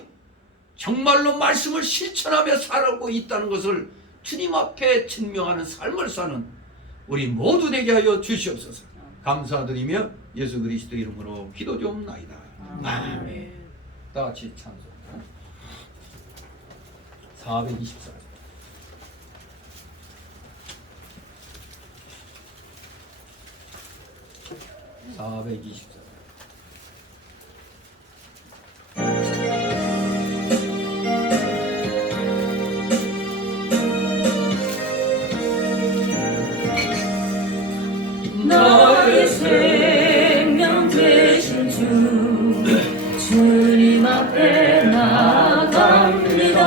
정말로 말씀을 실천하며 살아오고 있다는 것을 주님 앞에 증명하는 삶을 사는 우리 모두 되게 하여 주시옵소서. 감사드리며 예수 그리스도 이름으로 기도드리옵나이다. 아멘. 다 같이 찬송 424. 나의 생명 되신 주 주님 앞에 나갑니다.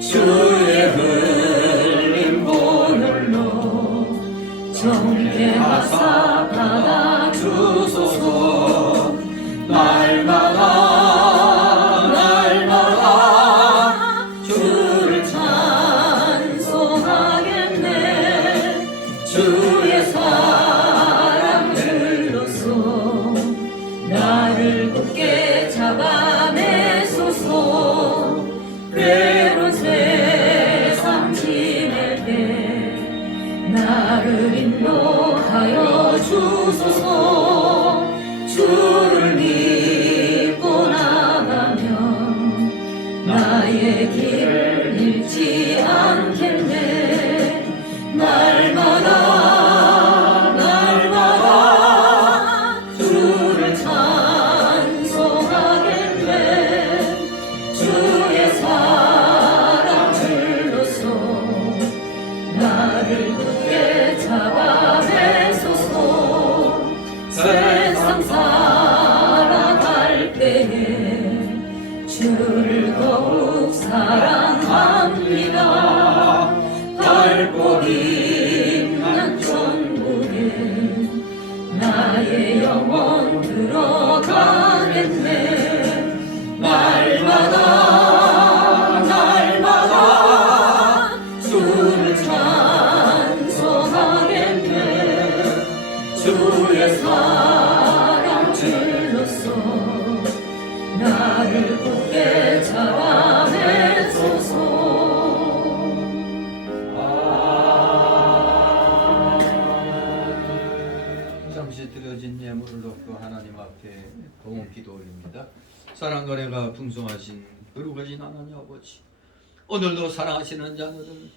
주의 흘린 보혈로 정케하사 받아주소서. 날마다 주를 찬송하겠네. 주의 사랑 흘러서 나를 굳게 잡아내소서. 괴로운 세상 지낼 때 나를 인도하여 주소서. 주를 믿고 나가면 나의 길을 잃지 않겠네. 날마다 주를 찬송하겠네. 기도 올립니다. 사랑과 은혜가 풍성하신 거룩하신 하나님 아버지, 오늘도 사랑하시는 자녀들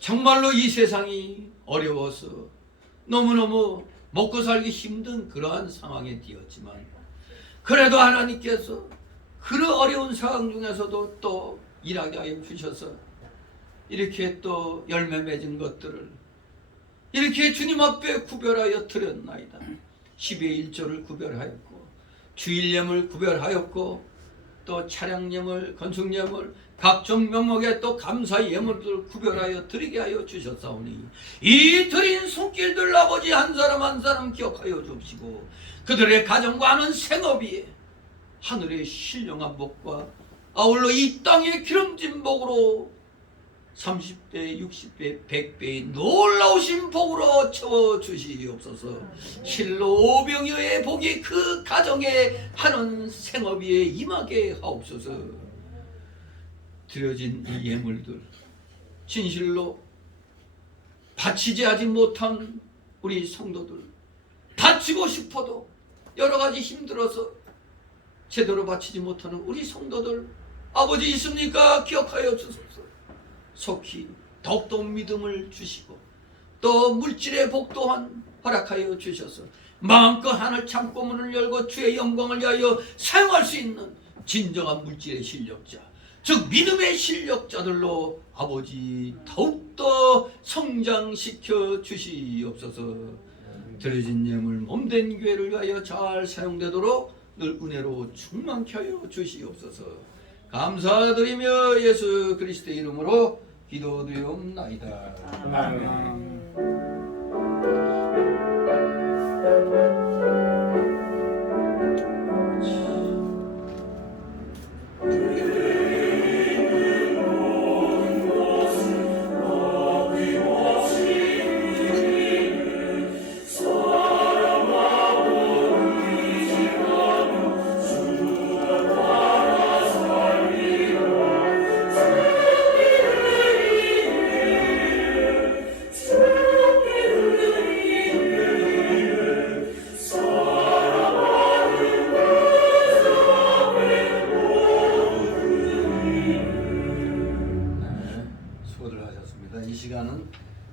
정말로 이 세상이 어려워서 너무너무 먹고 살기 힘든 그러한 상황에 뛰었지만 그래도 하나님께서 그 어려운 상황 중에서도 또 일하게 하여 주셔서 이렇게 또 열매 맺은 것들을 이렇게 주님 앞에 구별하여 드렸나이다. 10의 1조를 구별하였고 주일예물 구별하였고 또 차량예물, 건축예물, 각종 명목의 또 감사 예물들을 구별하여 드리게 하여 주셨사오니 이 드린 손길들 아버지 한 사람 한 사람 기억하여 주시고 그들의 가정과 하는 생업이 하늘의 신령한 복과 아울러 이 땅의 기름진 복으로 30배, 60배, 100배의 놀라우신 복으로 채워주시옵소서. 실로 오병이어의 복이 그 가정에 하는 생업위에 임하게 하옵소서. 드려진 이 예물들 진실로 바치지 하지 못한 우리 성도들, 바치고 싶어도 여러 가지 힘들어서 제대로 바치지 못하는 우리 성도들 아버지 있습니까? 기억하여 주소서. 속히 더욱더 믿음을 주시고 또 물질의 복 또한 허락하여 주셔서 마음껏 하늘 창고문을 열고 주의 영광을 위하여 사용할 수 있는 진정한 물질의 실력자, 즉 믿음의 실력자들로 아버지 더욱더 성장시켜 주시옵소서. 드려진 예물 몸된 교회를 위하여 잘 사용되도록 늘 은혜로 충만케 하여 주시옵소서. 감사드리며 예수 그리스도의 이름으로 기도드리옵나이다. 아멘.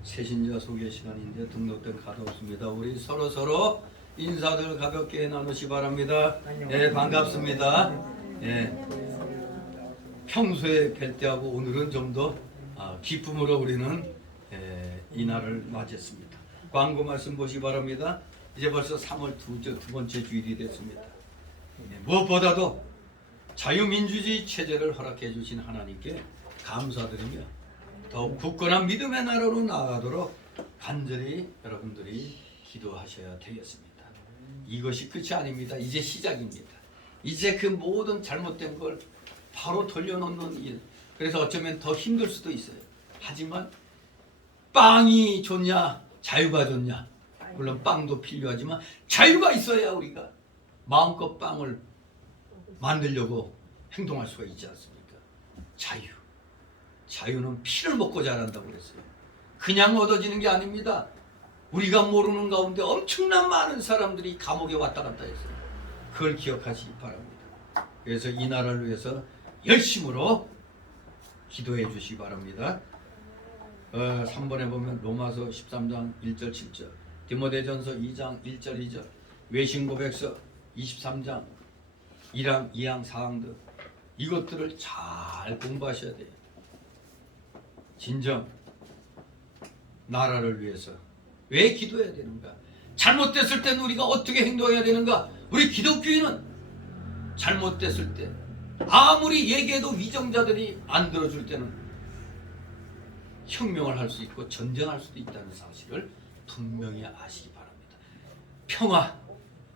새신자 소개 시간인데 등록된 카드 없습니다. 우리 서로 인사들 가볍게 나누시 바랍니다. 네, 반갑습니다. 네, 평소에 뵐 때하고 오늘은 좀 더 기쁨으로 우리는 이 날을 맞이했습니다. 광고 말씀 보시 바랍니다. 이제 벌써 3월 두 번째 주일이 됐습니다. 네, 무엇보다도 자유민주주의 체제를 허락해 주신 하나님께 감사드리며 더욱 굳건한 믿음의 나라로 나아가도록 간절히 여러분들이 기도하셔야 되겠습니다. 이것이 끝이 아닙니다. 이제 시작입니다. 이제 그 모든 잘못된 걸 바로 돌려놓는 일. 그래서 어쩌면 더 힘들 수도 있어요. 하지만 빵이 좋냐 자유가 좋냐, 물론 빵도 필요하지만 자유가 있어야 우리가 마음껏 빵을 만들려고 행동할 수가 있지 않습니까? 자유는 피를 먹고 자란다고 그랬어요. 그냥 얻어지는 게 아닙니다. 우리가 모르는 가운데 엄청난 많은 사람들이 감옥에 왔다 갔다 했어요. 그걸 기억하시기 바랍니다. 그래서 이 나라를 위해서 열심으로 기도해 주시기 바랍니다. 3번에 보면 로마서 13장 1절 7절, 디모데전서 2장 1절 2절, 외신고백서 23장 1항 2항 4항 등 이것들을 잘 공부하셔야 돼요. 진정 나라를 위해서 왜 기도해야 되는가? 잘못됐을 때는 우리가 어떻게 행동해야 되는가? 우리 기독교인은 잘못됐을 때 아무리 얘기해도 위정자들이 안 들어줄 때는 혁명을 할 수 있고 전쟁할 수도 있다는 사실을 분명히 아시기 바랍니다. 평화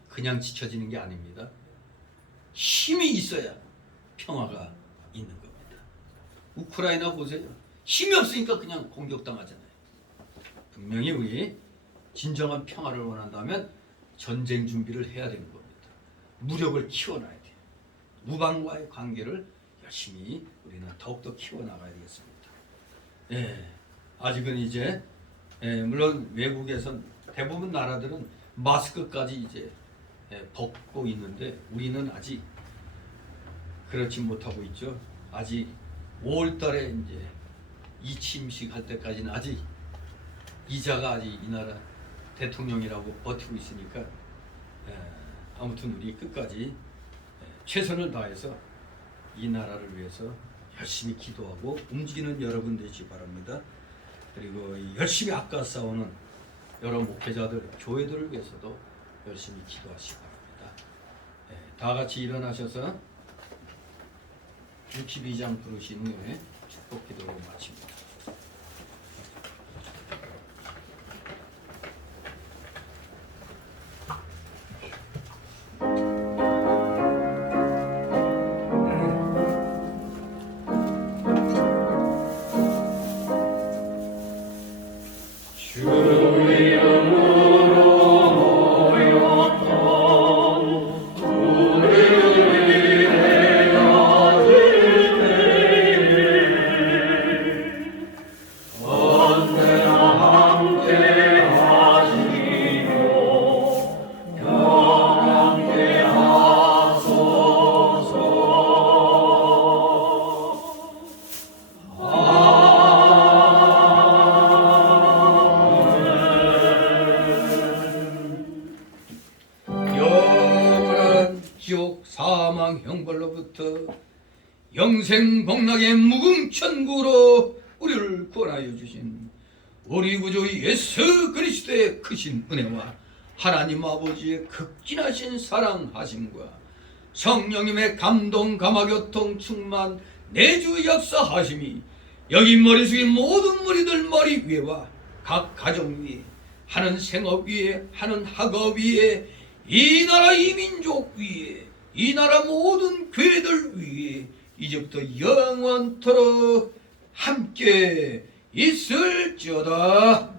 그냥 지켜지는 게 아닙니다. 힘이 있어야 평화가 있는 겁니다. 우크라이나 보세요. 힘이 없으니까 그냥 공격당하잖아요. 분명히 우리 진정한 평화를 원한다면 전쟁 준비를 해야 되는 겁니다. 무력을 키워놔야 돼요. 우방과의 관계를 열심히 우리는 더욱더 키워나가야 되겠습니다. 아직은 이제 물론 외국에선 대부분 나라들은 마스크까지 이제 벗고 있는데 우리는 아직 그렇지 못하고 있죠. 아직 5월달에 이제 이침식 할 때까지는 아직 이자가 아직 이 나라 대통령이라고 버티고 있으니까 아무튼 우리 끝까지 최선을 다해서 이 나라를 위해서 열심히 기도하고 움직이는 여러분 되시기 바랍니다. 그리고 열심히 아까 싸우는 여러 목회자들, 교회들을 위해서도 열심히 기도하시기 바랍니다. 다 같이 일어나셔서 62장 부르신 후에 축복 기도로 마칩니다. 지옥 사망 형벌로부터 영생복락의 무궁천구로 우리를 구원하여 주신 우리 구주 예수 그리스도의 크신 은혜와 하나님 아버지의 극진하신 사랑하심과 성령님의 감동 감화교통 충만 내주 역사하심이 여기 머리 숙인 모든 무리들 머리 위에와 각 가정 위에 하는 생업 위에 하는 학업 위에 이 나라 이 민족 위에 이 나라 모든 교회들 위에 이제부터 영원토록 함께 있을지어다.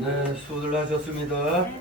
네, 수고들 하셨습니다.